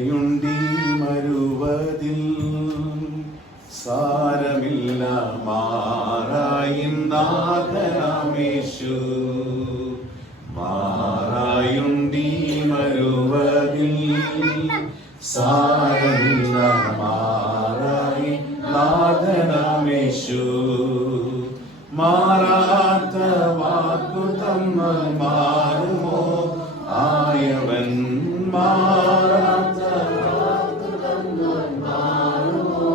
മാറയുണ്ടി മരുവതിൽ സാരമില്ല മാറായിൻ നാഥനാമേശു. മാറായുണ്ടി മരുവതിൽ സാരമില്ല മാറായിൻ നാഥനാമേശു. മാറാത്ത വാക്കു തങ്ങൾ മാറുമോ ആയവൻ. മാറാത്ത വാക്കു തങ്ങൾ മാറുമോ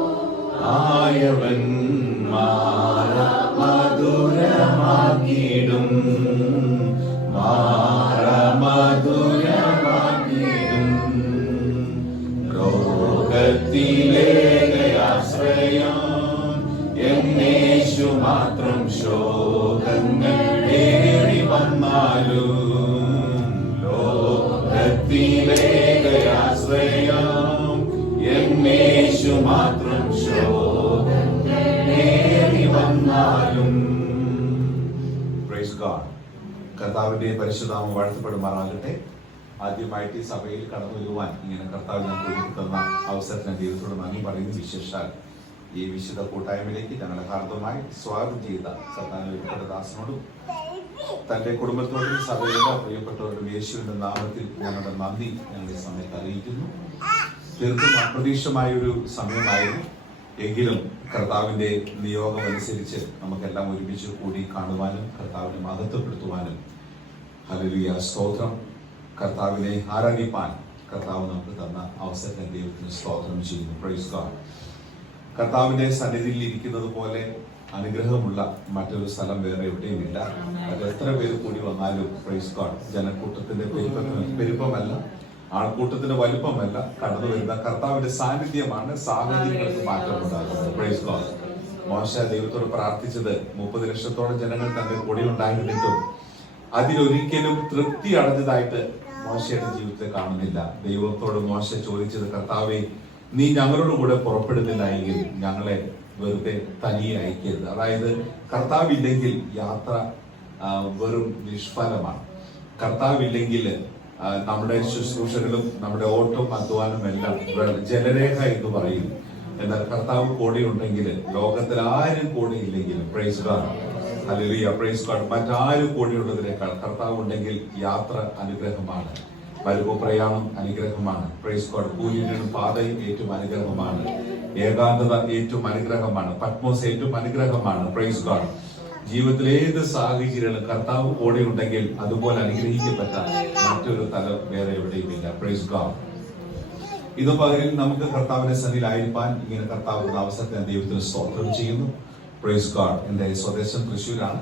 ആയവൻ. മാറ മധുരമാക്കിടും. മാറ മധുരമാക്കിടും. രോഗത്തിലേകയാശ്രയം എന്നേശു മാത്രം. ശോകങ്ങൾ ഏറി വന്നാലും ലോകത്തിലേകയാശ്രയം എന്നേശു മാത്രം. ശോകങ്ങൾ ഏറി വന്നാലും. Praise God. കർത്താവിന്റെ പരിശുദ്ധനാമം വാഴ്ത്തപ്പെടുമാറാകട്ടെ. ആദ്യമായിട്ട് ഈ സഭയിൽ കടന്നു വരുവാൻ ഇങ്ങനെ കർത്താവ് ഞങ്ങൾക്ക് ഒരുക്കി തന്ന അവസരത്തിന് ദൈവത്തോട് നന്ദി പറയുന്നു. വിശേഷാൽ ഈ വിശുദ്ധ കൂട്ടായ്മയിലേക്ക് ഞങ്ങളെ ഹാർദമായി സ്വാഗതം ചെയ്ത കർത്താവിന്റെ ദാസനോടും തന്റെ കുടുംബത്തോടും സഭയുടെ പ്രിയപ്പെട്ടവരുടെ യേശുവിന്റെ നാമത്തിൽ ഞങ്ങളുടെ നന്ദി ഞങ്ങൾ ഈ സമയത്ത് അറിയിക്കുന്നു. തീർത്തും അപ്രതീക്ഷിതമായൊരു സമയമായിരുന്നു. എങ്കിലും കർത്താവിന്റെ നിയോഗം അനുസരിച്ച് നമുക്കെല്ലാം ഒരുമിച്ച് കൂടി കാണുവാനും കർത്താവിനെ മഹത്വപ്പെടുത്തുവാനും ഹല്ലേലൂയ സ്തോത്രം. കർത്താവിനെ ആരാധിപ്പാൻ കർത്താവ് നമുക്ക് തന്ന അവസരത്തെ ദൈവത്തിന് സ്തോത്രം ചെയ്യുന്നു. Praise God. കർത്താവിന്റെ സന്നിധിയിൽ ഇരിക്കുന്നത് പോലെ അനുഗ്രഹമുള്ള മറ്റൊരു സ്ഥലം വേറെ എവിടെയുമില്ല. അത് എത്ര പേര് കൂടി വന്നാലും പ്രൈസ് ഗോഡ് ജനക്കൂട്ടത്തിന്റെ പെരുപ്പമല്ല, ആൾക്കൂട്ടത്തിന്റെ വലുപ്പമല്ല, കടന്നു വരുന്ന കർത്താവിന്റെ സാന്നിധ്യമാണ് സാഹചര്യങ്ങൾക്ക് മാറ്റമുണ്ടാകുന്നത്. Praise God. മോശ ദൈവത്തോട് പ്രാർത്ഥിച്ചത് 30 ലക്ഷത്തോളം ജനങ്ങൾ തന്റെ കൂടെ ഉണ്ടായിരുന്നിട്ടും അതിലൊരിക്കലും തൃപ്തി അടഞ്ഞതായിട്ട് മോശയുടെ ജീവിതത്തെ കാണുന്നില്ല. ദൈവത്തോട് മോശ ചോദിച്ചത്, കർത്താവേ, നീ ഞങ്ങളോട് കൂടെ പുറപ്പെടുന്നില്ല എങ്കിൽ ഞങ്ങളെ വെറുതെ തനിയെ അയക്കരുത്. അതായത് കർത്താവില്ലെങ്കിൽ യാത്ര വെറും നിഷ്ഫലമാണ്. കർത്താവില്ലെങ്കിൽ നമ്മുടെ ശുശ്രൂഷകളും നമ്മുടെ ഓട്ടവും അധ്വാനം എല്ലാം ജലരേഖ എന്ന് പറയും. എന്നാൽ കർത്താവ് കൂടെ ഉണ്ടെങ്കിൽ ലോകത്തിൽ ആരും കൂടെ ഇല്ലെങ്കിലും price God hallelujah praise God മറ്റാരും കൂടെയുള്ളതിനേക്കാൾ കർത്താവ് ഉണ്ടെങ്കിൽ യാത്ര അനുഗ്രഹമാണ്. വരവ് പ്രയാണം അനുഗ്രഹമാണ്. Praise God. കൂലിനും പാതയും ഏറ്റവും അനുഗ്രഹമാണ്. ഏകാന്തത ഏറ്റവും അനുഗ്രഹമാണ്. പത്മോസ് ഏറ്റവും അനുഗ്രഹമാണ്. Praise God. ജീവിതത്തിലെ ഏത് സാഹചര്യങ്ങളും കർത്താവ് കൂടെ ഉണ്ടെങ്കിൽ അതുപോലെ അനുഗ്രഹിക്കപ്പെട്ട മറ്റൊരു തലം വേറെ എവിടെയുമില്ല. Praise God. ഇത് പകരം നമുക്ക് കർത്താവിന്റെ സന്നിധിയിലായിരിക്കാൻ ഇങ്ങനെ കർത്താവ് അവസരത്തെ ദൈവത്തിന് സ്തോത്രം ചെയ്യുന്നു. Praise God. എന്റെ സ്വദേശം തൃശ്ശൂരാണ്.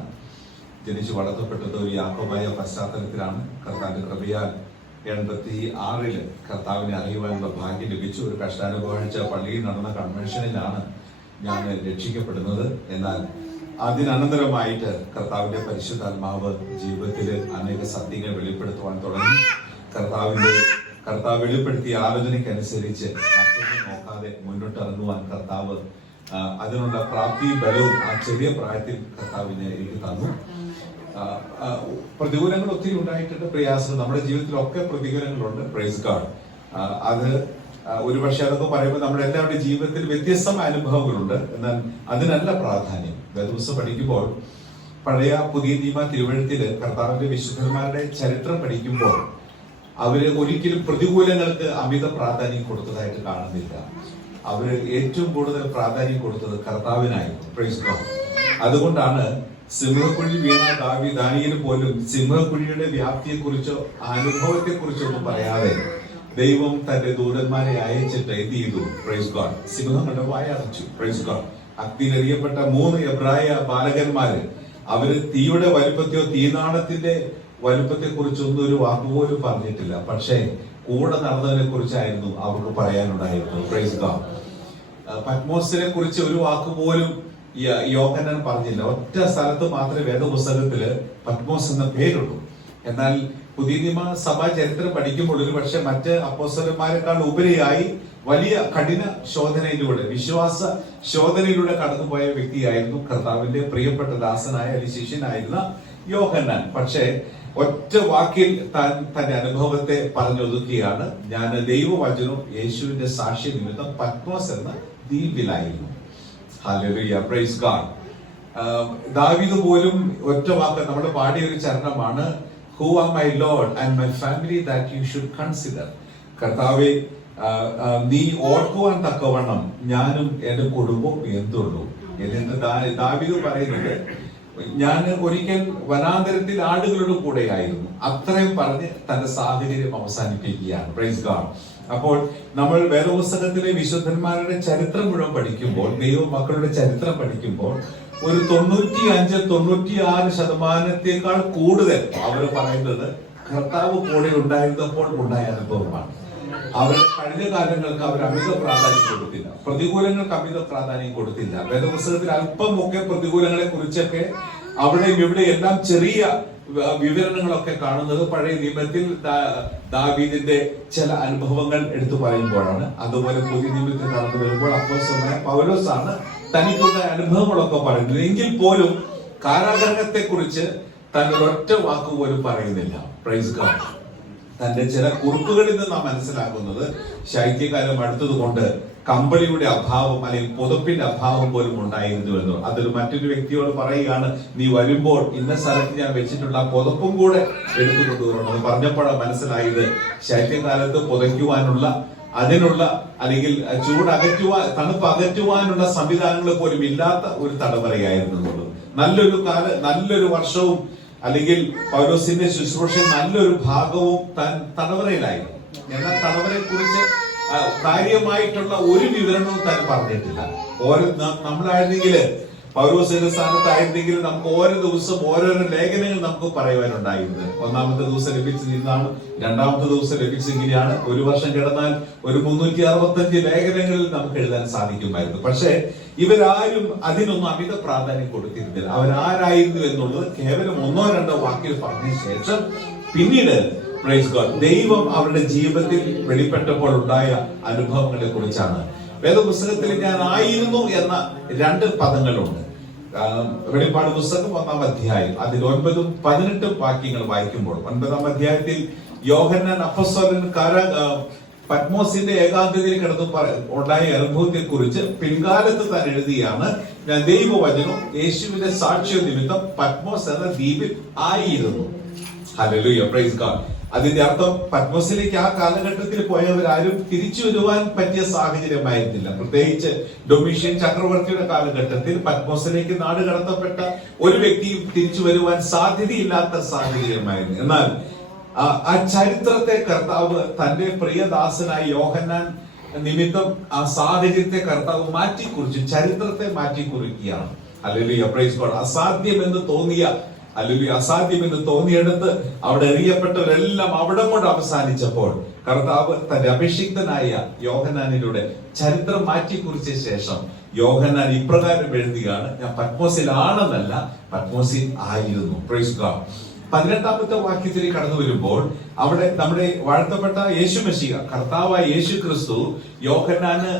ജനിച്ചു വളർത്തപ്പെട്ടത് ഒരു യാക്കോബായ പശ്ചാത്തലത്തിലാണ്. കർത്താവിന്റെ കൃപയാൽ 86 കർത്താവിനെ അറിയുവാനുള്ള ഭാഗ്യം ലഭിച്ചു. ഒരു കഷ്ടാനുഭവിച്ച പള്ളിയിൽ നടന്ന കൺവെൻഷനിലാണ് ഞാൻ രക്ഷിക്കപ്പെടുന്നത്. എന്നാൽ അതിനനന്തരമായിട്ട് കർത്താവിന്റെ പരിശുദ്ധാത്മാവ് ജീവിതത്തിൽ അനേക സത്യങ്ങൾ വെളിപ്പെടുത്തുവാൻ തുടങ്ങി. കർത്താവ് വെളിപ്പെടുത്തിയ ആലോചനയ്ക്കനുസരിച്ച് മറ്റൊന്നും നോക്കാതെ മുന്നോട്ടിറങ്ങുവാൻ കർത്താവ് അതിനുള്ള പ്രാപ്തിയും ബലവും ആ ചെറിയ പ്രായത്തിൽ കർത്താവിനെ എനിക്ക് തന്നു. പ്രതികൂലങ്ങൾ ഒത്തിരി ഉണ്ടായിട്ടുണ്ട്, പ്രയാസം നമ്മുടെ ജീവിതത്തിലൊക്കെ പ്രതികൂലങ്ങളുണ്ട്. Praise God. അത് ഒരുപക്ഷെ അതൊക്കെ പറയുമ്പോൾ നമ്മുടെ എല്ലാവരുടെ ജീവിതത്തിൽ വ്യത്യസ്തമായ അനുഭവങ്ങളുണ്ട്. എന്നാൽ അതിനല്ല പ്രാധാന്യം. വേദപുസ്തകം പഠിക്കുമ്പോൾ പഴയ പുതിയ നിയമ തിരുവഴുത്തില് കർത്താവിന്റെ വിശുദ്ധന്മാരുടെ ചരിത്രം പഠിക്കുമ്പോൾ അവര് ഒരിക്കലും പ്രതികൂലങ്ങൾക്ക് അമിത പ്രാധാന്യം കൊടുത്തതായിട്ട് കാണുന്നില്ല. അവര് ഏറ്റവും കൂടുതൽ പ്രാധാന്യം കൊടുത്തത് കർത്താവിനായിരുന്നു. Praise God. അതുകൊണ്ടാണ് സിംഹക്കുഴി വീണ ദാനിയേൽ പോലും സിംഹക്കുഴിയുടെ വ്യാപ്തിയെക്കുറിച്ചോ അനുഭവത്തെക്കുറിച്ചോ ഒന്നും പറയാതെ ദൈവം തന്റെ ദൂതന്മാരെ അയച്ചിട്ട് എന്ത് ചെയ്തു? Praise God. സിംഹങ്ങളുടെ വായ അടച്ചു. Praise God. അഗ്നിയിലെറിയപ്പെട്ട 3 എബ്രായ ബാലകന്മാര് അവര് തീയുടെ വലുപ്പത്തെയോ തീനാളത്തിന്റെ വലുപ്പത്തെ കുറിച്ചൊന്നും ഒരു വാക്കുപോലും പറഞ്ഞിട്ടില്ല. പക്ഷേ കൂടെ നടന്നതിനെ കുറിച്ചായിരുന്നു അവർക്ക് പറയാനുണ്ടായിരുന്നു. Praise God. പത്മോസിനെ കുറിച്ച് ഒരു വാക്കുപോലും യോഹന്നാൻ പറഞ്ഞില്ല. ഒറ്റ സ്ഥലത്ത് മാത്രമേ വേദപുസ്തകത്തില് പത്മോസ് എന്ന പേരുള്ളൂ. എന്നാൽ പുതിയ നിയമ സഭാ ചരിത്രം പഠിക്കുമ്പോൾ ഒരു പക്ഷെ മറ്റ് അപ്പോസ്തലന്മാരെക്കാൾ ഉപരിയായി വലിയ കഠിന ശോധനയിലൂടെ വിശ്വാസ ശോധനയിലൂടെ കടന്നുപോയ വ്യക്തിയായിരുന്നു കർത്താവിന്റെ പ്രിയപ്പെട്ട ദാസനായ അല്ലെങ്കിൽ ശിഷ്യനായിരുന്ന യോഹന്നാൻ. പക്ഷേ ഒറ്റ വാക്കിൽ തന്റെ അനുഭവത്തെ പറഞ്ഞൊതുക്കുകയാണ്. ഞാൻ ദൈവവചനവും യേശുവിന്റെ സാക്ഷി നിമിത്തം പത്മോസ് എന്ന ദ്വീപിലായിരുന്നു. Hallelujah, praise God. ദാവീദ് പോലും ഒറ്റ വാക്ക് നമ്മൾ പാടിയ ഒരു ചരണമാണ്, who are my lord and my family that you should consider. കർത്താവെ, നീ ഓർക്കുവാൻ തക്കവണ്ണം ഞാനും എന്റെ കുടുംബവും എന്തുള്ളൂ. എന്നിട്ട് ദാവീദ് പറയുന്നത്, ഞാൻ ഒരിക്കൽ വനാന്തരത്തിൽ ആടുകളുടെ കൂടെയായിരുന്നു. അത്രയും പറഞ്ഞ് തന്റെ സാഹചര്യം അവസാനിപ്പിക്കുകയാണ്. Praise God. അപ്പോൾ നമ്മൾ വേദപുസ്തകത്തിലെ വിശുദ്ധന്മാരുടെ ചരിത്രം മുഴുവൻ പഠിക്കുമ്പോൾ, ദൈവമക്കളുടെ ചരിത്രം പഠിക്കുമ്പോൾ, ഒരു 95-96% കൂടുതൽ അവർ പറയുന്നത് കർത്താവ് കൂടെ ഉണ്ടായിരുന്നപ്പോൾ ഉണ്ടായ അനുഭവമാണ്. അവരുടെ കഴിഞ്ഞ കാലങ്ങൾക്ക് അവർ അമിത പ്രാധാന്യം കൊടുത്തില്ല, പ്രതികൂലങ്ങൾക്ക് അമിത പ്രാധാന്യം കൊടുത്തില്ല. വേദപുസ്തകത്തിൽ അല്പമൊക്കെ പ്രതികൂലങ്ങളെ കുറിച്ചൊക്കെ അവിടെയും ഇവിടെ എല്ലാം ചെറിയ വിവരണങ്ങളൊക്കെ കാണുന്നത് പഴയ നിയമത്തിൽ ദാവീദിന്റെ ചില അനുഭവങ്ങൾ എടുത്തു പറയുമ്പോഴാണ്. അതുപോലെ പുതിയ നിയമത്തിൽ കടന്നു വരുമ്പോൾ അപ്പോസ്തലനായ പൗലോസാണ് തനിക്കുള്ള അനുഭവങ്ങളൊക്കെ പറയുന്നത്. എങ്കിൽ പോലും കാരാഗ്രഹത്തെ കുറിച്ച് തന്റെ ഒറ്റ വാക്കുപോലും പറയുന്നില്ല. Praise God. തന്റെ ചില കുറിപ്പുകളിൽ നിന്ന് നാം മനസ്സിലാക്കുന്നത് ശൈത്യകാലം അടുത്തതുകൊണ്ട് കമ്പിളിയുടെ അഭാവം അല്ലെങ്കിൽ പുതപ്പിന്റെ അഭാവം പോലും ഉണ്ടായിരുന്നു എന്ന്. അതൊരു മറ്റൊരു വ്യക്തിയോട് പറയുകയാണ്, നീ വരുമ്പോൾ ഇന്ന സ്ഥലത്ത് ഞാൻ വെച്ചിട്ടുള്ള ആ പുതപ്പും കൂടെ എടുത്തു കൊണ്ടുവരണം. അത് പറഞ്ഞപ്പോഴാണ് മനസ്സിലായത് ശൈത്യകാലത്ത് പുതയ്ക്കുവാനുള്ള, അതിനുള്ള അല്ലെങ്കിൽ തണുപ്പ് അകറ്റുവാനുള്ള സംവിധാനങ്ങൾ പോലും ഇല്ലാത്ത ഒരു തടവറയായിരുന്നു എന്നുള്ളത്. നല്ലൊരു വർഷവും അല്ലെങ്കിൽ പൗലോസിന്റെ ശുശ്രൂഷ നല്ലൊരു ഭാഗവും തടവറയിലായിരുന്നു. എന്നാൽ തടവറയെ കുറിച്ച് കാര്യമായിട്ടുള്ള ഒരു വിവരണവും താൻ പറഞ്ഞിട്ടില്ല. നമ്മളായിരുന്നെങ്കിൽ, പൗലോസിന്റെ സ്ഥാനത്തായിരുന്നെങ്കിൽ നമുക്ക് ഓരോ ദിവസം ഓരോരോ ലേഖനങ്ങൾ നമുക്ക് പറയുവാനുണ്ടായിരുന്നത്. ഒന്നാമത്തെ ദിവസം ലഭിച്ചത് ഇതാണ്, രണ്ടാമത്തെ ദിവസം ലഭിച്ചത് ഇങ്ങനെയാണ്. ഒരു വർഷം കിടന്നാൽ ഒരു 365 ലേഖനങ്ങളിൽ നമുക്ക് എഴുതാൻ സാധിക്കുമായിരുന്നു. പക്ഷേ ഇവരാരും അതിനൊന്നും അമിത പ്രാധാന്യം കൊടുത്തിരുന്നില്ല. അവരാരായിരുന്നു എന്നുള്ളത് കേവലം 1-2 വാക്കിൽ പറഞ്ഞ ശേഷം പിന്നീട് പ്രൈസ് ഗോഡ് ദൈവം അവരുടെ ജീവിതത്തിൽ വെളിപ്പെട്ടപ്പോൾ ഉണ്ടായ അനുഭവങ്ങളെ കുറിച്ചാണ്. വേദപുസ്തകത്തിൽ ഞാൻ ആയിരുന്നു എന്ന 2 പദങ്ങളുണ്ട്. വെളിപ്പാട് പുസ്തകം 1-ാം അധ്യായം അതിൽ 9-18 വാക്യങ്ങൾ വായിക്കുമ്പോൾ, 9-ാം അധ്യായത്തിൽ യോഹന്നാൻ അപ്പോസ്തലൻ പത്മോസിന്റെ ഏകാന്തതയിൽ കിടന്നു ഉണ്ടായ അനുഭവത്തെ കുറിച്ച് പിൻകാലത്ത് താൻ എഴുതിയാണ്, ഞാൻ ദൈവവചനം യേശുവിന്റെ സാക്ഷ്യ നിമിത്തം പത്മോസ് എന്ന ദ്വീപിൽ ആയിരുന്നു. Hallelujah, praise God. അതിന്റെ അർത്ഥം പത്മോസിലേക്ക് ആ കാലഘട്ടത്തിൽ പോയവരാരും തിരിച്ചു വരുവാൻ പറ്റിയ സാഹചര്യമായിരുന്നില്ല. പ്രത്യേകിച്ച് ഡൊമീഷ്യൻ ചക്രവർത്തിയുടെ കാലഘട്ടത്തിൽ പത്മോസിലേക്ക് നാട് കടത്തപ്പെട്ട ഒരു വ്യക്തിയും തിരിച്ചു വരുവാൻ സാധ്യതയില്ലാത്ത സാഹചര്യമായിരുന്നു. എന്നാൽ ആ ചരിത്രത്തെ കർത്താവ് തന്റെ പ്രിയദാസനായ യോഹന്നാൻ നിമിത്തം ആ സാഹചര്യത്തെ കർത്താവ് മാറ്റിക്കുറിച്ചു, ചരിത്രത്തെ മാറ്റിക്കുറിക്കുകയാണ്. Hallelujah, praise God. അസാധ്യമെന്ന് തോന്നിയെടുത്ത് അവിടെ എറിയപ്പെട്ടവരെല്ലാം അവിടെ കൊണ്ട് അവസാനിച്ചപ്പോൾ കർത്താവ് തന്റെ അഭിഷിക്തനായ യോഹന്നാനിലൂടെ ചരിത്രം മാറ്റിക്കുറിച്ച ശേഷം യോഹന്നാൻ ഇപ്രകാരം എഴുതുകയാണ്, ഞാൻ പത്മോസിലാണെന്നല്ല, പത്മോസിൽ ആയിരുന്നു. Praise God. 18-ാമത്തെ വാക്യത്തിൽ കടന്നു വരുമ്പോൾ അവിടെ നമ്മുടെ വാഴ്ത്തപ്പെട്ട യേശു മെശിഹ, കർത്താവായ യേശു ക്രിസ്തു യോഹന്നാന്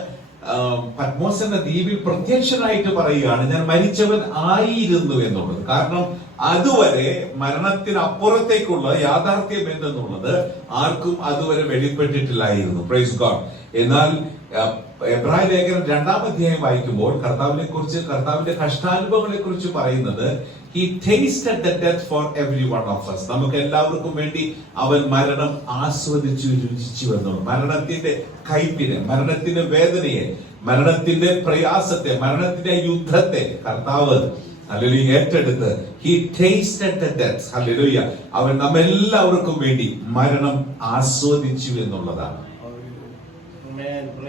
പത്മോസ് എന്ന ദ്വീപിൽ പ്രത്യക്ഷനായിട്ട് പറയുകയാണ്, ഞാൻ മരിച്ചവൻ ആയിരുന്നു എന്നുള്ളത്. കാരണം അതുവരെ മരണത്തിനപ്പുറത്തേക്കുള്ള യാഥാർത്ഥ്യം എന്തെന്നുള്ളത് ആർക്കും അതുവരെ വെളിപ്പെട്ടിട്ടില്ലായിരുന്നു. Praise God. എന്നാൽ എബ്രായ ലേഖനം 2-ാം അധ്യായം വായിക്കുമ്പോൾ കർത്താവിന്റെ കഷ്ടാനുഭവങ്ങളെ കുറിച്ച് പറയുന്നത്, he tasted the death for every one of us. നമുക്ക് എല്ലാവർക്കും വേണ്ടി അവൻ മരണം ആസ്വദിച്ചു രുചിച്ചു എന്നുള്ളൂ. മരണത്തിന്റെ കയ്പിനെ, മരണത്തിന്റെ വേദനയെ, മരണത്തിന്റെ പ്രയാസത്തെ, മരണത്തിന്റെ യുദ്ധത്തെ കർത്താവ് ഹല്ലേലൂയ ഏറ്റെടുത്ത് he tasted the death. Hallelujah, അവൻ നമ്മെല്ലാവർക്കും വേണ്ടി മരണം ആസ്വദിച്ചു എന്നുള്ളതാണ്.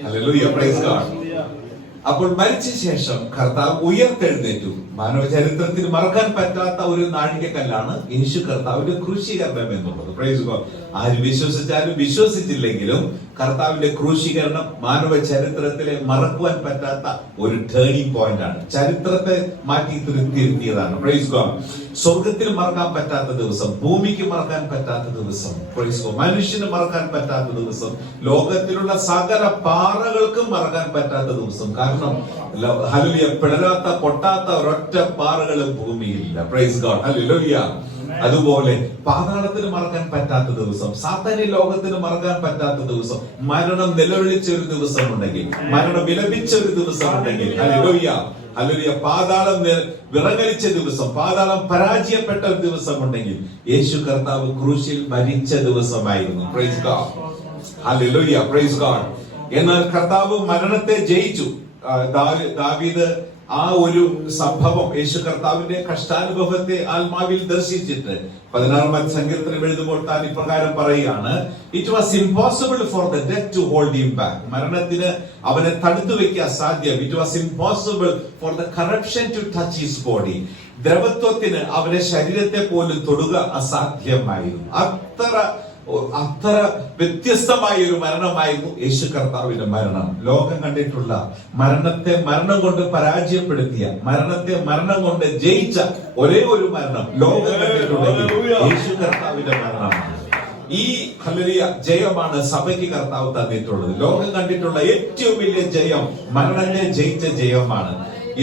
Hallelujah, praise God. അപ്പോൾ മരിച്ച ശേഷം കർത്താവ് ഉയർത്തെഴുന്നേറ്റു. മാനവ ചരിത്രത്തിൽ മറക്കാൻ പറ്റാത്ത ഒരു നാഴികക്കല്ലാണ് യേശു കർത്താവിന്റെ ക്രൂശീകരണം എന്നുള്ളത്. Praise God. ആര് വിശ്വസിച്ചാലും വിശ്വസിച്ചില്ലെങ്കിലും കർത്താവിന്റെ ക്രൂശീകരണം മാനവ ചരിത്രത്തിലെ മറക്കുവാൻ പറ്റാത്ത ഒരു ടേണിംഗ് പോയിന്റ് ആണ്. ചരിത്രത്തെ മാറ്റി തിരുത്തിയതാണ്. Praise God. സ്വർഗത്തിൽ മറക്കാൻ പറ്റാത്ത ദിവസം, ഭൂമിക്ക് മറക്കാൻ പറ്റാത്ത ദിവസം, പ്രൈസ് ഗോഡ്, മനുഷ്യന് മറക്കാൻ പറ്റാത്ത ദിവസം, ലോകത്തിലുള്ള സകല പാറകൾക്കും മറക്കാൻ പറ്റാത്ത ദിവസം. കാരണം ഹല്ലേലൂയ, പിളരാത്ത പൊട്ടാത്ത ഒരൊറ്റ പാറകൾ ഭൂമിയിലില്ല. Price God. ഹല്ലേലൂയ. അതുപോലെ പാതാളത്തിന് മറക്കാൻ പറ്റാത്ത ദിവസം, സാത്താന്യ ലോകത്തിന് മറക്കാൻ പറ്റാത്ത ദിവസം, മരണം നിലവിളിച്ച ഒരു ദിവസം ഉണ്ടെങ്കിൽ, മരണം വിലപിച്ച ഒരു ദിവസം ഉണ്ടെങ്കിൽ, ഹല്ലേലൂയ ഹല്ലേലൂയ, പാതാളം വിറങ്ങലിച്ച ദിവസം, പാതാളം പരാജയപ്പെട്ട ഒരു ദിവസം ഉണ്ടെങ്കിൽ, യേശു കർത്താവ് ക്രൂശിൽ മരിച്ച ദിവസമായിരുന്നു. Price God, hallelujah, praise God. എന്നാൽ കർത്താവ് മരണത്തെ ജയിച്ചു. ദാവീദ് ആ ഒരു സംഭവം, യേശു കർത്താവിന്റെ കഷ്ടാനുഭവത്തെ ആത്മാവിൽ ദർശിച്ചിട്ട് 16-ാം സങ്കീർത്തനം എഴുതുമ്പോൾ താൻ ഇപ്രകാരം പറയുകയാണ്, it was impossible for the death to hold him back. മരണത്തിന് അവനെ തടുത്തു വെക്കാൻ അസാധ്യം. It was impossible for the corruption to touch his body. ദ്രവത്വത്തിന് അവന്റെ ശരീരത്തെ പോലും തൊടുക അസാധ്യമായിരുന്നു. അത്ര വ്യത്യസ്തമായ ഒരു മരണമായിരുന്നു യേശു കർത്താവിന്റെ മരണം. ലോകം കണ്ടിട്ടുള്ള മരണത്തെ മരണം കൊണ്ട് പരാജയപ്പെടുത്തിയ, മരണത്തെ മരണം കൊണ്ട് ജയിച്ച ഒരേ ഒരു മരണം ലോകം കണ്ടിട്ടുണ്ടെങ്കിൽ യേശു കർത്താവിന്റെ മരണമാണ്. ഈ ഹല്ലേലൂയ ജയമാണ് സഭയ്ക്ക് കർത്താവ് തന്നിട്ടുള്ളത്. ലോകം കണ്ടിട്ടുള്ള ഏറ്റവും വലിയ ജയം മരണത്തെ ജയിച്ച ജയമാണ്.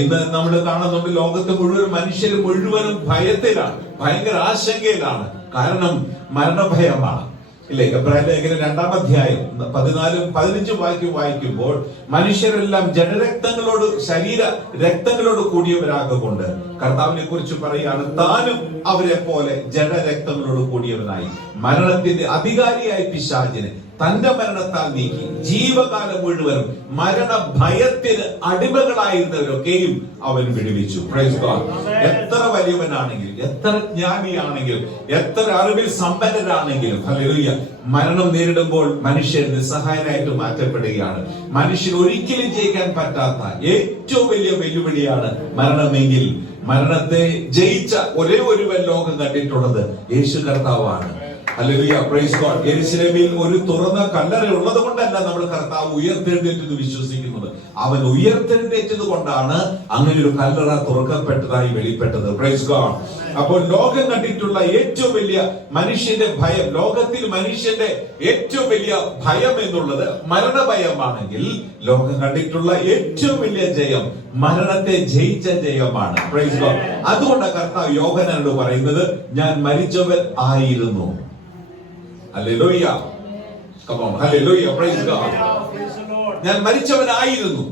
ഇന്ന് നമ്മൾ കാണുന്നുണ്ട്, ലോകത്ത് മുഴുവൻ മനുഷ്യർ മുഴുവനും ഭയത്തിലാണ്, ഭയങ്കര ആശങ്കയിലാണ്. കാരണം മരണഭയമാണ്. ഇല്ലേ? എബ്രായ ലേഖനം 2-ാം അധ്യായം 14-15 വായിക്കുമ്പോൾ മനുഷ്യരെല്ലാം ജഡരക്തങ്ങളോട്, ശരീര രക്തങ്ങളോട് കൂടിയവരാകൊണ്ട് കർത്താവിനെ കുറിച്ച് പറയാണ്, താനും അവരെ പോലെ ജഡരക്തങ്ങളോട് കൂടിയവനായി മരണത്തിന്റെ അധികാരിയായി പിശാചിനെ തന്റെ മരണത്താൽ നീക്കി ജീവകാലം മുഴുവനും മരണ ഭയത്തിന് അടിമകളായിരുന്നവരൊക്കെയും അവൻ വിടുവിച്ചു. Praise God. എത്ര വലിയവനാണെങ്കിലും, എത്ര ജ്ഞാനിയാണെങ്കിലും, എത്ര അറിവിൽ സമ്പന്നരാണെങ്കിലും, ഹല്ലേലൂയ, മരണം നേരിടുമ്പോൾ മനുഷ്യൻ നിസ്സഹായനായിട്ട് മാറ്റപ്പെടുകയാണ്. മനുഷ്യൻ ഒരിക്കലും ജയിക്കാൻ പറ്റാത്ത ഏറ്റവും വലിയ വെല്ലുവിളിയാണ് മരണമെങ്കിൽ, മരണത്തെ ജയിച്ച ഒരേ ഒരുവൻ ലോകം കണ്ടിട്ടുള്ളത് യേശു കർത്താവാണ്. Hallelujah, praise God. യെരൂശലേമിൽ ഒരു തുറന്ന കല്ലറ ഉള്ളത് കൊണ്ടല്ല നമ്മൾ കർത്താവ് ഉയർത്തെഴുന്നേറ്റെന്ന് വിശ്വസിക്കുന്നത്. അവൻ ഉയർത്തെഴുന്നേറ്റത് കൊണ്ടാണ് അങ്ങനെ ഒരു കല്ലറ തുറക്കപ്പെട്ടതായി വെളിപ്പെട്ടത്. Praise God. അപ്പോൾ ലോകം കണ്ടിട്ടുള്ള ഏറ്റവും വലിയ മനുഷ്യന്റെ ഭയം, ലോകത്തിൽ മനുഷ്യന്റെ ഏറ്റവും വലിയ ഭയം എന്നുള്ളത് മരണഭയമാണെങ്കിൽ, ലോകം കണ്ടിട്ടുള്ള ഏറ്റവും വലിയ ജയം മരണത്തെ ജയിച്ച ജയമാണ്. Praise God. അതുകൊണ്ടാണ് കർത്താവ് യോഹന്നാനോട് പറയുന്നത്, ഞാൻ മരിച്ചവൻ ആയിരുന്നു. Hallelujah, come on, hallelujah, praise God. ഞാൻ മരിച്ചവനായിരുന്നു.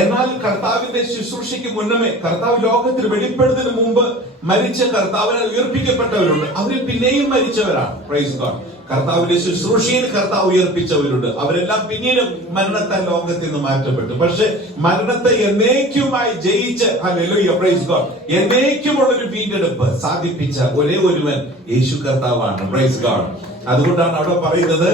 എന്നാൽ കർത്താവിന്റെ ശുശ്രൂഷയ്ക്ക് മുന്നമേ, കർത്താവ് ലോകത്തിൽ വെളിപ്പെടുന്നതിന് മുമ്പ് മരിച്ച കർത്താവിനാൽ ഉയർപ്പിക്കപ്പെട്ടവരുണ്ട്. അവർ പിന്നെയും മരിച്ചവരാണ്. Praise God. കർത്താവിന്റെ ശുശ്രൂഷയിൽ കർത്താവ് ഉയർപ്പിച്ചവരുണ്ട്. അവരെല്ലാം പിന്നീട് മരണത്താൽ ലോകത്തിൽ നിന്ന് മാറ്റപ്പെട്ടു. പക്ഷെ മരണത്തെ എന്നേക്കുമായി ജയിച്ച്, ഹല്ലേലൂയ, പ്രൈസ് ഗോഡ്, എന്നേക്കുമുള്ളൊരു വീണ്ടെടുപ്പ് സാധിപ്പിച്ച ഒരേ ഒരുവൻ യേശു കർത്താവാണ്. Praise God. അതുകൊണ്ടാണ് അവിടെ പറയുന്നത്,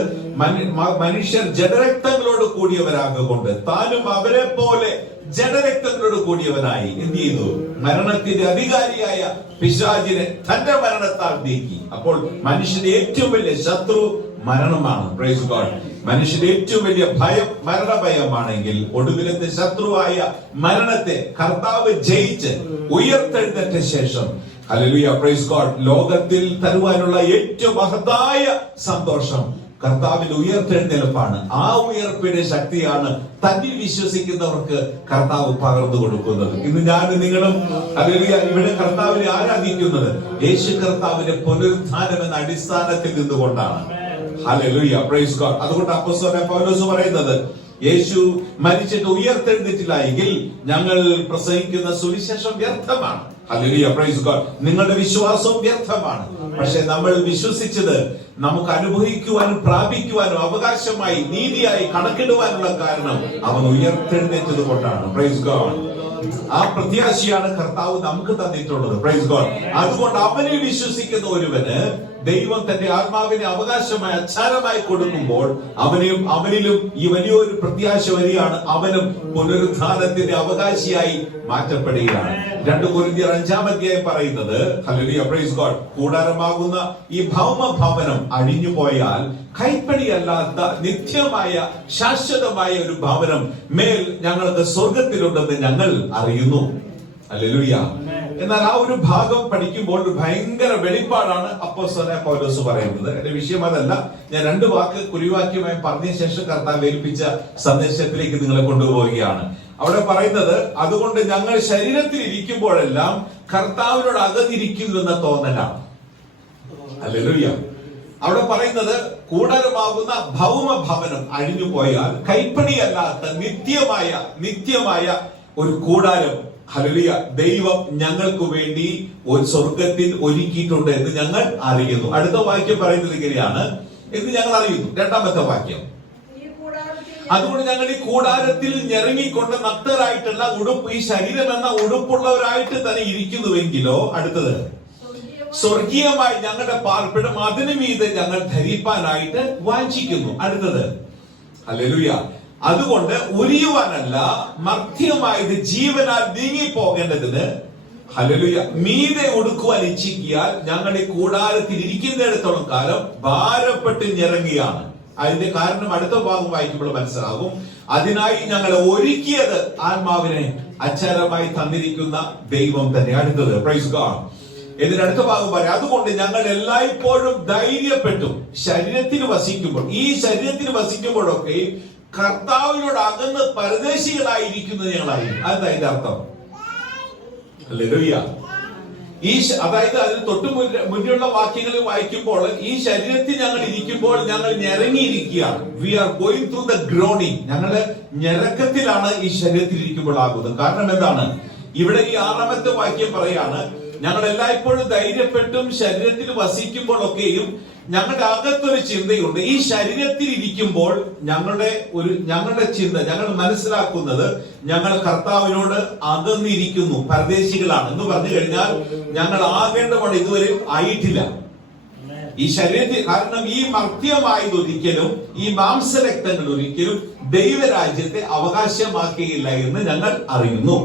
മനുഷ്യർ ജഡരക്തങ്ങളോട് കൂടിയവരാകൊണ്ട് താനും അവരെ പോലെ ജഡരക്തങ്ങളോട് കൂടിയവനായി എന്ത് ചെയ്തു? മരണത്തിന്റെ അധികാരിയായ പിശാചിനെ തന്റെ മരണത്താൽ നീക്കി. അപ്പോൾ മനുഷ്യന്റെ ഏറ്റവും വലിയ ശത്രു മരണമാണ്. Praise God. മനുഷ്യന്റെ ഏറ്റവും വലിയ ഭയം മരണഭയമാണെങ്കിൽ, ഒടുവിലത്തെ ശത്രുവായ മരണത്തെ കർത്താവ് ജയിച്ച് ഉയർത്തെഴുന്നേറ്റ ശേഷം, ഹല്ലേലൂയ, പ്രൈസ് ഗോഡ്, ലോകത്തിൽ തരുവാനുള്ള ഏറ്റവും മഹത്തായ സന്തോഷം കർത്താവിന്റെ ഉയർത്തെഴുന്നേൽപ്പാണ്. ആ ഉയർപ്പിന്റെ ശക്തിയാണ് തന്നിൽ വിശ്വസിക്കുന്നവർക്ക് കർത്താവ് പകർന്നു കൊടുക്കുന്നത്. ഇന്ന് ഞാൻ നിങ്ങളും ഹല്ലേലൂയ ഇവിടെ കർത്താവിനെ ആരാധിക്കുന്നത് യേശു കർത്താവിന്റെ പുനരുത്ഥാനം എന്ന അടിസ്ഥാനത്തിൽ നിന്നുകൊണ്ടാണ്. Hallelujah, praise God. അതുകൊണ്ട് അപ്പോസ്തലനായ പൗലോസ് പറയുന്നത്, യേശു മരിച്ചിട്ട് ഉയർത്തെഴുന്നേറ്റില്ല എങ്കിൽ ഞങ്ങൾ പ്രസംഗിക്കുന്ന സുവിശേഷം വ്യർത്ഥമാണ്. Hallelujah, praise God. നിങ്ങളുടെ വിശ്വാസവും വ്യർത്ഥമാണ്. പക്ഷെ നമ്മൾ വിശ്വസിച്ചത് നമുക്ക് അനുഭവിക്കുവാനും പ്രാപിക്കുവാനും അവകാശമായി നീതിയായി കണക്കിടുവാനുള്ള കാരണം അവൻ ഉയർത്തെഴുന്നേറ്റത് കൊണ്ടാണ്. Price God. ആ പ്രത്യാശയാണ് കർത്താവ് നമുക്ക് തന്നിട്ടുള്ളത്. Praise God. അതുകൊണ്ട് അവനെ വിശ്വസിക്കുന്ന ഒരുവന് ദൈവം തന്റെ ആത്മാവിനെ അവകാശമായി അച്ചാരമായി കൊടുക്കുമ്പോൾ അവനിലും ഈ വലിയൊരു പ്രത്യാശ വരികയാണ്. അവനും പുനരുത്ഥാനത്തിന്റെ അവകാശിയായി മാറ്റപ്പെടുകയാണ്. 2 കൊരിന്ത്യർ 5-ാം അധ്യായം പറയുന്നത്, ഹല്ലേലൂയ, പ്രൈസ് ഗോഡ്, കൂടാരമാകുന്ന ഈ ഭൗമ ഭവനം അഴിഞ്ഞു പോയാൽ കൈപ്പണിയല്ലാത്ത നിത്യമായ ശാശ്വതമായ ഒരു ഭവനം മേൽ ഞങ്ങൾക്ക് സ്വർഗത്തിലുണ്ടെന്ന് ഞങ്ങൾ അറിയുന്നു. ഹല്ലേലൂയ. എന്നാൽ ആ ഒരു ഭാഗം പഠിക്കുമ്പോൾ ഒരു ഭയങ്കര വെളിപ്പാടാണ് അപ്പോസ്തലനായ പൗലോസ് പറയുന്നത്. എന്റെ വിഷയം അതല്ല. ഞാൻ 2 വാക്ക് കുറിവാക്യമായി പറഞ്ഞ ശേഷം കർത്താവ് ഏൽപ്പിച്ച സന്ദേശത്തിലേക്ക് നിങ്ങളെ കൊണ്ടുപോവുകയാണ്. അവിടെ പറയുന്നത്, അതുകൊണ്ട് ഞങ്ങൾ ശരീരത്തിൽ ഇരിക്കുമ്പോഴെല്ലാം കർത്താവിനോട് അകന്നിരിക്കുന്നു എന്ന തോന്നലാണ്. ഹല്ലേലൂയ. അവിടെ പറയുന്നത് കൂടാരമാകുന്ന ഭൗമ ഭവനം അഴിഞ്ഞു പോയാൽ കൈപ്പണിയല്ലാത്ത നിത്യമായ ഒരു കൂടാരം, ഹല്ലേലൂയ, ദൈവം ഞങ്ങൾക്ക് വേണ്ടി ഒരു സ്വർഗത്തിൽ ഒരുക്കിയിട്ടുണ്ട് എന്ന് ഞങ്ങൾ അറിയുന്നു. അടുത്ത വാക്യം പറയുന്നത് ഇങ്ങനെയാണ് എന്ന് ഞങ്ങൾ അറിയുന്നു. രണ്ടാമത്തെ വാക്യം, അതുകൊണ്ട് ഞങ്ങൾ ഈ കൂടാരത്തിൽ ഞെരങ്ങിക്കൊണ്ട് നഗ്നരായിട്ടുള്ള ഉടുപ്പ്, ഈ ശരീരം എന്ന ഉടുപ്പുള്ളവരായിട്ട് തന്നെ ഇരിക്കുന്നുവെങ്കിലോ, അടുത്തത്, സ്വർഗീയമായി ഞങ്ങളുടെ പാർപ്പിടം അതിനു മീതെ ഞങ്ങൾ ധരിപ്പാനായിട്ട് വാഞ്ചിക്കുന്നു. അടുത്തത്, ഹല്ലേലൂയ, അതുകൊണ്ട് ഉരിയുവാനല്ല മർത്യമായത് ജീവനാൽ നീങ്ങി പോകേണ്ടതിന്, ഹല്ലേലൂയ, മീതെ ഒടുക്കുവാൻ ഇച്ഛിക്കിയാൽ ഞങ്ങൾ ഈ കൂടാരത്തിൽ ഇരിക്കുന്നിടത്തോളം കാലം ഭാരപ്പെട്ട് ഞെരങ്ങിയാണ്. അതിന്റെ കാരണം അടുത്ത ഭാഗം വായിക്കുമ്പോൾ മനസ്സിലാകും. അതിനായി ഞങ്ങളെ ഒരുക്കിയത് ആത്മാവിനെ അച്ചാരമായി തന്നിരിക്കുന്ന ദൈവം തന്നെ. അടുത്തത്, പ്രൈസ് ഗോഡ്. ഇതിന്റെ അടുത്ത ഭാഗം പറയാം, അതുകൊണ്ട് ഞങ്ങൾ എല്ലായ്പ്പോഴും ധൈര്യപ്പെട്ടു ശരീരത്തിൽ വസിക്കുമ്പോൾ, ഈ ശരീരത്തിൽ വസിക്കുമ്പോഴൊക്കെ കർത്താവിനോട് അകന്ന് പരദേശികളായിരിക്കുന്നത് ഞങ്ങളായിരിക്കും. അതെന്താ അതിന്റെ അർത്ഥം? ഹല്ലേലൂയ. അതായത് അതിന് തൊട്ട് മുന്നിലുള്ള വാക്യങ്ങളിൽ വായിക്കുമ്പോൾ ഈ ശരീരത്തിൽ ഞങ്ങൾ ഇരിക്കുമ്പോൾ ഞങ്ങൾ ഞെരങ്ങിയിരിക്കുകയാണ്. We are going through the groaning. ഞങ്ങള് ഞെരക്കത്തിലാണ് ഈ ശരീരത്തിൽ ഇരിക്കുമ്പോൾ ആകുന്നത്. കാരണം എന്താണ്? ഇവിടെ ഈ 6ാമത്തെ വാക്യം പറയാണ്, ഞങ്ങൾ എല്ലായ്പ്പോഴും ധൈര്യപ്പെട്ടും ശരീരത്തിൽ വസിക്കുമ്പോഴൊക്കെയും ഞങ്ങളുടെ അകത്തൊരു ചിന്തയുണ്ട്. ഈ ശരീരത്തിൽ ഇരിക്കുമ്പോൾ ഞങ്ങളുടെ ചിന്ത, ഞങ്ങൾ മനസ്സിലാക്കുന്നത് ഞങ്ങൾ കർത്താവിനോട് അകന്നിരിക്കുന്നു, പരദേശികളാണ് എന്ന് പറഞ്ഞു കഴിഞ്ഞാൽ ഞങ്ങൾ ആകേണ്ട പണം ഇതുവരെ ആയിട്ടില്ല ഈ ശരീരത്തിൽ. കാരണം ഈ മർത്യമായതൊരിക്കലും, ഈ മാംസരക്തങ്ങൾ ഒരിക്കലും ദൈവരാജ്യത്തെ അവകാശമാക്കിയില്ല എന്ന് ഞങ്ങൾ അറിയുന്നു.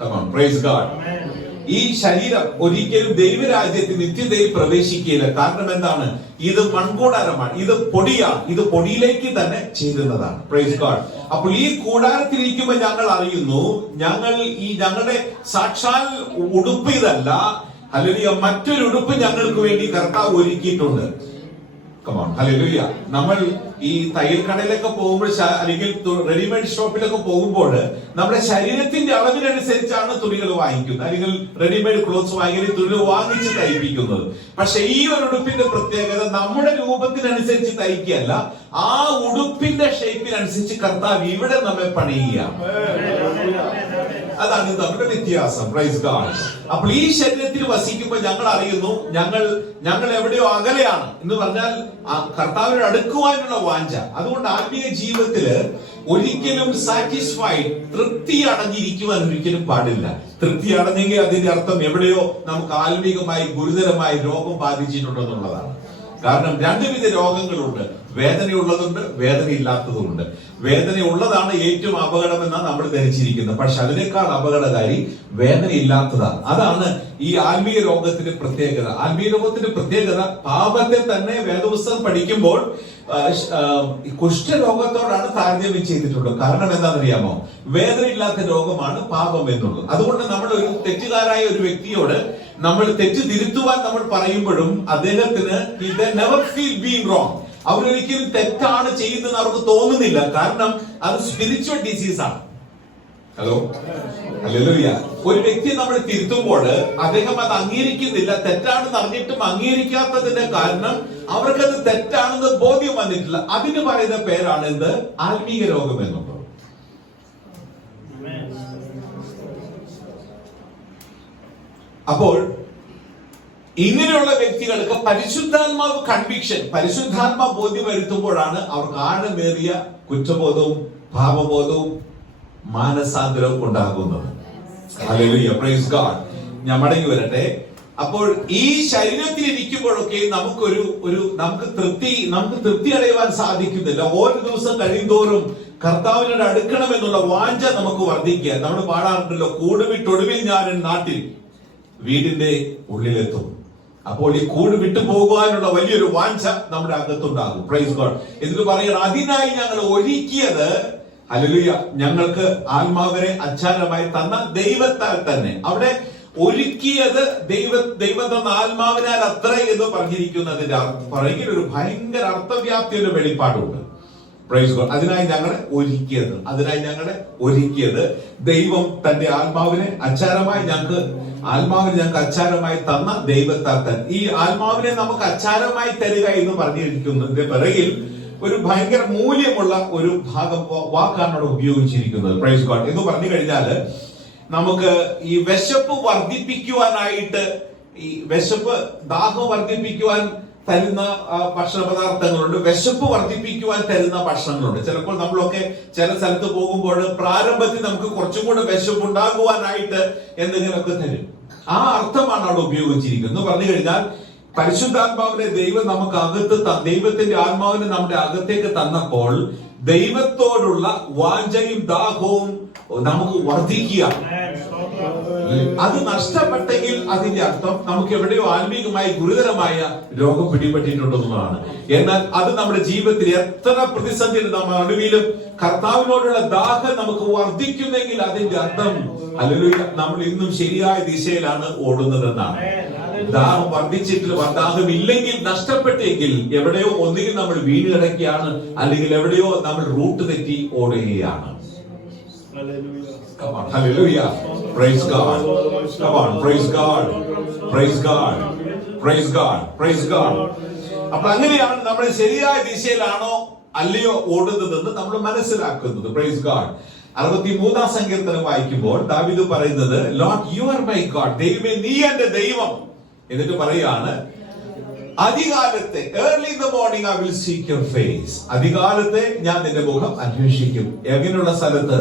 Come on, praise God. ഈ ശരീരം ഒരിക്കലും ദൈവരാജ്യത്തിൽ നിത്യതയിൽ പ്രവേശിക്കുകയില്ല. കാരണം എന്താണ്? ഇത് മൺകൂടാരമാണ്, ഇത് പൊടിയാണ്, ഇത് പൊടിയിലേക്ക് തന്നെ ചേരുന്നതാണ്. Praise God. അപ്പോൾ ഈ കൂടാരത്തിൽ ഇരിക്കുമ്പോൾ ഞങ്ങൾ അറിയുന്നു, ഞങ്ങളുടെ സാക്ഷാൽ ഉടുപ്പ് ഇതല്ല, ഹല്ലേലൂയ, മറ്റൊരു ഉടുപ്പ് ഞങ്ങൾക്ക് വേണ്ടി കർത്താവ് ഒരുക്കിയിട്ടുണ്ട്. Come on, hallelujah. നമ്മൾ ഈ തയ്യൽ കടയിലൊക്കെ പോകുമ്പോൾ, അല്ലെങ്കിൽ റെഡിമെയ്ഡ് ഷോപ്പിലൊക്കെ പോകുമ്പോൾ നമ്മുടെ ശരീരത്തിന്റെ അളവിനനുസരിച്ചാണ് തുണികൾ വാങ്ങിക്കുന്നത്, അല്ലെങ്കിൽ റെഡിമെയ്ഡ് ക്ലോത്ത്സ് വാങ്ങിയ തുണികൾ വാങ്ങിച്ച് തയ്പ്പിക്കുന്നത്. പക്ഷെ ഈ ഒരു ഉടുപ്പിന്റെ പ്രത്യേകത നമ്മുടെ രൂപത്തിനനുസരിച്ച് തയ്ക്കുകയല്ല, ആ ഉടുപ്പിന്റെ ഷേപ്പിനനുസരിച്ച് കർത്താവ് ഇവിടെ നമ്മെ പണിയുകയാണ്. അതാണ് നമ്മുടെ വ്യത്യാസം. Praise God. അപ്പോൾ ഈ ശരീരത്തിൽ വസിക്കുമ്പോൾ ഞങ്ങൾ അറിയുന്നു ഞങ്ങൾ എവിടെയോ അകലെയാണ് എന്ന് പറഞ്ഞാൽ കർത്താവിനോട് അടുക്കുവാനുള്ള വാഞ്ച. അതുകൊണ്ട് ആത്മീയ ജീവിതത്തില് ഒരിക്കലും സാറ്റിസ്ഫൈഡ്, തൃപ്തി അടഞ്ഞിരിക്കുവാൻ ഒരിക്കലും പാടില്ല. തൃപ്തി അടഞ്ഞെങ്കിൽ അതിന്റെ അർത്ഥം എവിടെയോ നമുക്ക് ആത്മീകമായി ഗുരുതരമായി രോഗം ബാധിച്ചിട്ടുണ്ടെന്നുള്ളതാണ്. കാരണം 2 വിധ രോഗങ്ങളുണ്ട്, വേദനയുള്ളതുണ്ട്, വേദനയില്ലാത്തതുണ്ട്. വേദനയുള്ളതാണ് ഏറ്റവും അപകടമെന്നാണ് നമ്മൾ ധരിച്ചിരിക്കുന്നത്. പക്ഷെ അതിനേക്കാൾ അപകടകാരി വേദനയില്ലാത്തതാണ്. അതാണ് ഈ ആത്മീയ രോഗത്തിന്റെ പ്രത്യേകത. ആത്മീയ രോഗത്തിന്റെ പ്രത്യേകത പാപത്തെ തന്നെ വേദപുസ്തകം പഠിക്കുമ്പോൾ കുഷ്ഠരോഗത്തോടാണ് താരതമ്യം ചെയ്തിട്ടുള്ളത്. കാരണം എന്താണെന്നറിയാമോ? വേദനയില്ലാത്ത രോഗമാണ് പാപം എന്നുള്ളത്. അതുകൊണ്ട് നമ്മൾ ഒരു തെറ്റുകാരായ ഒരു വ്യക്തിയോട് നമ്മൾ തെറ്റ് തിരുത്തുവാൻ നമ്മൾ പറയുമ്പോഴും അദ്ദേഹത്തിന് നെവർ ഫീൽ ബീങ് റോങ്, അവരൊരിക്കലും തെറ്റാണ് ചെയ്യുന്നതെന്ന് അവർക്ക് തോന്നുന്നില്ല. കാരണം അത് സ്പിരിച്വൽ ഡിസീസാണ്. Hello, hallelujah. ഒരു വ്യക്തിയെ നമ്മൾ തിരുത്തുമ്പോൾ അദ്ദേഹം അത് അംഗീകരിക്കുന്നില്ല, തെറ്റാണെന്ന് അറിഞ്ഞിട്ടും അംഗീകരിക്കാത്തതിന്റെ കാരണം അവർക്കത് തെറ്റാണെന്ന് ബോധ്യം വന്നിട്ടില്ല. അതിന് പറയുന്ന പേരാണ് എന്ത്? ആത്മീയ രോഗം എന്നുള്ളത്. അപ്പോൾ ഇങ്ങനെയുള്ള വ്യക്തികൾക്ക് പരിശുദ്ധാത്മാവ് കൺവിക്ഷൻ, പരിശുദ്ധാത്മാ ബോധ്യം വരുത്തുമ്പോഴാണ് അവർക്ക് ആഴമേറിയ കുറ്റബോധവും പാപബോധവും മാനസാന്തരവും ഉണ്ടാകുന്നത്. Hallelujah, praise God. ഞാൻ മടങ്ങി വരട്ടെ. അപ്പോൾ ഈ ശരീരത്തിൽ ഇരിക്കുമ്പോഴൊക്കെ നമുക്ക് തൃപ്തി അടയുവാൻ സാധിക്കുന്നില്ല. ഓരോ ദിവസം കഴിയുന്തോറും കർത്താവിനോട് അടുക്കണമെന്നുള്ള വാഞ്ച നമുക്ക് വർദ്ധിക്കുക. നമ്മൾ പാടാറുണ്ടല്ലോ, കൂടുവിട്ടൊടുവിൽ ഞാൻ നാട്ടിൽ വീടിന്റെ ഉള്ളിലെത്തും. അപ്പോൾ ഈ കൂട് വിട്ടു പോകുവാനുള്ള വലിയൊരു വാഞ്ച നമ്മുടെ അകത്തുണ്ടാകും. Praise God. എന്നിട്ട് പറയണം, അതിനായി ഞങ്ങൾ ഒരുക്കിയത്, ഹല്ലേലൂയ, ഞങ്ങൾക്ക് ആത്മാവിനെ അച്ചാരമായി തന്ന ദൈവത്താൽ തന്നെ. അവിടെ ഒരുക്കിയത് ദൈവം തന്ന ആത്മാവിനാൽ അത്ര എന്ന് പറഞ്ഞിരിക്കുന്നതിന്റെ പുറകിൽ ഒരു ഭയങ്കര അർത്ഥവ്യാപ്തിയുടെ വെളിപ്പാടുണ്ട്. Praise God. അതിനായി ഞങ്ങളെ ഒരുക്കിയത് ദൈവം തന്റെ ആത്മാവിനെ ഞങ്ങൾക്ക് അച്ചാരമായി തന്ന ദൈവത്താൽ തന്നെ. ഈ ആത്മാവിനെ നമുക്ക് അച്ചാരമായി തരിക എന്ന് പറഞ്ഞിരിക്കുന്നതിന്റെ പിറകിൽ ഒരു ഭയങ്കര മൂല്യമുള്ള ഒരു വാക്കാണ് അവിടെ ഉപയോഗിച്ചിരിക്കുന്നത്. Praise God. എന്ന് പറഞ്ഞു കഴിഞ്ഞാല് നമുക്ക് ഈ വിശപ്പ് വർദ്ധിപ്പിക്കുവാനായിട്ട്, ഈ ദാഹം വർദ്ധിപ്പിക്കുവാൻ തരുന്ന ഭക്ഷണ പദാർത്ഥങ്ങളുണ്ട്, വിശപ്പ് വർദ്ധിപ്പിക്കുവാൻ തരുന്ന ഭക്ഷണങ്ങളുണ്ട്. ചിലപ്പോൾ നമ്മളൊക്കെ ചില സ്ഥലത്ത് പോകുമ്പോൾ പ്രാരംഭത്തിൽ നമുക്ക് കുറച്ചും കൂടെ വിശപ്പ് ഉണ്ടാകുവാനായിട്ട് എന്തെങ്കിലുമൊക്കെ തരും. ആ അർത്ഥമാണ് അവിടെ ഉപയോഗിച്ചിരിക്കുന്നത്. എന്ന് പറഞ്ഞു കഴിഞ്ഞാൽ പരിശുദ്ധാത്മാവിനെ ദൈവം ദൈവത്തിന്റെ ആത്മാവിനെ നമ്മുടെ അകത്തേക്ക് തന്നപ്പോൾ ദൈവത്തോടുള്ള വാഞ്ചയും ദാഹവും നമുക്ക് വർദ്ധിക്കുക. അത് നഷ്ടപ്പെട്ടെങ്കിൽ അതിന്റെ അർത്ഥം നമുക്ക് എവിടെയോ ആത്മീകമായി ഗുരുതരമായ രോഗം പിടിപെട്ടിട്ടുണ്ടെന്നതാണ്. എന്നാൽ അത് നമ്മുടെ ജീവിതത്തിൽ എത്ര പ്രതിസന്ധി നടുവിലും കർത്താവിനോടുള്ള ദാഹം നമുക്ക് വർദ്ധിക്കുന്നെങ്കിൽ അതിന്റെ അർത്ഥം ഹല്ലേലൂയ നമ്മൾ ഇന്നും ശരിയായ ദിശയിലാണ് ഓടുന്നതെന്നാണ്. ദാഹം ദാഹം ഇല്ലെങ്കിൽ, നഷ്ടപ്പെട്ടെങ്കിൽ എവിടെയോ ഒന്നുകിൽ നമ്മൾ വീണ് കിടക്കുകയാണ്, അല്ലെങ്കിൽ എവിടെയോ നമ്മൾ റൂട്ട് തെറ്റി ഓടുകയാണ്. Come on, hallelujah. Praise God. Come on, praise God. Praise God. Praise God. Praise God. അപ്പോൾ അങ്ങനെയാണ് നമ്മൾ ശരിയായ ദിശയിലാണോ അല്ലയോ ഓടുന്നതെന്ന് നമ്മൾ മനസ്സിലാക്കുന്നത്. Praise God. 63-ാം സങ്കീർത്തനം വായിക്കുമ്പോൾ ദാവീദ് പറയുന്നത്, Lord, you are my God. ദൈവമേ, നീ എന്റെ ദൈവം. എന്നിട്ട് പറയാണ്, അതികാലത്തെ early in the morning I will seek your face. അതികാലത്തെ ഞാൻ നിന്റെ മുഖം അന്വേഷിക്കും. എങ്ങനെയുള്ള സ്ഥലത്ത്?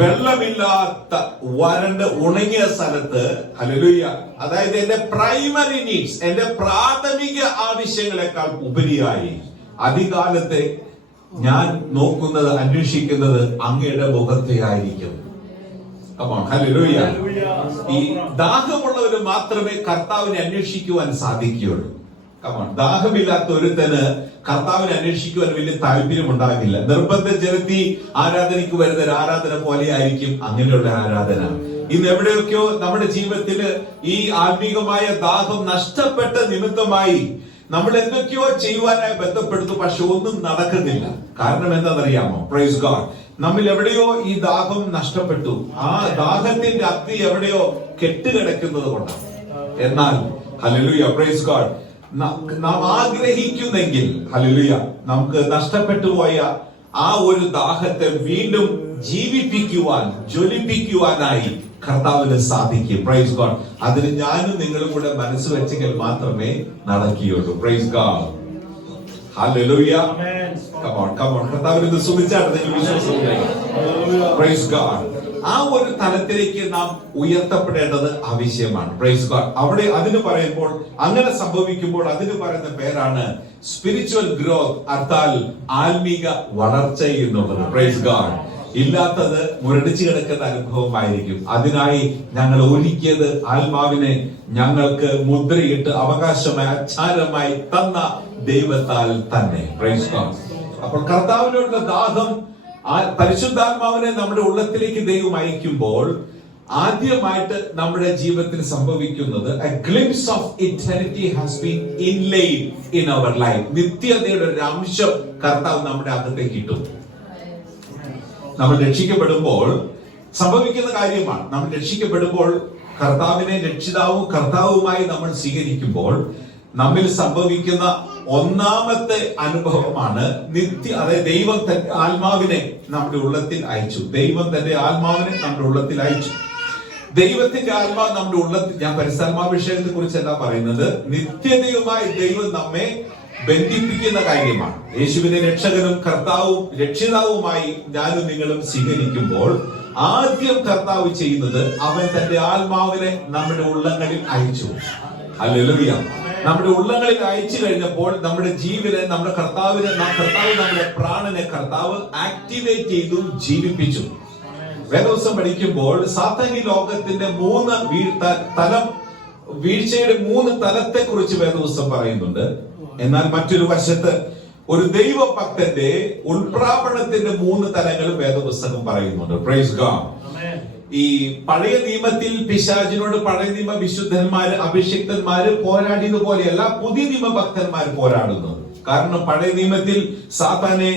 വെള്ളമില്ലാത്ത വരണ്ട് ഉണങ്ങിയ സ്ഥലത്ത്. ഹല്ലേലൂയ. അതായത് എന്റെ പ്രൈമറി നീഡ്സ്, എന്റെ പ്രാഥമിക ആവശ്യങ്ങളെക്കാൾ ഉപരിയായി അതികാലത്തെ ഞാൻ നോക്കുന്നത്, അന്വേഷിക്കുന്നത് അങ്ങയുടെ മുഖത്തെ ആയിരിക്കും. ഹല്ലേലൂയ. ഈ ദാഹമുള്ളവര് മാത്രമേ കർത്താവിനെ അന്വേഷിക്കുവാൻ സാധിക്കുകയുള്ളൂ. ദാഹമില്ലാത്ത ഒരുത്തന് കർത്താവിനെ അന്വേഷിക്കുവാൻ വലിയ താല്പര്യം ഉണ്ടാകില്ല. നിർബന്ധം ചെലുത്തി ആരാധനയ്ക്ക് വരുന്ന ഒരു ആരാധന പോലെ ആയിരിക്കും അങ്ങനെയുള്ള ആരാധന. ഇന്ന് എവിടെയൊക്കെയോ നമ്മുടെ ജീവിതത്തില് ഈ ആത്മീകമായ ദാഹം നഷ്ടപ്പെട്ട നിമിത്തമായി നമ്മൾ എന്തൊക്കെയോ ചെയ്യുവാനായി ബന്ധപ്പെടുത്തു, പക്ഷെ ഒന്നും നടക്കുന്നില്ല. കാരണം എന്താണെന്നറിയാമോ? Praise God. നമ്മൾ എവിടെയോ ഈ ദാഹം നഷ്ടപ്പെട്ടു. ആ ദാഹത്തിന്റെ അഗ്നി എവിടെയോ കെട്ടുകിടക്കുന്നത് കൊണ്ടാണ്. എന്നാൽ ഹല്ലേലൂയ, പ്രൈസ് ഗോഡ്, നാം ആഗ്രഹിക്കുന്നെങ്കിൽ ഹല്ലേലൂയ നമുക്ക് നഷ്ടപ്പെട്ടു പോയ ആ ഒരു ദാഹത്തെ വീണ്ടും ജീവിപ്പിക്കുവാൻ, ജ്വലിപ്പിക്കുവാനായി കർത്താവിന് സാധിക്കും. Praise God. അതിന് ഞാനും നിങ്ങളും കൂടെ മനസ്സ് വെച്ചെങ്കിൽ മാത്രമേ നടക്കുകയുള്ളൂ. Price God. Hallelujah. Come on, come on. കർത്താവിനെ സ്തുതിച്ചാണ് നിങ്ങൾ വിശ്വസിക്കുന്നത്. Price God. ആ ഒരു തലത്തിലേക്ക് നാം ഉയർത്തപ്പെടേണ്ടത് ആവശ്യമാണ്. Praise God. അവിടെ അതിന് പറയുമ്പോൾ, അങ്ങനെ സംഭവിക്കുമ്പോൾ അതിന് പറയുന്ന പേരാണ് സ്പിരിച്വൽ ഗ്രോത്ത്, അർത്ഥാൽ ആത്മീക വളർച്ച എന്നുള്ളത്. Praise God. ഇല്ലാത്തത് മുരടിച്ചു കിടക്കുന്ന അനുഭവമായിരിക്കും. അതിനായി ഞങ്ങൾ ഒരുക്കിയത് ആത്മാവിനെ ഞങ്ങൾക്ക് മുദ്രയിട്ട് അവകാശമായി അച്ചാരമായി തന്ന ദൈവത്താൽ തന്നെ. Praise God. അപ്പോൾ കർത്താവിനോടുള്ള ദാഹം, പരിശുദ്ധാത്മാവിനെ നമ്മുടെ ഉള്ളത്തിലേക്ക് ദൈവം അയക്കുമ്പോൾ ആദ്യമായിട്ട് നമ്മുടെ ജീവിതത്തിൽ സംഭവിക്കുന്നത് a glimpse of eternity has been inlaid in our life. നിത്യതയുടെ ഒരു അംശം കർത്താവ് നമ്മുടെ അകത്തേക്ക് ഇട്ടു. നമ്മൾ രക്ഷിക്കപ്പെടുമ്പോൾ സംഭവിക്കുന്ന കാര്യമാണ്. നമ്മൾ രക്ഷിക്കപ്പെടുമ്പോൾ കർത്താവിനെ കർത്താവുമായി നമ്മൾ സ്വീകരിക്കുമ്പോൾ നമ്മിൽ സംഭവിക്കുന്ന ഒന്നാമത്തെ അനുഭവമാണ് അതായത് ദൈവം തന്റെ ആത്മാവിനെ നമ്മുടെ ഉള്ളത്തിൽ അയച്ചു. ദൈവം തന്റെ ആത്മാവിനെ നമ്മുടെ ഉള്ളത്തിൽ അയച്ചു. ദൈവത്തിന്റെ ആത്മാവ് നമ്മുടെ ഉള്ളത്തിൽ, ഞാൻ പരിശുദ്ധാത്മാഭിഷേകത്തെ കുറിച്ചല്ല പറയുന്നത്, നിത്യതയുമായി ദൈവം നമ്മെ ബന്ധിപ്പിക്കുന്ന കാര്യമാണ്. യേശുവിനെ രക്ഷകനും കർത്താവും രക്ഷിതാവുമായി ഞാനും നിങ്ങളും സ്വീകരിക്കുമ്പോൾ ആദ്യം കർത്താവ് ചെയ്യുന്നത് അവൻ തന്റെ ആത്മാവിനെ നമ്മുടെ ഉള്ളങ്ങളിൽ അയച്ചു. ഹല്ലേലൂയ. നമ്മുടെ ഉള്ളങ്ങളിൽ അയച്ചു കഴിഞ്ഞപ്പോൾ നമ്മുടെ ജീവനെ, നമ്മുടെ കർത്താവ് നമ്മുടെ പ്രാണനെ കർത്താവ് ആക്ടിവേറ്റ് ചെയ്തു, ജീവിപ്പിച്ചു. വേദവസം പഠിക്കുമ്പോൾ സാത്താന്യ ലോകത്തിന്റെ വീഴ്ചയുടെ 3 തലത്തെ കുറിച്ച് വേദവസം പറയുന്നുണ്ട്. എന്നാൽ മറ്റൊരു വശത്ത് ഒരു ദൈവഭക്തന്റെ ഉൾപ്രാപണത്തിന്റെ 3 തലങ്ങളും വേദപുസ്തകം പറയുന്നുണ്ട്. Praise God. ഈ പഴയ നിയമത്തിൽ പിശാചിനോട് പഴയ നിയമ വിശുദ്ധന്മാര്, അഭിഷിക്തന്മാര് പോരാടിയത് പോലെയല്ല പുതിയ നിയമ ഭക്തന്മാർ പോരാടുന്നത്. കാരണം പഴയ നിയമത്തിൽ സാത്താനെ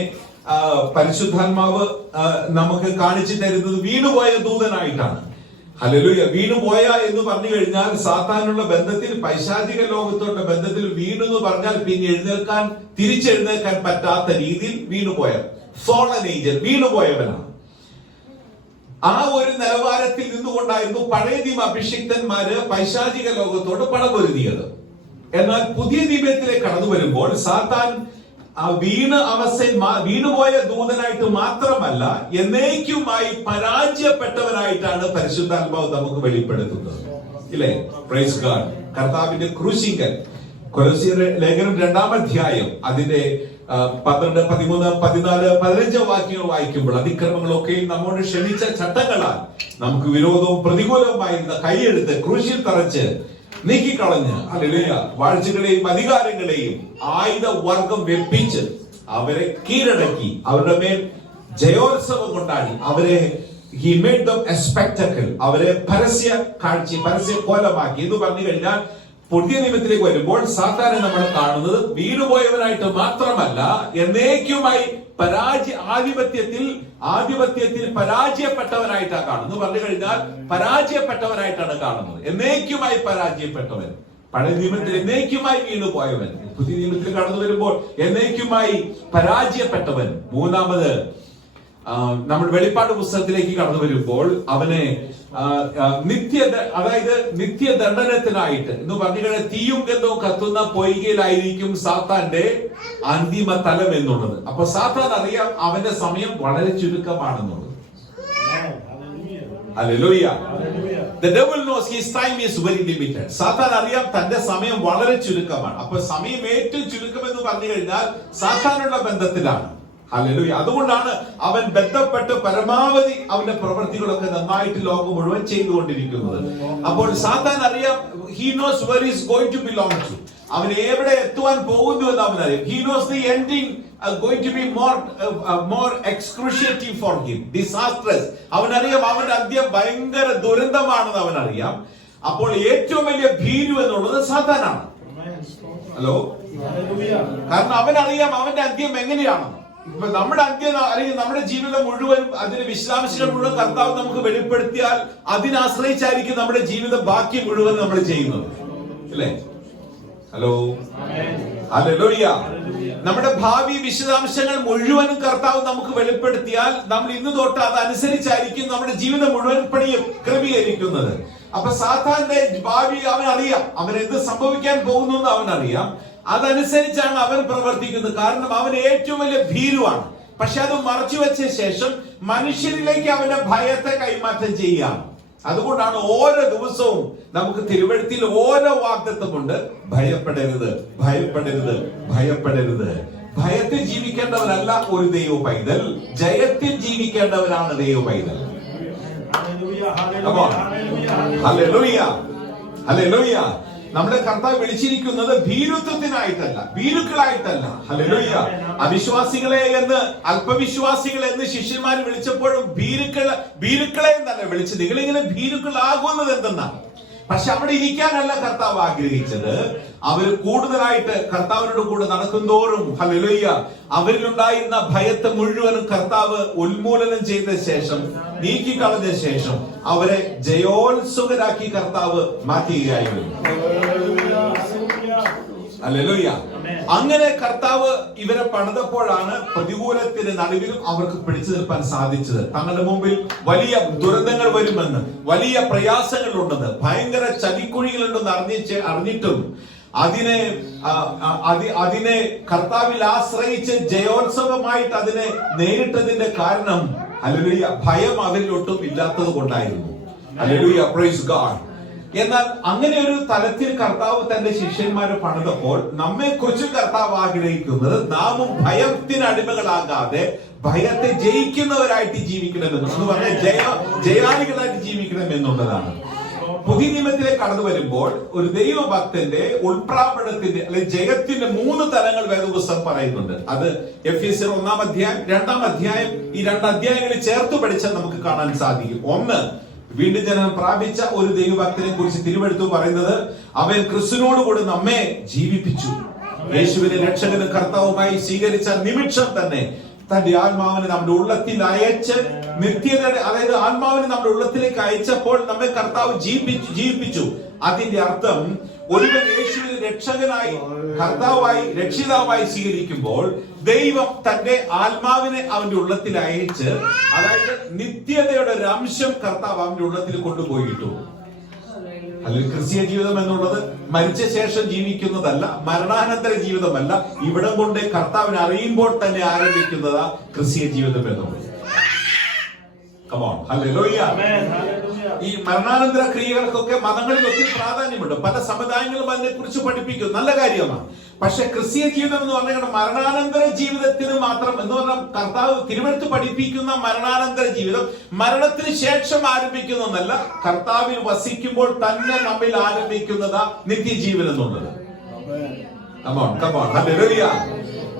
പരിശുദ്ധാത്മാവ് നമുക്ക് കാണിച്ചു തരുന്നത് വീണുപോയ ദൂതനായിട്ടാണ്. ഹല്ലേലൂയ. വീണുപോയ എന്ന് പറഞ്ഞു കഴിഞ്ഞാൽ സാത്താനുള്ള ബന്ധത്തിൽ, പൈശാചിക ലോകത്തോടുള്ള ബന്ധത്തിൽ വീണു എന്ന് പറഞ്ഞാൽ പിന്നെ തിരിച്ചെഴുന്നേൽക്കാൻ പറ്റാത്ത രീതിയിൽ വീണുപോയ fallen angel, വീണുപോയവനാണ്. ആ ഒരു നിലവാരത്തിൽ നിന്നുകൊണ്ടായിരുന്നു പഴയ നിയമ അഭിഷിക്തന്മാര് പൈശാചിക ലോകത്തോട് പടപൊരുതിയത്. എന്നാൽ പുതിയ നിയമത്തിലേക്ക് കടന്നു വരുമ്പോൾ സാത്താൻ വീണുപോയ ദൂതനായിട്ട് മാത്രമല്ല, എന്നേക്കുമായി പരാജയപ്പെട്ടവനായിട്ടാണ് പരിശുദ്ധാത്മാവ് നമുക്ക് വെളിപ്പെടുത്തുന്നത്. ഇല്ലേ? Praise God. കർത്താവിന്റെ ക്രൂശിങ്കൽ, കൊലോസ്യർ ലേഖനം 2-ാം അധ്യായം അതിന്റെ 12, 13, 14, 15 വാക്യങ്ങൾ വായിക്കുമ്പോൾ, അതിക്രമങ്ങളൊക്കെ നമ്മോട് ക്ഷമിച്ച ചട്ടങ്ങളാൽ നമുക്ക് വിരോധവും പ്രതികൂലവുമായിരുന്ന കൈയെടുത്ത് ക്രൂശിൽ തറച്ച് നീക്കിക്കളഞ്ഞ്, ഹല്ലേലൂയ, വാഴ്ചകളെയും അധികാരങ്ങളെയും ആയുധ വർഗം വെപ്പിച്ച് അവരെ കീഴടക്കി അവരുടെ മേൽ ജയോത്സവം കൊണ്ടാടി അവരെ he made them a spectacle, അവരെ പരസ്യ കോലമാക്കി എന്ന് പറഞ്ഞു കഴിഞ്ഞാൽ, പുതിയ നിയമത്തിലേക്ക് വരുമ്പോൾ സാത്താനെ നമ്മൾ കാണുന്നത് വീണുപോയവനായിട്ട് മാത്രമല്ല, എന്നേക്കുമായി ആധിപത്യത്തിൽ പരാജയപ്പെട്ടവനായിട്ടാണ് കാണുന്നത്. പറഞ്ഞു കഴിഞ്ഞാൽ പരാജയപ്പെട്ടവനായിട്ടാണ് കാണുന്നത്, എന്നേക്കുമായി പരാജയപ്പെട്ടവൻ. പഴയ നിയമത്തിൽ എന്നേക്കുമായി വീണുപോയവൻ, പുതിയ നിയമത്തിൽ കടന്നു വരുമ്പോൾ എന്നേക്കുമായി പരാജയപ്പെട്ടവൻ. മൂന്നാമത് നമ്മൾ വെളിപ്പാട് പുസ്തകത്തിലേക്ക് കടന്നു വരുമ്പോൾ അവനെ നിത്യദണ്ഡനത്തിനായിട്ട് എന്ന് പറഞ്ഞു കഴിഞ്ഞാൽ തീയും ഗന്ധവും കത്തുന്ന പൊയ്കയിലായിരിക്കും സാത്താന്റെ അന്തിമ തലം എന്നുള്ളത്. അപ്പൊ സാത്താൻ അറിയാം അവന്റെ സമയം വളരെ ചുരുക്കമാണെന്നുള്ളത്. Hallelujah. The devil knows his time is very limited. സാത്താൻ അറിയാം തന്റെ സമയം വളരെ ചുരുക്കമാണ്. അപ്പൊ സമയം ഏറ്റവും ചുരുക്കം എന്ന് പറഞ്ഞു കഴിഞ്ഞാൽ സാത്താനുള്ള ബന്ധത്തിലാണ്. ഹല്ലേലൂയ. അതുകൊണ്ടാണ് അവൻ ബന്ധപ്പെട്ട് പരമാവധി അവന്റെ പ്രവൃത്തികളൊക്കെ നന്നായിട്ട് ലോകം മുഴുവൻ ചെയ്തുകൊണ്ടിരിക്കുന്നത്. അപ്പോൾ സാത്താൻ അറിയാം, he knows where he is going to belong to. അവൻ എവിടെ എത്തുവാൻ പോകുന്നു എന്ന് അവനറിയാം. He knows the ending going to be more excruciating for him, disastrous. അവനറിയാം അവന്റെ അന്ത്യം ഭയങ്കര ദുരന്തമാണെന്ന് അവനറിയാം. അപ്പോൾ ഏറ്റവും വലിയ ഭീരു എന്നുള്ളത് സാത്താനാണ്. ഹലോ. കാരണം അവനറിയാം അവന്റെ അന്ത്യം എങ്ങനെയാണെന്ന്. ഇപ്പൊ നമ്മുടെ അന്ത്യം അല്ലെങ്കിൽ നമ്മുടെ ജീവിതം മുഴുവൻ, അതിന്റെ വിശദാംശങ്ങൾ മുഴുവൻ കർത്താവ് നമുക്ക് വെളിപ്പെടുത്തിയാൽ അതിനാശ്രയിച്ചായിരിക്കും നമ്മുടെ ജീവിതം ബാക്കി മുഴുവൻ നമ്മൾ ചെയ്യുന്നത്. അല്ലേ? ഹലോ. ഹല്ലേലൂയ. നമ്മുടെ ഭാവി വിശദാംശങ്ങൾ മുഴുവനും കർത്താവ് നമുക്ക് വെളിപ്പെടുത്തിയാൽ നമ്മൾ ഇന്ന് തൊട്ട് അതനുസരിച്ചായിരിക്കും നമ്മുടെ ജീവിതം മുഴുവൻ ക്രമീകരിക്കുന്നത്. അപ്പൊ സാത്താന്റെ ഭാവി അവനറിയാം, അവൻ എന്ത് സംഭവിക്കാൻ പോകുന്നു എന്ന് അവനറിയാം. അതനുസരിച്ചാണ് അവൻ പ്രവർത്തിക്കുന്നത്. കാരണം അവൻ ഏറ്റവും വലിയ ഭീരുവാണ്. പക്ഷെ അത് മറച്ചു വെച്ച ശേഷം മനുഷ്യരിലേക്ക് അവന്റെ ഭയത്തെ കൈമാറ്റം ചെയ്യുകയാണ്. അതുകൊണ്ടാണ് ഓരോ ദിവസവും നമുക്ക് തിരുവെഴുത്തിൽ ഓരോ വാഗ്ദത്തമുണ്ട്. ഭയപ്പെടരുത്, ഭയപ്പെടരുത്, ഭയപ്പെടരുത്. ഭയത്തിൽ ജീവിക്കേണ്ടവരല്ല ഒരു ദൈവ പൈതൽ, ജയത്തിൽ ജീവിക്കേണ്ടവരാണ് ദൈവ പൈതൽ. Hallelujah, hallelujah. നമ്മുടെ കർത്താവ് വിളിച്ചിരിക്കുന്നത് ഭീരുത്വത്തിനായിട്ടല്ല, ഭീരുക്കളായിട്ടല്ല. ഹല്ലേലൂയ. അവിശ്വാസികളെ എന്ന്, അല്പവിശ്വാസികളെ എന്ന് ശിഷ്യന്മാർ വിളിച്ചപ്പോഴും ഭീരുക്കളെ എന്നല്ല വിളിച്ചത്. നിങ്ങളിങ്ങനെ ഭീരുക്കളാകുന്നത് എന്തെന്നാണ്. പക്ഷെ അവിടെ ഇരിക്കാനല്ല കർത്താവ് ആഗ്രഹിച്ചത്. അവർ കൂടുതലായിട്ട് കർത്താവിനോട് കൂടെ നടക്കുന്തോറും, ഹല്ലേലൂയ, അവരിലുണ്ടായിരുന്ന ഭയത്തെ മുഴുവനും കർത്താവ് ഉന്മൂലനം ചെയ്ത ശേഷം, നീക്കിക്കളഞ്ഞ ശേഷം അവരെ ജയോത്സുകരാക്കി കർത്താവ് മാറ്റുകയായിരുന്നു. ഹല്ലേലൂയ. അങ്ങനെ കർത്താവ് ഇവരെ പണിതപ്പോഴാണ് പ്രതികൂലത്തിന് നടുവിലും അവർക്ക് പിടിച്ചു നിൽപ്പാൻ സാധിച്ചത്. തങ്ങളുടെ മുമ്പിൽ വലിയ ദുരന്തങ്ങൾ വരുമെന്ന്, വലിയ പ്രയാസങ്ങൾ ഉണ്ടെന്ന്, ഭയങ്കര ചതിക്കുഴികളുണ്ടെന്ന് അറിഞ്ഞിട്ടും അതിനെ കർത്താവിൽ ആശ്രയിച്ച് ജയോത്സവമായിട്ട് അതിനെ നേരിട്ടതിന്റെ കാരണം, ഹല്ലേലൂയ, ഭയം അവരിലൊട്ടും ഇല്ലാത്തത് കൊണ്ടായിരുന്നു. Hallelujah, praise God. എന്നാൽ അങ്ങനെ ഒരു തലത്തിൽ കർത്താവ് തന്റെ ശിഷ്യന്മാരെ പണിതപ്പോൾ നമ്മെ കുറിച്ച് കർത്താവ് ആഗ്രഹിക്കുന്നത് നാമും ഭയത്തിന് അടിമകളാകാതെ ഭയത്തെ ജയിക്കുന്നവരായിട്ട് ജീവിക്കണമെന്ന്, എന്ന് പറഞ്ഞാൽ ജയാളികളായിട്ട് ജീവിക്കണം എന്നുള്ളതാണ്. പുതിയ നിയമത്തിലേക്ക് കടന്നു വരുമ്പോൾ ഒരു ദൈവഭക്തന്റെ ഉൾപ്രാപണത്തിന്റെ അല്ലെങ്കിൽ ജയത്തിന്റെ 3 തലങ്ങൾ വേദപുസ്തകം പറയുന്നുണ്ട്. അത് എഫേസ്യർ 1-ാം അധ്യായം, 2-ാം അധ്യായം, ഈ 2 അധ്യായങ്ങളിൽ ചേർത്ത് പഠിച്ചാൽ നമുക്ക് കാണാൻ സാധിക്കും. ഒന്ന്, വീണ്ടും ജനനം പ്രാപിച്ച ഒരു ദൈവഭക്തനെ കുറിച്ച് തിരുവെഴുത്ത് പറയുന്നത്, അവൻ ക്രിസ്തുവിനോടുകൂടി നമ്മെ ജീവിപ്പിച്ചു. യേശുവിനെ രക്ഷകനും കർത്താവുമായി സ്വീകരിച്ച നിമിഷം തന്നെ തന്റെ ആത്മാവിനെ നമ്മുടെ ഉള്ളത്തിൽ അയച്ച് നിത്യതയുടെ, അതായത് ആത്മാവിനെ നമ്മുടെ ഉള്ളത്തിലേക്ക് അയച്ചപ്പോൾ നമ്മെ കർത്താവ് ജീവിപ്പിച്ചു. അതിന്റെ അർത്ഥം ഒരുവൻ യേശുവിനെ രക്ഷകനായി, കർത്താവായി, രക്ഷിതാവായി സ്വീകരിക്കുമ്പോൾ ദൈവം തന്റെ ആത്മാവിനെ അവന്റെ ഉള്ളത്തിൽ അയച്ച്, അതായത് നിത്യതയുടെ ഒരു അംശം കർത്താവ് അവന്റെ ഉള്ളത്തിൽ കൊണ്ടുപോയിട്ടു. അല്ലെങ്കിൽ ക്രിസ്തീയ ജീവിതം എന്നുള്ളത് മരിച്ച ശേഷം ജീവിക്കുന്നതല്ല, മരണാനന്തര ജീവിതമല്ല. ഇവിടം കൊണ്ട് കർത്താവിനെ അറിയുമ്പോൾ തന്നെ ആരംഭിക്കുന്നതാ ക്രിസ്തീയ ജീവിതം എന്നുള്ളത്. ഈ മരണാനന്തര ക്രിയകൾക്കൊക്കെ മതങ്ങളിൽ ഒത്തിരി പ്രാധാന്യമുണ്ട്. പല സമുദായങ്ങളും അതിനെ കുറിച്ച് പഠിപ്പിക്കും, നല്ല കാര്യമാണ്. പക്ഷെ ക്രിസ്തീയ ജീവിതം എന്ന് പറഞ്ഞാൽ മരണാനന്തര ജീവിതത്തിന് മാത്രം എന്ന് പറഞ്ഞാൽ കർത്താവ് തിരുവഴുത്ത് പഠിപ്പിക്കുന്ന മരണാനന്തര ജീവിതം മരണത്തിന് ശേഷം ആരംഭിക്കുന്നതല്ല, കർത്താവിൽ വസിക്കുമ്പോൾ തന്നെ നമ്മിൽ ആരംഭിക്കുന്നതാ നിത്യജീവൻ എന്നുള്ളത്.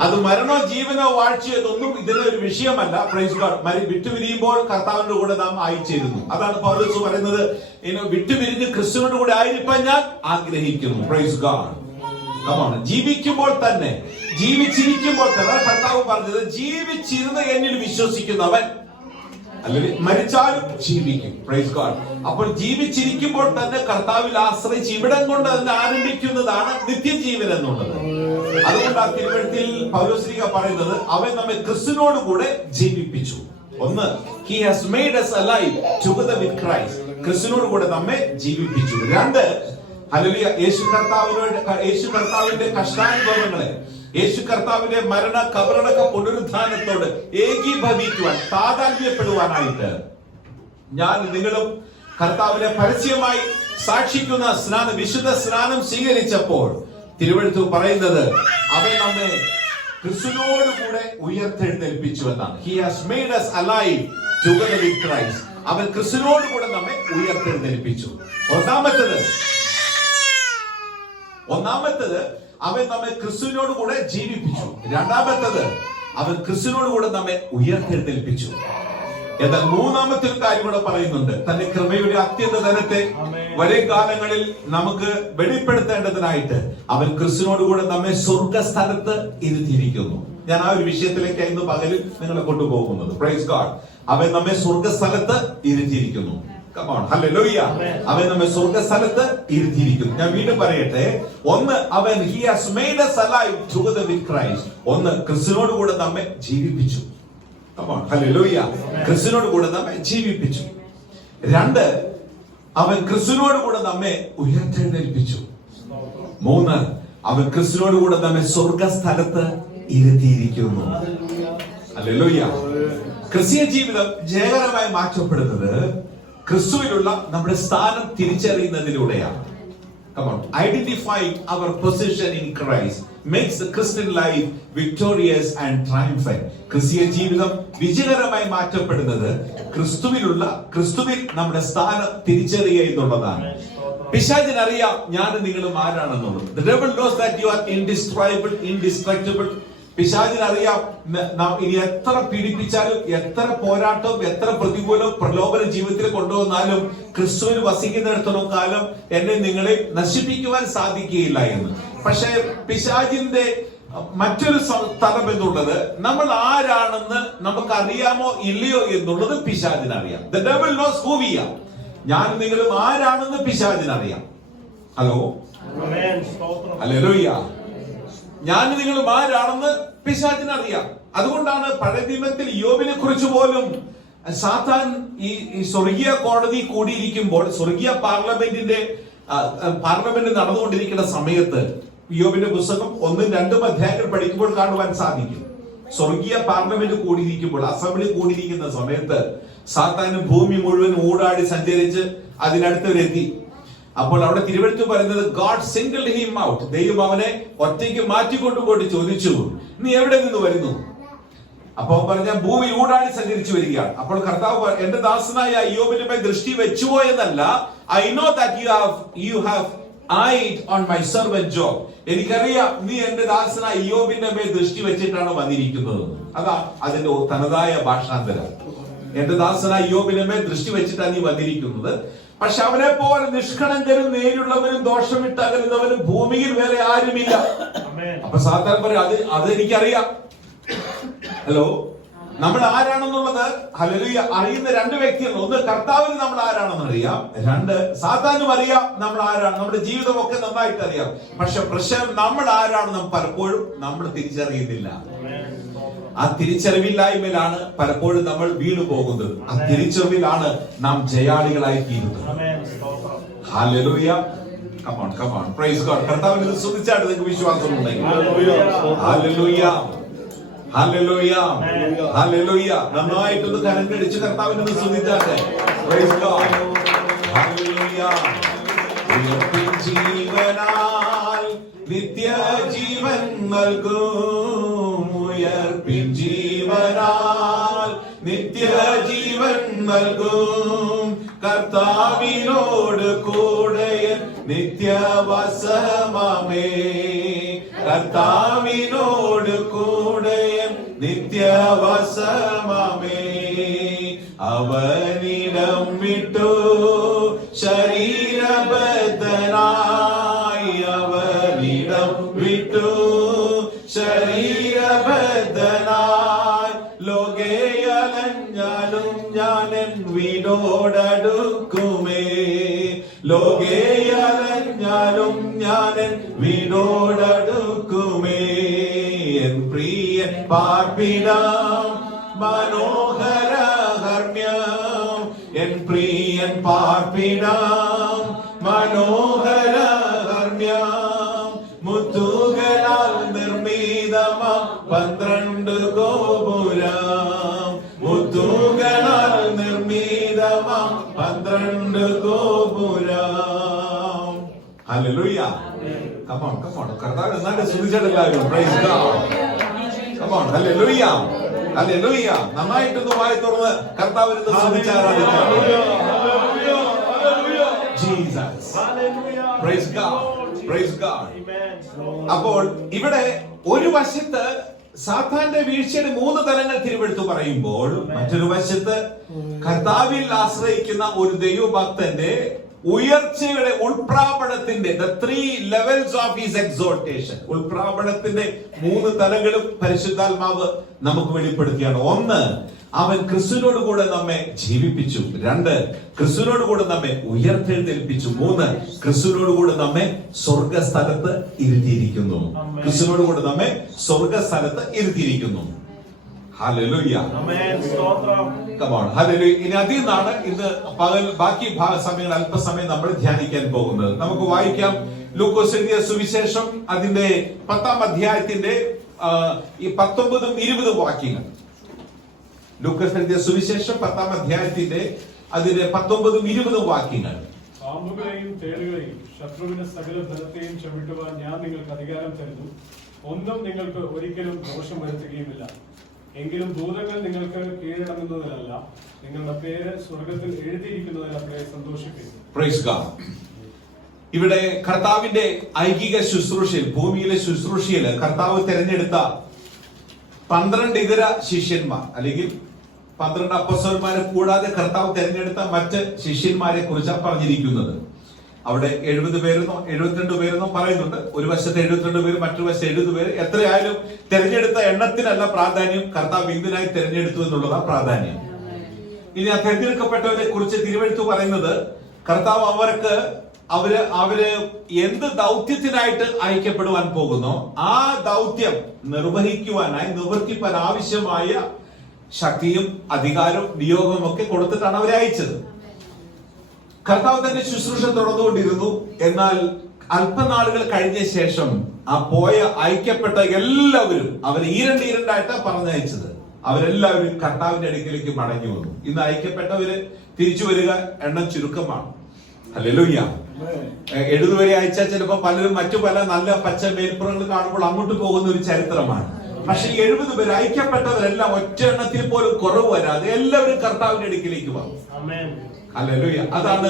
അത് മരണോ ജീവനോ വാഴ്ചയോ ഇതൊന്നും ഇതിനൊരു വിഷയമല്ല. Praise God. വിട്ടുപിരിയുമ്പോൾ കർത്താവിന്റെ കൂടെ നാം ആയിച്ചേരുന്നു. അതാണ് പൗലോസ് പറയുന്നത്, വിട്ടുപിരിഞ്ഞ് ക്രിസ്തുവിന്റെ കൂടെ ആയിരിക്കാൻ ഞാൻ ആഗ്രഹിക്കുന്നു. Praise God. ജീവിക്കുമ്പോൾ തന്നെ, ജീവിച്ചിരിക്കുമ്പോൾ തന്നെ കർത്താവ് പറഞ്ഞത്, ജീവിച്ചിരുന്ന് എന്നിൽ വിശ്വസിക്കുന്നവൻ അല്ലെങ്കിൽ മരിച്ചാലും ജീവിക്കും. Praise God. അപ്പോൾ ജീവിച്ചിരിക്കുമ്പോൾ തന്നെ കർത്താവിൽ ആശ്രയിച്ച് ഇവിടം കൊണ്ട് അതിനെ ആരംഭിക്കുന്നതാണ് നിത്യജീവൻ എന്നുള്ളത്. അതുകൊണ്ട് ആ തിരുവഴുത്തിൽ പൗലോസ് പറയുന്നത്, അവൻ നമ്മെ ക്രിസ്തുവിനോട് കൂടെ ജീവിപ്പിച്ചു. ഒന്ന്, he has made us alive together with Christ. ക്രിസ്തുവിനോട് കൂടെ നമ്മെ ജീവിപ്പിച്ചു. രണ്ട്, ഹല്ലേലൂയ, യേശു കർത്താവിന്റെ കഷ്ടാനുഭവങ്ങളെ, യേശു കർത്താവിന്റെ മരണ, കബറടക്ക, പുനരുത്ഥാനത്തോട് ഏകീഭവിക്കുവാൻ, താതാത്മ്യപ്പെടുവാനായിട്ട് ഞാൻ നിങ്ങളും കർത്താവിനെ പരസ്യമായി സാക്ഷിക്കുന്ന സ്നാനം, വിശുദ്ധ സ്നാനം സ്വീകരിച്ചപ്പോൾ തിരുവഴുത്ത് പറയുന്നത്, അവൻ നമ്മെ ക്രിസ്തുവിനോട് കൂടെ ഉയർത്തെഴുന്നേൽപ്പിച്ചു എന്നാണ്. He has made us alive together with Christ. അവൻ ക്രിസ്തുവിനോട് കൂടെ നമ്മെ ഉയർത്തെഴുന്നേൽപ്പിച്ചു. ഒന്നാമത്തത് അവൻ നമ്മെ ക്രിസ്തുവിനോട് കൂടെ ജീവിപ്പിച്ചു. രണ്ടാമത്തത് അവൻ ക്രിസ്തുവിനോട് കൂടെ നമ്മെ ഉയർത്തെഴുന്നേൽപ്പിച്ചു. എന്നാൽ മൂന്നാമത്തെ ഒരു കാര്യം കൂടെ പറയുന്നുണ്ട്, തന്റെ കൃപയുടെ അത്യന്ത ധനത്തെ വരും കാലങ്ങളിൽ നമുക്ക് വെളിപ്പെടുത്തേണ്ടതിനായിട്ട് അവൻ ക്രിസ്തുവിനോട് കൂടെ നമ്മെ സ്വർഗസ്ഥലത്ത് ഇരുത്തിയിരിക്കുന്നു. ഞാൻ ആ ഒരു വിഷയത്തിലേക്ക് ഇന്ന് പകലിൽ നിങ്ങളെ കൊണ്ടുപോകുന്നത്. Praise God. അവൻ നമ്മെ സ്വർഗസ്ഥലത്ത് ഇരുത്തിയിരിക്കുന്നു. അവൻ നമ്മെ സ്വർഗസ്ഥലത്ത് ഇരുത്തിയിരിക്കുന്നു. ഞാൻ വീണ്ടും പറയട്ടെ, ഒന്ന്, അവൻ he has made us alive together with Christ. ഒന്ന്, ക്രിസ്തുവിനോട് കൂടെ നമ്മെ ജീവിപ്പിച്ചു. ക്രിസ്തുവിനോട് കൂടെ നമ്മെ ജീവിപ്പിച്ചു. രണ്ട്, അവൻ ക്രിസ്തുവിനോട് കൂടെ നമ്മെ ഉയർത്തെഴുന്നേൽപ്പിച്ചു. മൂന്ന്, അവൻ ക്രിസ്തുവിനോട് കൂടെ നമ്മെ സ്വർഗസ്ഥലത്ത് ഇരുത്തിയിരിക്കുന്നു. ഹല്ലേലൂയ. ക്രിസ്തീയ ജീവിതം ജയകരമായി മാറ്റപ്പെടുന്നത് ക്രിസ്തുവിലുള്ള നമ്മുടെ സ്ഥാനം തിരിച്ചറിയുന്നതിലൂടെയാണ്. Come on, identifying our position in Christ makes the Christian life victorious and triumphant. ക്രിസ്തീയ ജീവിതം വിജയകരമായി മാറ്റപ്പെടുന്നത് ക്രിസ്തുവിൽ നമ്മുടെ സ്ഥാനം തിരിച്ചറിയുക എന്നുള്ളതാണ്. പിശാചിനറിയാം ഞാൻ നിങ്ങളും ആരാണെന്നുള്ളത്. The devil knows that you are indescribable, indestructible. പിശാചിനറിയാം ഇനി എത്ര പീഡിപ്പിച്ചാലും, എത്ര പോരാട്ടവും, എത്ര പ്രതികൂലവും പ്രലോഭന ജീവിതത്തിൽ കൊണ്ടുവന്നാലും ക്രിസ്തുവിൽ വസിക്കുന്നിടത്തോളം കാലം എന്നെ നിങ്ങളെ നശിപ്പിക്കുവാൻ സാധിക്കുകയില്ല എന്ന്. പക്ഷെ പിശാചിന്റെ മറ്റൊരു സ്ഥലം എന്നുള്ളത്, നമ്മൾ ആരാണെന്ന് നമുക്ക് അറിയാമോ ഇല്ലയോ എന്നുള്ളത് പിശാചിനറിയാം. The devil knows who we are. ഞാൻ നിങ്ങളും ആരാണെന്ന് പിശാചിനറിയാം. Hello, hallelujah. ഞാൻ നിങ്ങളും ആരാണെന്ന് പിശാചിനറിയാം. അതുകൊണ്ടാണ് പഴയ നിയമത്തിൽ യോബിനെ കുറിച്ച് പോലും സാത്താൻ ഈ സ്വർഗീയ കോടതി കൂടിയിരിക്കുമ്പോൾ, സ്വർഗീയ പാർലമെന്റ് നടന്നുകൊണ്ടിരിക്കുന്ന സമയത്ത് യോബിന്റെ പുസ്തകം 1-2 അധ്യായങ്ങൾ പഠിക്കുമ്പോൾ കാണുവാൻ സാധിക്കും. സ്വർഗീയ പാർലമെന്റ് കൂടിയിരിക്കുമ്പോൾ, അസംബ്ലി കൂടിയിരിക്കുന്ന സമയത്ത് സാത്താനും ഭൂമി മുഴുവൻ ഊടാടി സഞ്ചരിച്ച് അതിനടുത്തവരെത്തി. അപ്പോൾ അവിടെ തിരുവഴുത്ത് പറയുന്നത്, God singled him out. ദൈവം അവനെ ഒറ്റയ്ക്ക് മാറ്റിക്കൊണ്ടുപോയിട്ട് ചോദിച്ചു, നീ എവിടെ നിന്ന് വരുന്നു? അപ്പൊ പറഞ്ഞ ഭൂമി ഊടാടി സഞ്ചരിച്ചു വരികയാണ്. അപ്പോൾ കർത്താവ്, എന്റെ ദാസനായ അയ്യോബിന്റെ മേൽ ദൃഷ്ടി വെച്ചുവോ എന്നല്ല, I know that you have eyed on my servant Job. എനിക്കറിയാം നീ എന്റെ ദാസനായ അയ്യോബിന്റെ മേൽ ദൃഷ്ടി വെച്ചിട്ടാണ് വന്നിരിക്കുന്നത്. അതാ അതിന്റെ തനതായ ഭാഷാന്തരം. എന്റെ ദാസനായ അയ്യോബിന്റെ മേൽ ദൃഷ്ടി വെച്ചിട്ടാണ് നീ വന്നിരിക്കുന്നത്. പക്ഷെ അവനെ പോലെ നിഷ്കളങ്കരും നേരുള്ളവരും ദോഷമിട്ട് അകലുന്നവരും ഭൂമിയിൽ വേറെ ആരുമില്ല. അപ്പൊ സാത്താൻ പറയും, അത് എനിക്കറിയാം. ഹലോ, നമ്മൾ ആരാണെന്നുള്ളത് ഹല്ലേലൂയ അറിയുന്ന രണ്ട് വ്യക്തികൾ. ഒന്ന്, കർത്താവിന് നമ്മൾ ആരാണെന്ന് അറിയാം. രണ്ട്, സാത്താനും അറിയാം നമ്മൾ ആരാണ്. നമ്മുടെ ജീവിതമൊക്കെ നന്നായിട്ട് അറിയാം. പക്ഷെ പ്രശ്നം നമ്മൾ ആരാണെന്ന് പലപ്പോഴും നമ്മൾ തിരിച്ചറിയുന്നില്ല. ആ തിരിച്ചറിവില്ലായ്മയിലാണ് പലപ്പോഴും നമ്മൾ വീണു പോകുന്നത്. ആ തിരിച്ചറിവിലാണ് നാം ജയാളികളായി തീരുന്നത്. Hallelujah. Come on, come on. Praise God. കർത്താവിനെ സ്തുതിച്ചാട്ട് നിങ്ങൾക്ക് വിശ്വാസം ഉണ്ടെങ്കിൽ ഹല്ലേലൂയ, ഹല്ലേലൂയ, ഹല്ലേലൂയ. നന്നായിട്ടൊന്ന് കരണ്ടടിച്ച് കർത്താവിനെ സ്തുതിച്ചാട്ടെ. Praise God. ഹല്ലേലൂയ. ഉയർപ്പിൻ ജീവനാൽ നിത്യജീവൻ നൽകും. ഉയർപ്പിൻ ജീവനാൽ നിത്യജീവൻ നൽകും. കർത്താവിനോട് കൂടെ നിത്യവാസമേ. കർത്താവിനോട് കൂടെ നിത്യവാസമേ. അവനിടം വിട്ടു ശരീരബദ്ധനായി. അവനിടം വിട്ടു ശരീരബദ്ധനായി. ലോകേയലഞ്ഞാലും ഞാനെൻ വീടോടടുക്കുമേ. ലോകേയലഞ്ഞാലും ഞാനെൻ വീടോടടുക്കുമേ. എൻ പ്രിയൻ പാർപ്പിടം മനോഹര ഹർമ്മ്യം. എൻ പ്രിയൻ പാർപ്പിടം മനോഹര ഹർമ്മ്യം. മുത്തുകളാൽ നിർമ്മിതമാം 12 ഗോപുരം. മുത്തുകളാൽ നിർമ്മിതമാം 12 ഗോപുരം. Hallelujah. Come on, come on. കർത്താവ് നന്നായിട്ട് സ്തുതിച്ചിട്ടില്ലായിരുന്നു. Praise God. Come on. Hallelujah, hallelujah. നന്നായിട്ടൊന്ന് വായി തുറന്ന് കർത്താവിനെ സ്തുതിച്ചാരാധിക്കാം. Jesus. Praise God. Praise God. അപ്പോൾ ഇവിടെ ഒരു വശത്ത് സാത്താന്റെ വീഴ്ചയുടെ 3 തലങ്ങൾ തിരുവെടുത്ത് പറയുമ്പോൾ, മറ്റൊരു വശത്ത് കർത്താവിൽ ആശ്രയിക്കുന്ന ഒരു ദൈവഭക്തന്റെ ഉയർച്ചയുടെ ഉൾപ്രാപണത്തിന്റെ the 3 levels of his exaltation. ഉൾപ്രാപണത്തിന്റെ 3 തലങ്ങളും പരിശുദ്ധാത്മാവ് നമുക്ക് വെളിപ്പെടുത്തിയാണ്. ഒന്ന്, അവൻ ക്രിസ്തുവിനോട് കൂടെ നമ്മെ ജീവിപ്പിച്ചു. 2, ക്രിസ്തുവിനോട് കൂടെ നമ്മെ ഉയർത്തെഴുന്നേൽപ്പിച്ചു. 3, ക്രിസ്തുവിനോട് കൂടെ നമ്മെ സ്വർഗസ്ഥലത്ത് ഇരുത്തിയിരിക്കുന്നു. ക്രിസ്തുവിനോട് കൂടെ നമ്മെ സ്വർഗസ്ഥലത്ത് ഇരുത്തിയിരിക്കുന്നു. ഹല്ലേലൂയ. Come on. ഹല്ലേലൂയ. ഇനി അതിൽ നിന്നാണ് ഇന്ന് പകൽ ബാക്കി സമയങ്ങൾ അല്പസമയം നമ്മൾ ധ്യാനിക്കാൻ പോകുന്നത്. നമുക്ക് വായിക്കാം ലൂക്കോസ് എഴുതിയ സുവിശേഷം അതിന്റെ 10-ാം അധ്യായത്തിന്റെ ഈ 19-ഉം 20-ഉം വാക്യങ്ങൾ. ലൂക്കോസ് എഴുതിയ സുവിശേഷം 10-ാം അധ്യായത്തിന്റെ അതിന്റെ 19-ഉം 20-ഉം വാക്യങ്ങൾ. പാമ്പുകളെയും തേളുകളെയും ശത്രുവിന്റെ സകല ബലത്തെയും ചവിട്ടുവാൻ ഞാൻ നിങ്ങൾക്ക് അധികാരം തരുന്നു. ഒന്നും നിങ്ങൾക്ക് ഒരിക്കലും ദോഷം വരുത്തുകയുമില്ല. എങ്കിലും ഭൂതങ്ങൾ നിങ്ങൾക്ക് കീഴടങ്ങുന്നതിലല്ല, നിങ്ങളുടെ പേര് സ്വർഗത്തിൽ എഴുതിയിരിക്കുന്നതിലത്രേ സന്തോഷിക്കുന്നു. Praise God. ഇവിടെ കർത്താവിന്റെ ഐകിക ശുശ്രൂഷയിൽ, ഭൂമിയിലെ ശുശ്രൂഷയിൽ കർത്താവ് തിരഞ്ഞെടുത്ത 12 ഇതര ശിഷ്യന്മാർ അല്ലെങ്കിൽ 12 അപ്പോസ്തലന്മാരെ കൂടാതെ കർത്താവ് തിരഞ്ഞെടുത്ത മറ്റ് ശിഷ്യന്മാരെ കുറിച്ചാണ് പറഞ്ഞിരിക്കുന്നത്. അവിടെ 70 പേരെന്നോ 72 പേരെന്നോ പറയുന്നുണ്ട്. ഒരു വശത്ത് 72 പേര്, മറ്റൊരു വശത്ത് 70 പേര്. എത്രയായാലും തിരഞ്ഞെടുത്ത എണ്ണത്തിനല്ല പ്രാധാന്യം, കർത്താവ് എന്തിനായി തിരഞ്ഞെടുത്തു എന്നുള്ളതാണ് പ്രാധാന്യം. ഇനി ആ തിരഞ്ഞെടുക്കപ്പെട്ടവരെ കുറിച്ച് തിരുവെഴുത്ത് പറയുന്നത്, കർത്താവ് അവര് എന്ത് ദൗത്യത്തിനായിട്ട് അയക്കപ്പെടുവാൻ പോകുന്നോ ആ ദൗത്യം നിർവഹിക്കുവാനായി നിവർത്തിപ്പാൻ ആവശ്യമായ ശക്തിയും അധികാരവും നിയോഗവും ഒക്കെ കൊടുത്തിട്ടാണ് അവരെ അയച്ചത്. കർത്താവ് തന്റെ ശുശ്രൂഷ തുടർന്നുകൊണ്ടിരുന്നു. എന്നാൽ അല്പനാളുകൾ കഴിഞ്ഞ ശേഷം ആ അയക്കപ്പെട്ട എല്ലാവരും അവരെ ഈരണ്ടായിട്ടാണ് പറഞ്ഞയച്ചത്. അവരെല്ലാവരും കർത്താവിന്റെ അടുക്കിലേക്ക് മടങ്ങി വന്നു. ഇന്ന് അയക്കപ്പെട്ടവര് തിരിച്ചു വരിക എണ്ണം ചുരുക്കമാണ്. ഹല്ലേലൂയ. 70 വരെ അയച്ചാൽ ചിലപ്പോൾ പലരും മറ്റു പല നല്ല പച്ച മേൽപ്പുറങ്ങൾ കാണുമ്പോൾ അങ്ങോട്ട് പോകുന്ന ഒരു ചരിത്രമാണ്. പക്ഷെ 70 പേര് അയക്കപ്പെട്ടവരെല്ലാം ഒറ്റ എണ്ണത്തിൽ പോലും കുറവ് വരാതെ എല്ലാവരും കർത്താവിന്റെ അടുക്കിലേക്ക് വന്നു. ഹല്ലേലൂയ. അതാണ്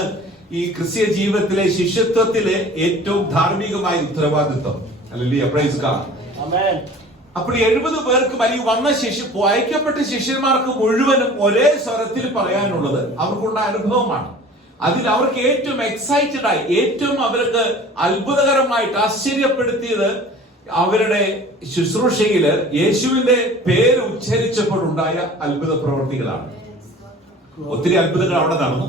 ഈ ക്രിസ്തീയ ജീവിതത്തിലെ ശിഷ്യത്വത്തിലെ ഏറ്റവും ധാർമ്മികമായ ഉത്തരവാദിത്വം. ഹല്ലേലൂയ. Praise God. ആമേൻ. അപ്പോൾ 70 പേർക്ക് വലിയ വന്ന അയക്കപ്പെട്ട ശിഷ്യന്മാർക്ക് മുഴുവനും ഒരേ സ്വരത്തിൽ പറയാനുള്ളത് അവർക്കുള്ള അനുഭവമാണ്. അതിൽ അവർക്ക് ഏറ്റവും എക്സൈറ്റഡ് ആയി, ഏറ്റവും അവർക്ക് അത്ഭുതകരമായിട്ട് ആശ്ചര്യപ്പെടുത്തിയത് അവരുടെ ശുശ്രൂഷയില് യേശുവിന്റെ പേര് ഉച്ചരിച്ചപ്പോൾ ഉണ്ടായ അത്ഭുത പ്രവർത്തികളാണ്. ഒത്തിരി അത്ഭുതങ്ങൾ അവിടെ നടന്നു.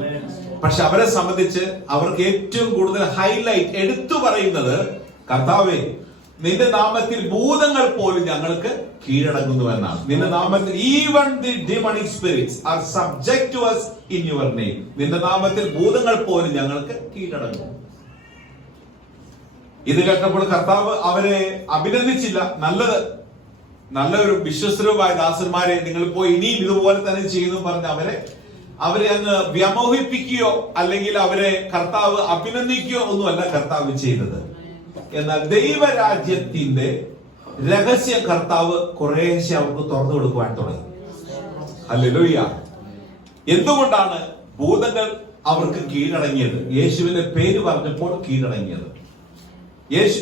പക്ഷെ അവരെ സംബന്ധിച്ച് അവർക്ക് ഏറ്റവും കൂടുതൽ ഹൈലൈറ്റ് എടുത്തു പറയുന്നത്, കർത്താവേ, നിന്റെ നാമത്തിൽ ഭൂതങ്ങൾ പോലും ഞങ്ങൾക്ക് കീഴടങ്ങുന്നു എന്നാണ്. നിന്റെ നാമത്തിൽ even the demonic spirits are subject to us in your name. നിന്റെ നാമത്തിൽ ഭൂതങ്ങൾ പോലും ഞങ്ങൾക്ക് കീഴടങ്ങും. ഇത് കേട്ടപ്പോൾ കർത്താവ് അവരെ അഭിനന്ദിച്ചില്ല. നല്ലൊരു വിശ്വസ്തരുമായ ദാസന്മാരെ നിങ്ങൾ പോയി ഇനിയും ഇതുപോലെ തന്നെ ചെയ്യുന്നു പറഞ്ഞ് അവരെ അങ്ങ് വ്യാമോഹിപ്പിക്കുകയോ അല്ലെങ്കിൽ അവരെ കർത്താവ് അഭിനന്ദിക്കുകയോ ഒന്നുമല്ല കർത്താവ് ചെയ്തത്. എന്നാൽ ദൈവരാജ്യത്തിന്റെ രഹസ്യം കർത്താവ് കുറേശ്ശെ അവർക്ക് തുറന്നു കൊടുക്കുവാൻ തുടങ്ങി. ഹല്ലേലൂയ. എന്തുകൊണ്ടാണ് ഭൂതങ്ങൾ അവർക്ക് കീഴടങ്ങിയത്? യേശുവിന്റെ പേര് പറഞ്ഞപ്പോൾ കീഴടങ്ങിയത്.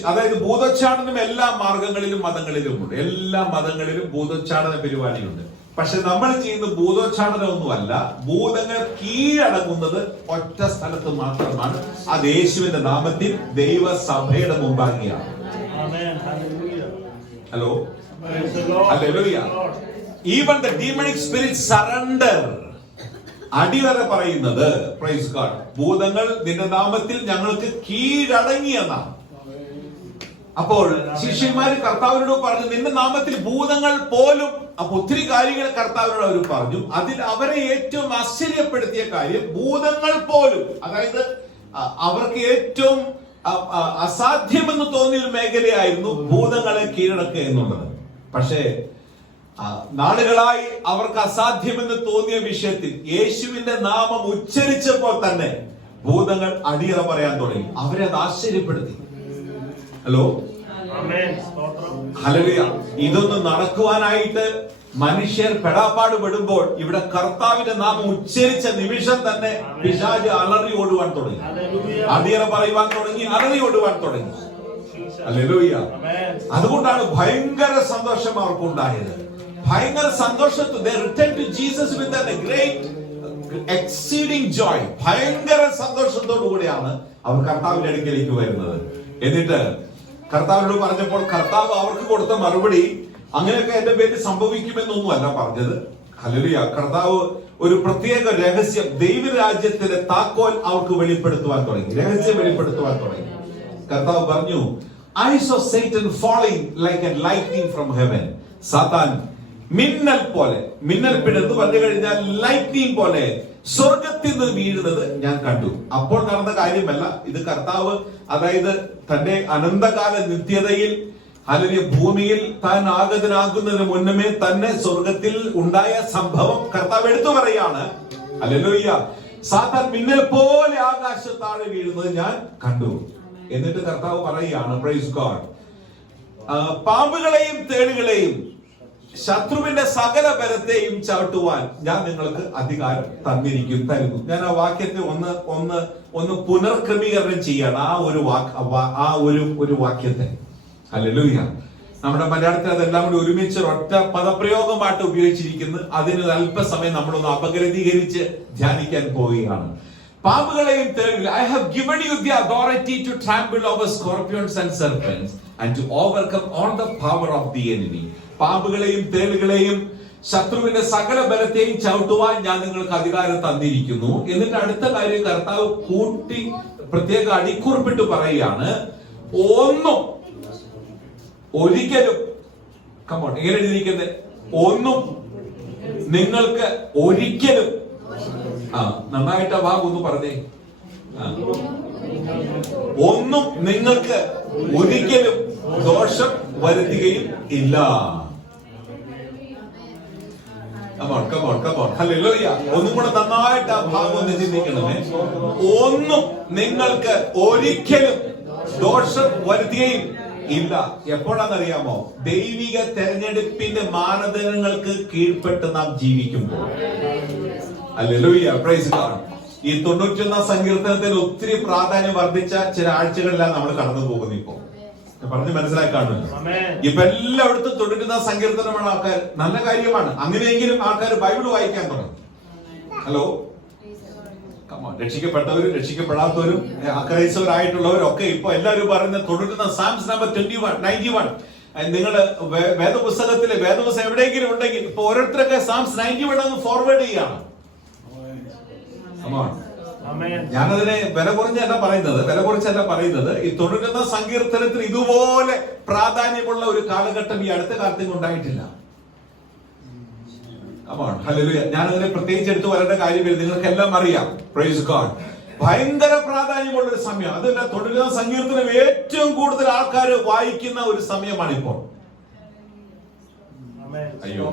അതായത് ഭൂതോച്ചാടനം എല്ലാ മാർഗങ്ങളിലും മതങ്ങളിലും ഉണ്ട്. എല്ലാ മതങ്ങളിലും ഭൂതോച്ചാടന പരിപാടിയുണ്ട്. പക്ഷെ നമ്മൾ ചെയ്യുന്ന ഭൂതോച്ചാടനം ഒന്നുമല്ല. ഭൂതങ്ങൾ കീഴടങ്ങുന്നത് ഒറ്റ സ്ഥലത്ത് മാത്രമാണ്. അത് യേശുവിന്റെ നാമത്തിൽ ദൈവസഭയുടെ മുമ്പാകെയാണ്. Hello, hallelujah. Even the demonic spirit surrender. അടിവര പറയുന്നത്, പ്രൈസ് ഗോഡ്, ഭൂതങ്ങൾ നിന്റെ നാമത്തിൽ ഞങ്ങൾക്ക് കീഴടങ്ങിയെന്നാണ്. അപ്പോൾ ശിഷ്യന്മാര് കർത്താവിനോട് പറഞ്ഞു, നിന്റെ നാമത്തിൽ ഭൂതങ്ങൾ പോലും. അപ്പൊ ഒത്തിരി കാര്യങ്ങൾ കർത്താവിനോട് അവർ പറഞ്ഞു. അതിൽ അവരെ ഏറ്റവും ആശ്ചര്യപ്പെടുത്തിയ കാര്യം ഭൂതങ്ങൾ പോലും, അതായത് അവർക്ക് ഏറ്റവും അസാധ്യമെന്ന് തോന്നിയ മേഖലയായിരുന്നു ഭൂതങ്ങളെ കീഴടക്കുക എന്നുള്ളത്. പക്ഷേ നാളുകളായി അവർക്ക് അസാധ്യമെന്ന് തോന്നിയ വിഷയത്തിൽ യേശുവിന്റെ നാമം ഉച്ചരിച്ചപ്പോൾ തന്നെ ഭൂതങ്ങൾ അടിയറ പറയാൻ തുടങ്ങി. അവരെ അത് ആശ്ചര്യപ്പെടുത്തി. Hello, hallelujah. ഇതൊന്നും നടക്കുവാനായിട്ട് മനുഷ്യർ പെടാപ്പാട് പെടുമ്പോൾ ഇവിടെ കർത്താവിന്റെ നാമം ഉച്ചരിച്ച നിമിഷം തന്നെ പിശാച് അലറി ഓടുവാൻ തുടങ്ങി, അടിയറ പറയുവാൻ തുടങ്ങി, അലറി ഓടുവാൻ തുടങ്ങി. ഹല്ലേലൂയ. അതുകൊണ്ടാണ് ഭയങ്കര സന്തോഷം അവർക്കുണ്ടായത്. ഭയങ്കര സന്തോഷത്തിൽ they returned to Jesus with a great exceeding joy. ഭയങ്കര സന്തോഷത്തോടു കൂടിയാണ് അവർ കർത്താവിന്റെ അടുക്കലേക്ക് വരുന്നത്. എന്നിട്ട് കർത്താവിനോട് പറഞ്ഞപ്പോൾ കർത്താവ് അവർക്ക് കൊടുത്ത മറുപടി, അങ്ങനെയൊക്കെ എന്റെ പേരിൽ സംഭവിക്കുമെന്നൊന്നുമല്ല പറഞ്ഞത്. ഹല്ലേലൂയ. കർത്താവ് ഒരു പ്രത്യേക രഹസ്യം, ദൈവരാജ്യത്തിലെ താക്കോൽ അവർക്ക് വെളിപ്പെടുത്തുവാൻ തുടങ്ങി, രഹസ്യം വെളിപ്പെടുത്തുവാൻ തുടങ്ങി. കർത്താവ് പറഞ്ഞു, I saw Satan falling like a lightning from heaven. സാത്താൻ മിന്നൽ പോലെ, മിന്നൽ പിടുത്ത് പറഞ്ഞു കഴിഞ്ഞാൽ ലൈറ്റ്നിങ് പോലെ സ്വർഗത്തിൽ നിന്ന് വീഴുന്നത് ഞാൻ കണ്ടു. അപ്പോൾ നടന്ന കാര്യമല്ല ഇത്. കർത്താവ് അതായത് തന്റെ അനന്തകാല നിത്യതയിൽ അല്ലെങ്കിൽ ഭൂമിയിൽ താൻ ആഗതനാകുന്നതിന് മുന്നമേ തന്നെ സ്വർഗത്തിൽ ഉണ്ടായ സംഭവം കർത്താവ് എടുത്തു പറയാണ്. ഹല്ലേലൂയ. സാത്താൻ മിന്നൽ പോലെ ആകാശത്താഴെ വീഴുന്നത് ഞാൻ കണ്ടു. എന്നിട്ട് കർത്താവ് പറയുകയാണ്, പ്രൈസ് ഗോഡ്, പാമ്പുകളെയും തേളുകളെയും ശത്രുവിന്റെ സകല ബലത്തെയും ചവിട്ടുവാൻ ഞാൻ നിങ്ങൾക്ക് അധികാരം തരുന്നു. ഞാൻ ആ വാക്യത്തെ ഒന്ന് പുനർക്രമീകരണം ചെയ്യാണ്. ആ ഒരു വാക്യത്തെ. ഹല്ലേലൂയ. നമ്മുടെ മലയാളത്തിൽ അതെല്ലാം കൂടി ഒരുമിച്ച് ഒറ്റ പദപ്രയോഗമായിട്ട് ഉപയോഗിച്ചിരിക്കുന്നത്. അതിന് അല്പസമയം നമ്മളൊന്ന് അപഗ്രഥീകരിച്ച് ധ്യാനിക്കാൻ പോവുകയാണ്. പാമ്പുകളെയും തേളുകളെയും, I have given you the authority to trample over scorpions and serpents and to overcome all the power of the enemy. പാമ്പുകളെയും തേളുകളെയും ശത്രുവിന്റെ സകല ബലത്തെയും ചവിട്ടുവാൻ ഞാൻ നിങ്ങൾക്ക് അധികാരം തന്നിരിക്കുന്നു. എന്നിട്ട് അടുത്ത കാര്യം കർത്താവ് കൂട്ടി പ്രത്യേക അടിക്കുറിപ്പിട്ട് പറയുകയാണ്, ഒരിക്കലും, കമോൺ, എങ്ങനെ എഴുതിയിരിക്കുന്നത്? ഒന്നും നിങ്ങൾക്ക് ഒരിക്കലും, നന്നായിട്ട് ആ ഭാഗം ഒന്ന് പറഞ്ഞേ. ഒന്നും നിങ്ങൾക്ക് ഒരിക്കലും ദോഷം വരുത്തുകയും ഇല്ല. ഒന്നും കൂടെ നന്നായിട്ട് ആ ഭാഗം ഒന്ന് ചിന്തിക്കണമേ. ഒന്നും നിങ്ങൾക്ക് ഒരിക്കലും ദോഷം വരുത്തുകയും ഇല്ല. എപ്പോഴാണെന്നറിയാമോ? ദൈവിക തെരഞ്ഞെടുപ്പിന്റെ മാനദണ്ഡങ്ങൾക്ക് കീഴ്പ്പെട്ട് നാം ജീവിക്കുമ്പോൾ. Hallelujah, praise God. ഈ 91 സങ്കീർത്തനത്തിന് ഒത്തിരി പ്രാധാന്യം വർദ്ധിച്ച ചില ആഴ്ചകളിലാണ് നമ്മൾ കടന്നു പോകുന്നത്. ഇപ്പോ പറഞ്ഞ് മനസ്സിലാക്കാണല്ലോ. ഇപ്പൊ എല്ലായിടത്തും 91 സങ്കീർത്തനമാണ് ആൾക്കാർ. നല്ല കാര്യമാണ്. അങ്ങനെയെങ്കിലും ആൾക്കാർ ബൈബിൾ വായിക്കാൻ തുടങ്ങി. ഹലോ, രക്ഷിക്കപ്പെട്ടവരും രക്ഷിക്കപ്പെടാത്തവരും അക്രൈസ്തവരായിട്ടുള്ളവരും ഒക്കെ ഇപ്പൊ എല്ലാവരും പറയുന്നത് തുടരുന്ന സാംസ് നമ്പർ 91. നിങ്ങൾ വേദപുസ്തകത്തിലെ വേദപുസ്തകം എവിടെയെങ്കിലും ഉണ്ടെങ്കിൽ ഇപ്പൊ ഓരോരുത്തരൊക്കെ സാംസ് 91 ഒന്ന് ഫോർവേഡ് ചെയ്യാണ്. ഞാനതിനെ വില കുറച്ചല്ല പറയുന്നത്. ഈ തുടരുന്ന സങ്കീർത്തനത്തിൽ ഇതുപോലെ പ്രാധാന്യമുള്ള ഒരു കാലഘട്ടം ഈ അടുത്ത കാലത്തേക്ക് ഉണ്ടായിട്ടില്ല. ഞാനതിനെ പ്രത്യേകിച്ച് എടുത്തു വരേണ്ട കാര്യമില്ല, നിങ്ങൾക്കെല്ലാം അറിയാം. Praise God. ഭയങ്കര പ്രാധാന്യമുള്ള ഒരു സമയം. അതല്ല, തുടരുന്ന സങ്കീർത്തനം ഏറ്റവും കൂടുതൽ ആൾക്കാർ വായിക്കുന്ന ഒരു സമയമാണ് ഇപ്പോൾ. അയ്യോ,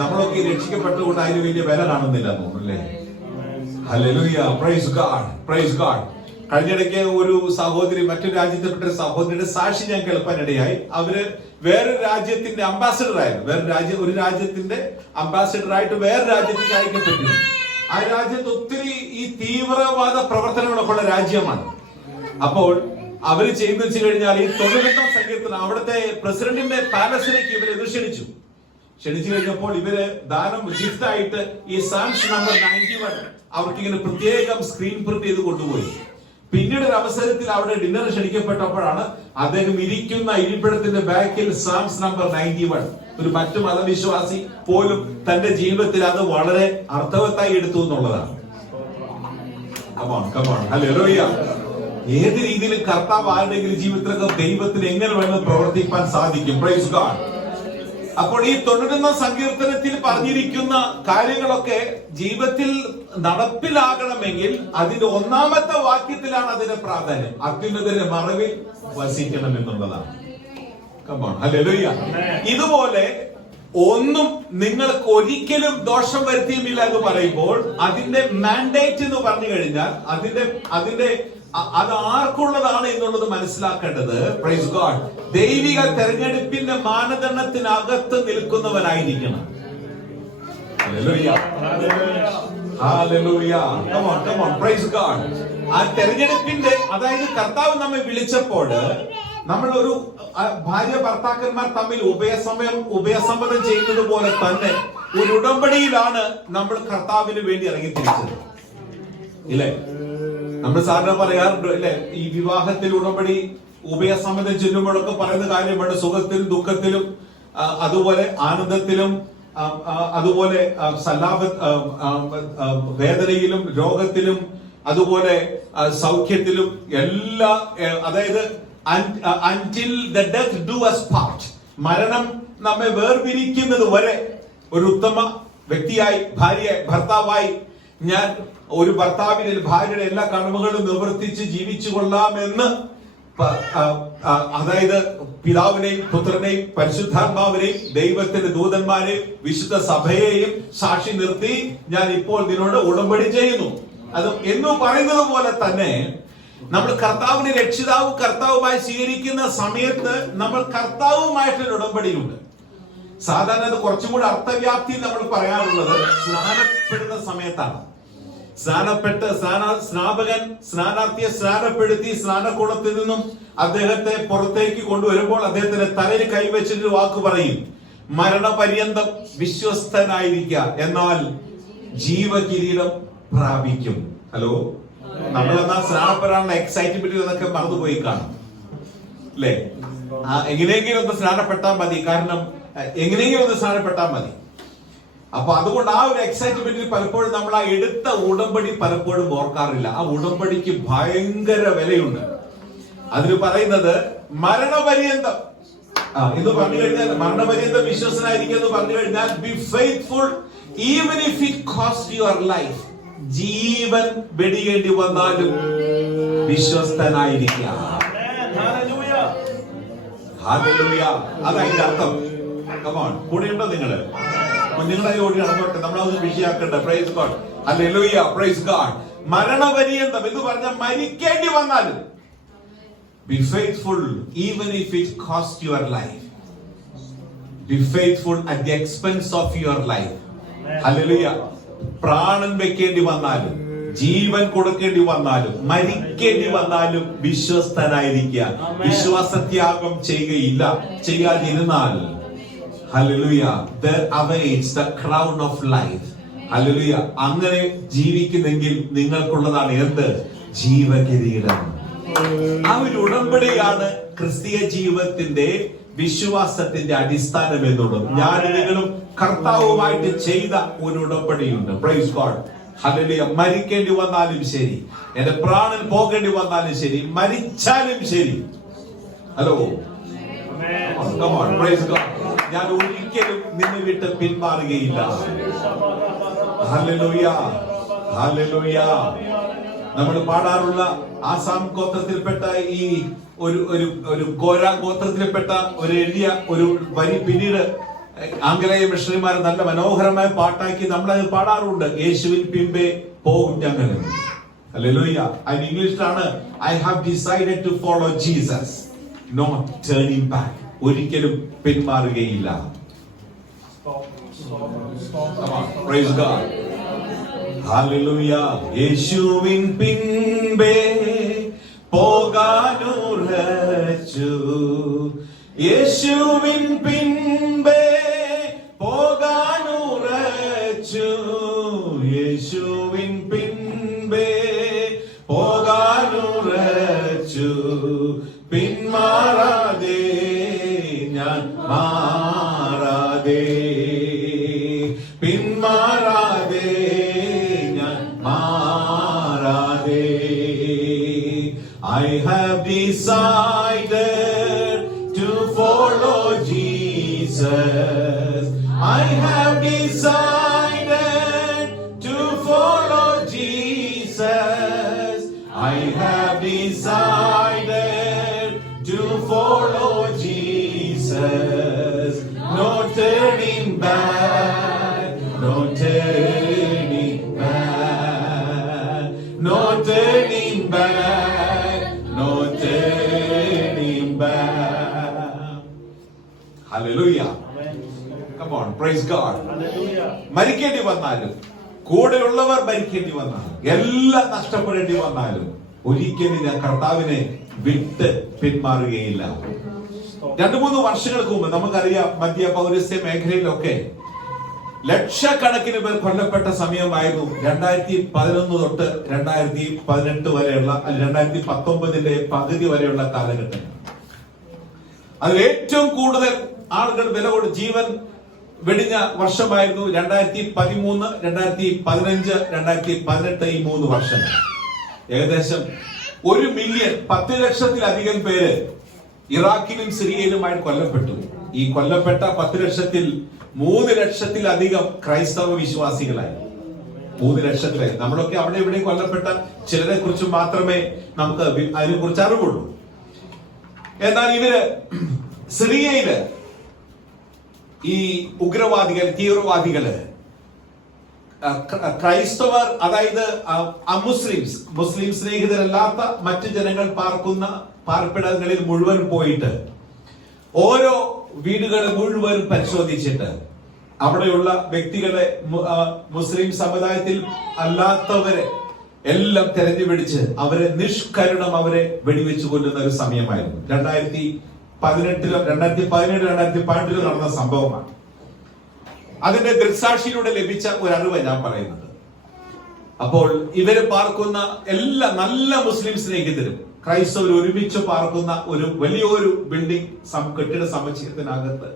നമ്മളൊക്കെ രക്ഷിക്കപ്പെട്ടുകൊണ്ട് അതിന് വലിയ വില കാണുന്നില്ല തോന്നുന്നല്ലേ. Hallelujah, praise God, praise God. കഴിഞ്ഞിടയ്ക്ക് ഒരു സഹോദരി, മറ്റൊരു രാജ്യത്തിൽപ്പെട്ട ഒരു സഹോദരിയുടെ സാക്ഷി ഞാൻ കേൾപ്പാനിടയായി. അവര് വേറൊരു രാജ്യത്തിന്റെ അംബാസിഡർ ആയിരുന്നു. ഒരു രാജ്യത്തിന്റെ അംബാസിഡർ ആയിട്ട് വേറെ രാജ്യത്തേക്ക് അയക്കപ്പെട്ടിരുന്നു. ആ രാജ്യത്ത് ഒത്തിരി ഈ തീവ്രവാദ പ്രവർത്തനങ്ങളൊക്കെ ഉള്ള രാജ്യമാണ്. അപ്പോൾ അവര് ചെയ്തു വെച്ച് കഴിഞ്ഞാൽ ഈ തുടരുന്ന സങ്കീർത്തനം അവിടുത്തെ പ്രസിഡന്റിന്റെ പാലസിലേക്ക് ഇവരെ ക്ഷണിച്ചു കഴിഞ്ഞപ്പോൾ ഇവര് ദാനം ഗിഫ്റ്റ് ആയിട്ട് ഈ സാംസ് നമ്പർ 91 അവർക്ക് ഇങ്ങനെ പ്രത്യേകം സ്ക്രീൻ പ്രിന്റ് ചെയ്ത് കൊണ്ടുപോയി. പിന്നീട് ഒരു അവസരത്തിൽ അവിടെ ഡിന്നർ ക്ഷണിക്കപ്പെട്ടപ്പോഴാണ് അദ്ദേഹം ഇരിക്കുന്ന ഇരിപ്പിടത്തിന്റെ ബാക്കിൽ സാംസ് നമ്പർ 91 ഒരു മറ്റു മതവിശ്വാസി പോലും തന്റെ ജീവിതത്തിൽ അത് വളരെ അർത്ഥവത്തായി എടുത്തു എന്നുള്ളതാണ്. ഹല്ലേലൂയ. ഏത് രീതിയിലും കർത്താവ് ആരുടെയെങ്കിലും ജീവിതത്തിലൊക്കെ ദൈവത്തിന് എങ്ങനെ വേണം പ്രവർത്തിക്കാൻ സാധിക്കും. Praise God. അപ്പോൾ ഈ തുടരുന്ന സങ്കീർത്തനത്തിൽ പറഞ്ഞിരിക്കുന്ന കാര്യങ്ങളൊക്കെ ജീവിതത്തിൽ നടപ്പിലാകണമെങ്കിൽ അതിന്റെ ഒന്നാമത്തെ വാക്യത്തിലാണ് അതിന്റെ പ്രാധാന്യം. അത്യുന്നതന്റെ മറവിൽ വസിക്കണം എന്നുള്ളതാണ്. ഹല്ലേലൂയ. ഇതുപോലെ ഒന്നും നിങ്ങൾക്ക് ഒരിക്കലും ദോഷം വരുത്തിയുമില്ല എന്ന് പറയുമ്പോൾ അതിന്റെ മാൻഡേറ്റ് എന്ന് പറഞ്ഞു കഴിഞ്ഞാൽ അത് ആർക്കുള്ളതാണ് എന്നുള്ളത് മനസ്സിലാക്കേണ്ടത്. Praise God. ദൈവിക തെരഞ്ഞെടുപ്പിന്റെ മാനദണ്ഡത്തിനകത്ത് നിൽക്കുന്നവനായിരിക്കണം. Hallelujah, hallelujah. Come on, praise God. ആ തെരഞ്ഞെടുപ്പിന്റെ, അതായത് കർത്താവ് നമ്മെ വിളിച്ചപ്പോൾ നമ്മൾ ഒരു ഭാര്യ ഭർത്താക്കന്മാർ തമ്മിൽ ഉഭയസമ്മതം ചെയ്യുന്നത് പോലെ തന്നെ ഒരു ഉടമ്പടിയിലാണ് നമ്മൾ കർത്താവിന് വേണ്ടി ഇറങ്ങിത്തിരിച്ചത്, ഇല്ലേ? നമ്മൾ സാധാരണ പറയാറുണ്ട്, അല്ലെ? ഈ വിവാഹത്തിൽ ഉടമ്പടി ഉഭയസമ്മതം ചെല്ലുമ്പോഴൊക്കെ പറയുന്ന കാര്യമാണ്. സുഖത്തിലും ദുഃഖത്തിലും അതുപോലെ ആനന്ദത്തിലും അതുപോലെ വേദനയിലും രോഗത്തിലും അതുപോലെ സൗഖ്യത്തിലും എല്ലാ, അതായത് until the death do us part, മരണം നമ്മെ വേർപിരിക്കുന്നത് വരെ ഒരു ഉത്തമ വ്യക്തിയായി, ഭർത്താവായി ഞാൻ ഒരു ഭർത്താവിനെ ഭാര്യയുടെ എല്ലാ കടമകളും നിവർത്തിച്ച് ജീവിച്ചു കൊള്ളാമെന്ന്, അതായത് പിതാവിനെയും പുത്രനെയും പരിശുദ്ധാത്മാവിനെയും ദൈവത്തിന്റെ ദൂതന്മാരെയും വിശുദ്ധ സഭയെയും സാക്ഷി നിർത്തി ഞാൻ ഇപ്പോൾ നിന്നോട് ഉടമ്പടി ചെയ്യുന്നു. അത് എന്ന് പറയുന്നത് പോലെ തന്നെ നമ്മൾ കർത്താവിനെ കർത്താവുമായി സ്വീകരിക്കുന്ന സമയത്ത് നമ്മൾ കർത്താവുമായിട്ടൊരു ഉടമ്പടിയുണ്ട്. സാധാരണ അത് കുറച്ചും കൂടി അർത്ഥവ്യാപ്തി നമ്മൾ പറയാറുള്ളത് സ്നാനപ്പെടുന്ന സമയത്താണ്. സ്നാനാർത്ഥിയെ സ്നാനപ്പെടുത്തി സ്നാനക്കുളത്തിൽ നിന്നും അദ്ദേഹത്തെ പുറത്തേക്ക് കൊണ്ടുവരുമ്പോൾ അദ്ദേഹത്തിന്റെ തലയിൽ കൈവച്ചിട്ട് വാക്ക് പറയും, മരണപര്യന്തം വിശ്വസ്തനായിരിക്കുക, എന്നാൽ ജീവകിരീടം പ്രാപിക്കും. ഹലോ, നമ്മളെന്നാ സ്നാനപ്പെടാനുള്ള എക്സൈറ്റ്മെന്റ് എന്നൊക്കെ മറന്നുപോയി കാണും, അല്ലേ? എങ്ങനെയെങ്കിലും ഒന്ന് സ്നാനപ്പെട്ടാൽ മതി, കാരണം എങ്ങനെയെങ്കിലും ഒന്ന് സ്നാനപ്പെട്ടാൽ മതി. അപ്പൊ അതുകൊണ്ട് ആ ഒരു എക്സൈറ്റ്മെന്റിൽ പലപ്പോഴും നമ്മൾ ആ എടുത്ത ഉടമ്പടി പലപ്പോഴും ഓർക്കാറില്ല. ആ ഉടമ്പടിക്ക് ഭയങ്കര വിലയുണ്ട്. അതിന് പറയുന്നത് മരണപര്യന്തം എന്ന് പറഞ്ഞു കഴിഞ്ഞാൽ, മരണപര്യന്തം വിശ്വസനായിരിക്കും എന്ന് പറഞ്ഞു കഴിഞ്ഞാൽ, be faithful even if it cost your life. ജീവൻ വെടിയേണ്ടി വന്നാലും വിശ്വസ്തനായിരിക്കുക. അതതിന്റെ അർത്ഥം. കൂടെയുണ്ടോ നിങ്ങള്? കുഞ്ഞുങ്ങളെ ഓടി നടന്നോട്ടെ, നമ്മളതൊന്നും വിഷയാക്കണ്ട. Praise God, hallelujah, praise God. മരണപര്യന്തം എന്ന് പറഞ്ഞാൽ മരിക്കേണ്ടി വന്നാലും be faithful even if it costs your life. Be faithful at the expense of your life. Hallelujah. പ്രാണൻ വെക്കേണ്ടി വന്നാലും, ജീവൻ കൊടുക്കേണ്ടി വന്നാലും, മരിക്കേണ്ടി വന്നാലും വിശ്വസ്തനായിരിക്കുക. വിശ്വാസത്യാഗം ചെയ്യാതിരുന്നാൽ, hallelujah, there awaits the crown of life. Hallelujah. അങ്ങനെ ജീവിക്കുന്നെങ്കിൽ നിങ്ങൾക്കുള്ളതാണ് എന്ത്? ജീവകിരീടം. ആ ഒരു ഉടമ്പടിയാണ് ക്രിസ്തീയ ജീവിതത്തിന്റെ വിശ്വാസത്തിന്റെ അടിസ്ഥാനം എന്നുള്ളത്. ഞാൻ നിങ്ങളും കർത്താവുമായിട്ട് ചെയ്ത ഒരു ഉടമ്പടിയുണ്ട്. Praise God. ഹല്ലേലൂയ. മരിക്കേണ്ടി വന്നാലും ശരി, എന്റെ പ്രാണൻ പോകേണ്ടി വന്നാലും ശരി, മരിച്ചാലും ശരി, ഹലോ, പ്രൈസ് ഗോഡ്, ഞാൻ ഒരിക്കലും നിന്നെ വിട്ട് പിന്മാറുകയില്ല. Hallelujah, hallelujah. നമ്മൾ പാടാറുള്ള ആസാം ഗോത്രത്തിൽപ്പെട്ട ഈ ഒരു ഗോര ഗോത്രത്തിൽപ്പെട്ട ഒരു എളിയ ഒരു വരി പിന്നീട് ആംഗലേയ മിഷണറിമാർ നല്ല മനോഹരമായ പാട്ടാക്കി നമ്മളത് പാടാറുണ്ട്. യേശുവിൻ പിമ്പേ പോകും ഞങ്ങൾ. ഹല്ലേലൂയ. അതിന് ഇംഗ്ലീഷിലാണ് I have decided to follow Jesus, not turning back. ഒരിക്കലും പിന്മാറുകയില്ല. Price God. ഹല്ലേലൂയ. യേശുവിൻ പിൻപേ പോകാനുറച്ചു, യേശുവിൻ പിൻപേ പോകാനുറച്ചു, യേശുവിൻ പിൻപേ പോകാനുറച്ചു, പിന്മാറാതെ ഞാൻ മാറാതെ, പിന്മാറാതെ ഞാൻ മാറാതെ. I have decided to follow Jesus. I have decided to follow Jesus. I have decided to follow Jesus. No turning back, no turning back, no turning back, no turning back. Hallelujah. Come on, praise God. മരിക്കേണ്ടി വന്നാലും, കൂടെയുള്ളവർ മരിക്കേണ്ടി വന്നാലും, എല്ലാം നഷ്ടപ്പെടേണ്ടി വന്നാലും ഒരിക്കലും ഞാൻ കർത്താവിനെ വിട്ട് പിന്മാറുകയില്ല. 2-3 വർഷങ്ങൾക്ക് മുമ്പ് നമുക്കറിയാം, മധ്യ പൗരസ്ത്യ മേഖലയിലൊക്കെ ലക്ഷക്കണക്കിന് പേർ കൊല്ലപ്പെട്ട സമയമായിരുന്നു 2011 തൊട്ട് 2018 വരെയുള്ള, 2019 പകുതി വരെയുള്ള കാലഘട്ടം. അതിൽ ഏറ്റവും കൂടുതൽ ആളുകൾ വില കൊടുത്ത് ജീവൻ വെടിഞ്ഞ വർഷമായിരുന്നു 2013, 2015, 2018 ഈ 3 വർഷങ്ങൾ. ഏകദേശം 1 മില്യൺ 10 ലക്ഷത്തിലധികം പേര് ഇറാഖിലും സിറിയയിലുമായി കൊല്ലപ്പെട്ടു. ഈ കൊല്ലപ്പെട്ട 10 ലക്ഷത്തിൽ 3 ലക്ഷത്തിലധികം ക്രൈസ്തവ വിശ്വാസികളായി. 3 ലക്ഷത്തിലായി. നമ്മളൊക്കെ അവിടെ ഇവിടെ കൊല്ലപ്പെട്ട ചിലരെ കുറിച്ച് മാത്രമേ നമുക്ക് അതിനെ കുറിച്ച് അറിവുള്ളൂ. എന്നാൽ ഇവര് സിറിയയില് ഈ ഉഗ്രവാദികൾ, തീവ്രവാദികള് ക്രൈസ്തവർ, അതായത് മുസ്ലിം സ്നേഹിതരല്ലാത്ത മറ്റ് ജനങ്ങൾ പാർക്കുന്ന പാർപ്പിടങ്ങളിൽ മുഴുവൻ പോയിട്ട് ഓരോ വീടുകൾ മുഴുവൻ പരിശോധിച്ചിട്ട് അവിടെയുള്ള വ്യക്തികളെ, മുസ്ലിം സമുദായത്തിൽ അല്ലാത്തവരെ എല്ലാം തെരഞ്ഞുപിടിച്ച് അവരെ നിഷ്കരുണം അവരെ വെടിവെച്ച് കൊല്ലുന്ന ഒരു സമയമായിരുന്നു. 2018, 2018 നടന്ന സംഭവമാണ്. അതിന്റെ ദൃക്സാക്ഷിയിലൂടെ ലഭിച്ച ഒരു അറിവ് ഞാൻ പറയുന്നത്. അപ്പോൾ ഇവര് പാർക്കുന്ന എല്ലാ നല്ല മുസ്ലിം സ്നേഹിതരും ക്രൈസ്തവർ ഒരുമിച്ച് പാർക്കുന്ന ഒരു വലിയൊരു ബിൽഡിംഗ് കെട്ടിട സമുച്ചയത്തിനകത്ത്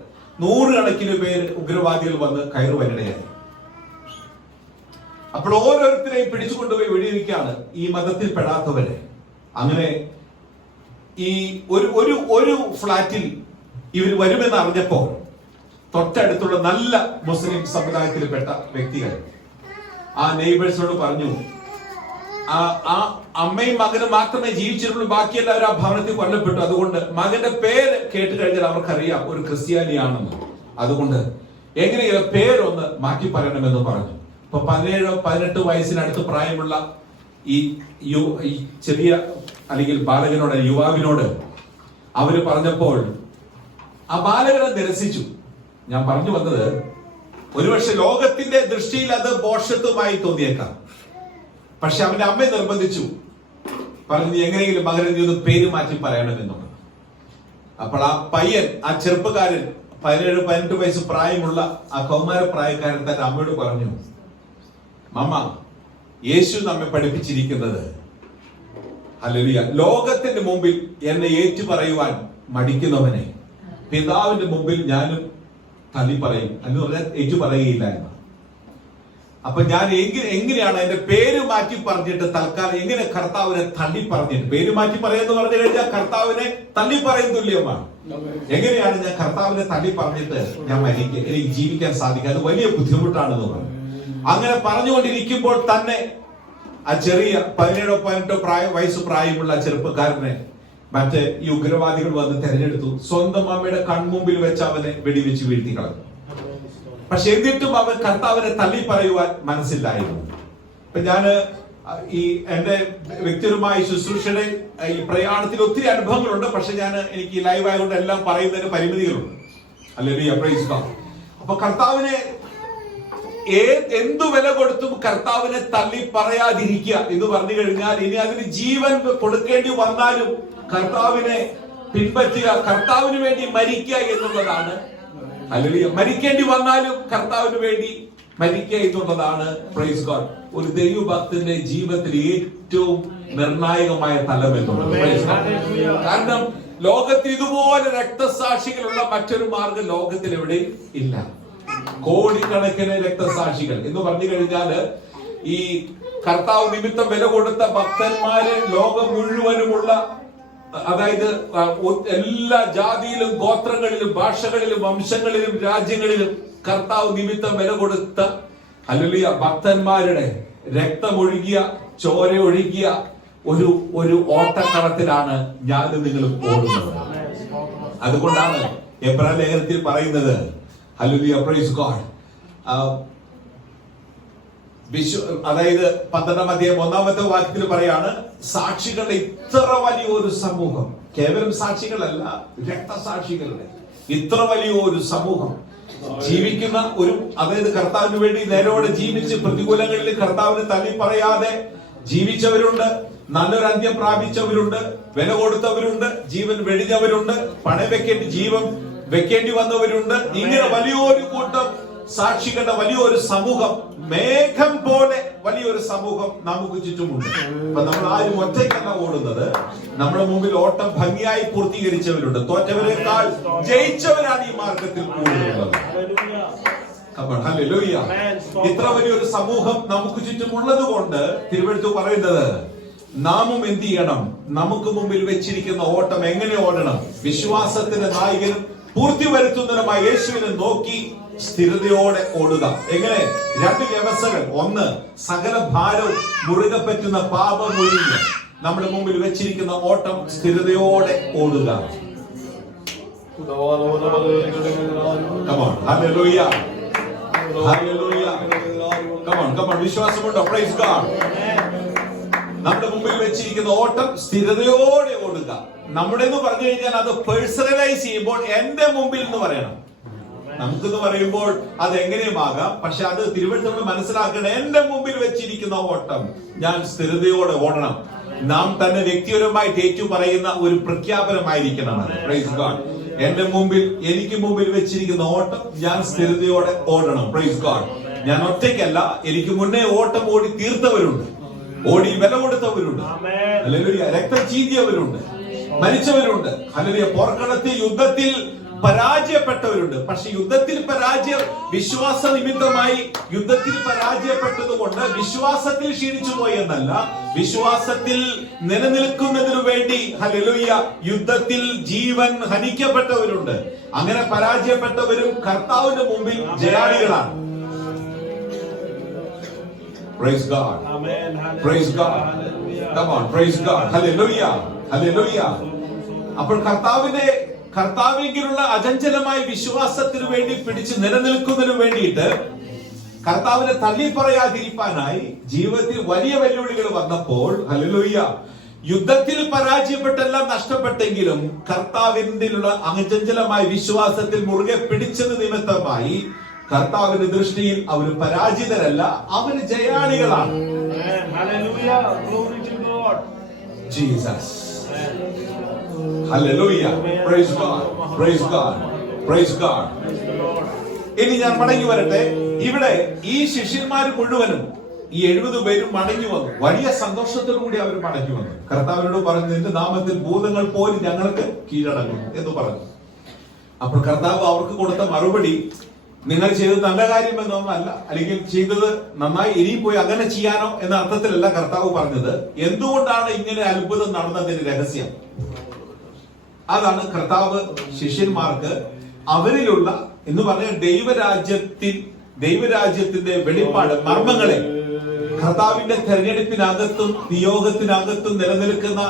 100 കണക്കിന് പേര് ഉഗ്രവാദികൾ വന്ന് കയറുവനിടയായി. അപ്പോൾ ഓരോരുത്തരെയും പിടിച്ചുകൊണ്ടുപോയി വെടിവെക്കാണ് ഈ മതത്തിൽ പെടാത്തവരെ. അങ്ങനെ ഈ ഒരു ഫ്ലാറ്റിൽ ഇവർ വരുമെന്ന് അറിഞ്ഞപ്പോ തൊട്ടടുത്തുള്ള നല്ല മുസ്ലിം സമുദായത്തിൽപ്പെട്ട വ്യക്തികൾ ആ നെയ്ബേഴ്സിനോട് പറഞ്ഞു, ആ അമ്മയും മകനും മാത്രമേ ജീവിച്ചിട്ടുള്ളൂ, ബാക്കിയെല്ലാവരും ആ ഭവനത്തിൽ കൊല്ലപ്പെട്ടു. അതുകൊണ്ട് മകന്റെ പേര് കേട്ട് കഴിഞ്ഞാൽ അവർക്കറിയാം ഒരു ക്രിസ്ത്യാനിയാണെന്ന്. അതുകൊണ്ട് എങ്ങനെയെങ്കിലും പേരൊന്ന് മാറ്റി പറയണമെന്ന് പറഞ്ഞു. ഇപ്പൊ 17-18 വയസ്സിനടുത്ത് പ്രായമുള്ള ഈ ചെറിയ അല്ലെങ്കിൽ ബാലകനോട്, യുവാവിനോട് അവര് പറഞ്ഞപ്പോൾ ആ ബാലകനെ നിരസിച്ചു. ഞാൻ പറഞ്ഞു വന്നത്, ഒരുപക്ഷെ ലോകത്തിന്റെ ദൃഷ്ടിയിൽ അത് ഭോഷത്വമായി തോന്നിയേക്കാം. പക്ഷെ അവന്റെ അമ്മ നിർബന്ധിച്ചു, പറഞ്ഞു എങ്ങനെയെങ്കിലും മകനെ നീ ഒന്ന് പേര് മാറ്റി പറയണമെന്നുള്ളത്. അപ്പോൾ ആ പയ്യൻ, ആ ചെറുപ്പക്കാരൻ, 17-18 വയസ്സ് പ്രായമുള്ള ആ കൗമാര പ്രായക്കാരൻ തന്റെ അമ്മയോട് പറഞ്ഞു, മമ്മ, യേശു നമ്മെ പഠിപ്പിച്ചിരിക്കുന്നത് ഹല്ലേലൂയ, ലോകത്തിന്റെ മുമ്പിൽ എന്നെ ഏറ്റു പറയുവാൻ മടിക്കുന്നവനെ പിതാവിന്റെ മുമ്പിൽ ഞാനും തള്ളി പറയും എന്ന് പറഞ്ഞാൽ ഏറ്റു പറയുകയില്ല എന്ന്. അപ്പൊ ഞാൻ എങ്ങനെയാണ് എന്റെ പേര് മാറ്റി പറഞ്ഞിട്ട് തൽക്കാലം എങ്ങനെ കർത്താവിനെ തള്ളി പറഞ്ഞിട്ട്, പേര് മാറ്റി പറയാന്ന് പറഞ്ഞു കഴിഞ്ഞാൽ കർത്താവിനെ തള്ളി പറയും തുല്യമാണ്. എങ്ങനെയാണ് ഞാൻ കർത്താവിനെ തള്ളി പറഞ്ഞിട്ട് ഞാൻ എനിക്ക് ജീവിക്കാൻ സാധിക്കുക? അത് വലിയ ബുദ്ധിമുട്ടാണെന്ന് പറഞ്ഞു. അങ്ങനെ പറഞ്ഞുകൊണ്ടിരിക്കുമ്പോൾ തന്നെ ആ ചെറിയ 17-18 വയസ്സ് പ്രായമുള്ള ചെറുപ്പക്കാരനെ മറ്റേ ഈ ഉഗ്രവാദികൾ വന്ന് തെരഞ്ഞെടുത്തു. സ്വന്തം അമ്മയുടെ കൺമുമ്പിൽ വെച്ച് അവനെ വെടിവെച്ച് വീഴ്ത്തി കളഞ്ഞു. പക്ഷെ എന്നിട്ടും അവൻ കർത്താവിനെ തള്ളി പറയുവാൻ മനസ്സില്ലായിരുന്നു. ഇപ്പൊ ഞാന് ഈ എന്റെ വ്യക്തിപരമായ ശുശ്രൂഷയുടെ ഈ പ്രയാണത്തിൽ ഒത്തിരി അനുഭവങ്ങളുണ്ട്. പക്ഷെ എനിക്ക് ലൈവ് ആയതുകൊണ്ട് എല്ലാം പറയുന്നതിന് പരിമിതികളുണ്ട്. Hallelujah, praise God. അപ്പൊ കർത്താവിനെ എന്തു വില കൊടുത്തും കർത്താവിനെ തള്ളി പറയാതിരിക്കുക എന്ന് പറഞ്ഞു കഴിഞ്ഞാൽ ഇനി അതിന് ജീവൻ കൊടുക്കേണ്ടി വന്നാലും കർത്താവിനെ പിൻപറ്റുക, കർത്താവിന് വേണ്ടി മരിക്കുക എന്നുള്ളതാണ്. ഹല്ലേലൂയ, മരിക്കേണ്ടി വന്നാലും കർത്താവിന് വേണ്ടി മരിക്കുക എന്നുള്ളതാണ് പ്രൈസ് ഗോഡ് ഒരു ദൈവഭക്തന്റെ ജീവിതത്തിൽ ഏറ്റവും നിർണായകമായ തലം എന്നുള്ളത്. കാരണം ലോകത്തിൽ ഇതുപോലെ രക്തസാക്ഷികളുള്ള മറ്റൊരു മാർഗം ലോകത്തിൽ എവിടെയും ഇല്ല. കോടിക്കണക്കിന് രക്തസാക്ഷികൾ എന്ന് പറഞ്ഞു കഴിഞ്ഞാല് ഈ കർത്താവ് നിമിത്തം വില കൊടുത്ത ഭക്തന്മാര് ലോകം മുഴുവനുമുള്ള, അതായത് എല്ലാ ജാതിയിലും ഗോത്രങ്ങളിലും ഭാഷകളിലും വംശങ്ങളിലും രാജ്യങ്ങളിലും കർത്താവ് നിമിത്തം വില കൊടുത്ത ഹല്ലേലൂയ ഭക്തന്മാരുടെ രക്തമൊഴുകിയ ചോര ഒഴുകിയ ഒരു ഓട്ടക്കളത്തിലാണ് ഞാനും നിങ്ങളും ഓടുന്നത്. അതുകൊണ്ടാണ് എബ്രായ ലേഖനത്തിൽ പറയുന്നത് ഹല്ലേലൂയ, പ്രൈസ് ഗോഡ്, അതായത് 12-ാം അധ്യായം 1-ാമത്തെ വാക്യത്തിൽ പറയാണ്, സാക്ഷികളുടെ ഇത്ര വലിയൊരു സമൂഹം, കേവലം സാക്ഷികളല്ല, രക്തസാക്ഷികളുടെ ഇത്ര വലിയൊരു സമൂഹം ജീവിക്കുന്ന അതായത് കർത്താവിന് വേണ്ടി നേരോടെ ജീവിച്ച് പ്രതികൂലങ്ങളിൽ കർത്താവിന് തള്ളി പറയാതെ ജീവിച്ചവരുണ്ട്, നല്ലൊരു അന്ത്യം പ്രാപിച്ചവരുണ്ട്, വില കൊടുത്തവരുണ്ട്, ജീവൻ വെടിഞ്ഞവരുണ്ട്, പണം ജീവൻ വെക്കേണ്ടി വന്നവരുണ്ട്. ഇങ്ങനെ വലിയൊരു കൂട്ടം സാക്ഷികളുടെ വലിയൊരു സമൂഹം, മേഘം പോലെ വലിയൊരു സമൂഹം നമുക്ക് ചുറ്റുമുണ്ട്. അപ്പൊ നമ്മൾ ആരും ഒറ്റയ്ക്കല്ല ഓടുന്നത്. നമ്മുടെ മുമ്പിൽ ഓട്ടം ഭംഗിയായി പൂർത്തീകരിച്ചവരുണ്ട്. തോറ്റവരെക്കാൾ ജയിച്ചവരാണ് ഈ മാർഗത്തിൽ കൂടുതലുള്ളത്. ഹല്ലേലൂയ, ഇത്ര വലിയൊരു സമൂഹം നമുക്ക് ചുറ്റുമുള്ളത് കൊണ്ട് തിരുവെഴുത്ത് പറയുന്നത് നാമും എന്ത് ചെയ്യണം? നമുക്ക് മുമ്പിൽ വെച്ചിരിക്കുന്ന ഓട്ടം എങ്ങനെ ഓടണം? വിശ്വാസത്തിന്റെ നായകനും പൂർത്തി വരുത്തുന്നതിനുമായി യേശുവിനെ നോക്കി സ്ഥിരതയോടെ ഓടുക. എങ്ങനെ? 2 വ്യവസ്ഥകൾ. ഒന്ന്, സകല ഭാരവും മുറുകെ പറ്റുന്ന പാപം ഒഴിഞ്ഞ് നമ്മുടെ മുമ്പിൽ വെച്ചിരിക്കുന്ന ഓട്ടം സ്ഥിരതയോടെ ഓടുക. Come on, hallelujah, hallelujah, come on, വിശ്വാസമുണ്ടോ? Praise God. നമ്മുടെ മുമ്പിൽ വെച്ചിരിക്കുന്ന ഓട്ടം സ്ഥിരതയോടെ ഓടുക. നമ്മുടെ എന്ന് പറഞ്ഞു കഴിഞ്ഞാൽ അത് പേഴ്സണലൈസ് ചെയ്യുമ്പോൾ എന്റെ മുമ്പിൽ എന്ന് പറയണം. നമുക്കെന്ന് പറയുമ്പോൾ അത് എങ്ങനെയുമാകാം, പക്ഷെ അത് തിരുവനന്തപുരം മനസ്സിലാക്കണം. എന്റെ മുമ്പിൽ വെച്ചിരിക്കുന്ന ഓട്ടം ഞാൻ സ്ഥിരതയോടെ ഓടണം. നാം തന്നെ വ്യക്തിപരമായിട്ട് ഏറ്റു പറയുന്ന ഒരു പ്രഖ്യാപനമായിരിക്കണം. Praise God. എനിക്ക് മുമ്പിൽ വെച്ചിരിക്കുന്ന ഓട്ടം ഞാൻ സ്ഥിരതയോടെ ഓടണം. Price God. ഞാൻ ഒറ്റയ്ക്കല്ല, എനിക്ക് മുന്നേ ഓട്ടം ഓടി തീർത്തവരുണ്ട്, ഓടി വില കൊടുത്തവരുണ്ട്, ഹല്ലേലൂയ, രക്തം ചീന്തിയവരുണ്ട്, മരിച്ചവരുണ്ട്, ഹല്ലേലൂയ, പോർക്കളത്തിൽ യുദ്ധത്തിൽ പരാജയപ്പെട്ടവരുണ്ട്. പക്ഷെ വിശ്വാസ നിമിത്തമായി യുദ്ധത്തിൽ പരാജയപ്പെട്ടതുകൊണ്ട് വിശ്വാസത്തിൽ ക്ഷീണിച്ചു പോയെന്നല്ല, വിശ്വാസത്തിൽ നിലനിൽക്കുന്നതിനു വേണ്ടി ഹല്ലേലൂയ യുദ്ധത്തിൽ ജീവൻ ഹനിക്കപ്പെട്ടവരുണ്ട്. അങ്ങനെ പരാജയപ്പെട്ടവരും കർത്താവിന്റെ മുമ്പിൽ ജയാളികളാണ്. Praise God. Amen. Praise God. Come on, praise God. Hallelujah. Hallelujah. അപ്പോൾ കർത്താവിലുള്ള അചഞ്ചലമായ വിശ്വാസത്തിന് വേണ്ടി പിടിച്ച് നിലനിൽക്കുന്നതിന് വേണ്ടിയിട്ട് കർത്താവിനെ തള്ളി പറയാതിരിക്കാനായി ജീവിതത്തിൽ വലിയ വെല്ലുവിളികൾ വന്നപ്പോൾ ഹല്ലേലൂയ യുദ്ധത്തിൽ പരാജയപ്പെട്ടെല്ലാം നഷ്ടപ്പെട്ടെങ്കിലും കർത്താവിനുള്ള അചഞ്ചലമായ വിശ്വാസത്തിൽ മുറുകെ പിടിച്ചത് നിമിത്തമായി കർത്താവിന്റെ ദൃഷ്ടിയിൽ അവർ പരാജിതരല്ല, അവര് ജയാളികളാണ്. Jesus. Hallelujah. Praise God. Praise God. Praise God. ഇനി ഞാൻ മടങ്ങി വരട്ടെ. ഇവിടെ ഈ ശിഷ്യന്മാർ മുഴുവനും ഈ 70 പേരും മടങ്ങി വന്നു. വലിയ സന്തോഷത്തോടു കൂടി അവർ മടങ്ങി വന്നു. കർത്താവിനോട് പറഞ്ഞു, നിന്റെ നാമത്തിൽ ഭൂതങ്ങൾ പോലും ഞങ്ങൾക്ക് കീഴടങ്ങും എന്ന് പറഞ്ഞു. അപ്പോൾ കർത്താവ് അവർക്ക് കൊടുത്ത മറുപടി, നിങ്ങൾ ചെയ്തത് നല്ല കാര്യം എന്നൊന്നല്ല, അല്ലെങ്കിൽ ചെയ്തത് നന്നായി, ഇനിയും പോയി അങ്ങനെ ചെയ്യാനോ എന്ന അർത്ഥത്തിലല്ല കർത്താവ് പറഞ്ഞത്. എന്തുകൊണ്ടാണ് ഇങ്ങനെ അത്ഭുതം നടന്നതിന്റെ രഹസ്യം? അതാണ് കർത്താവ് ശിഷ്യന്മാർക്ക് അവരിലുള്ള എന്ന് പറഞ്ഞ ദൈവരാജ്യത്തിന്റെ വെളിപ്പാട്, മർമ്മങ്ങളെ, കർത്താവിന്റെ തെരഞ്ഞെടുപ്പിനകത്തും നിയോഗത്തിനകത്തും നിലനിൽക്കുന്ന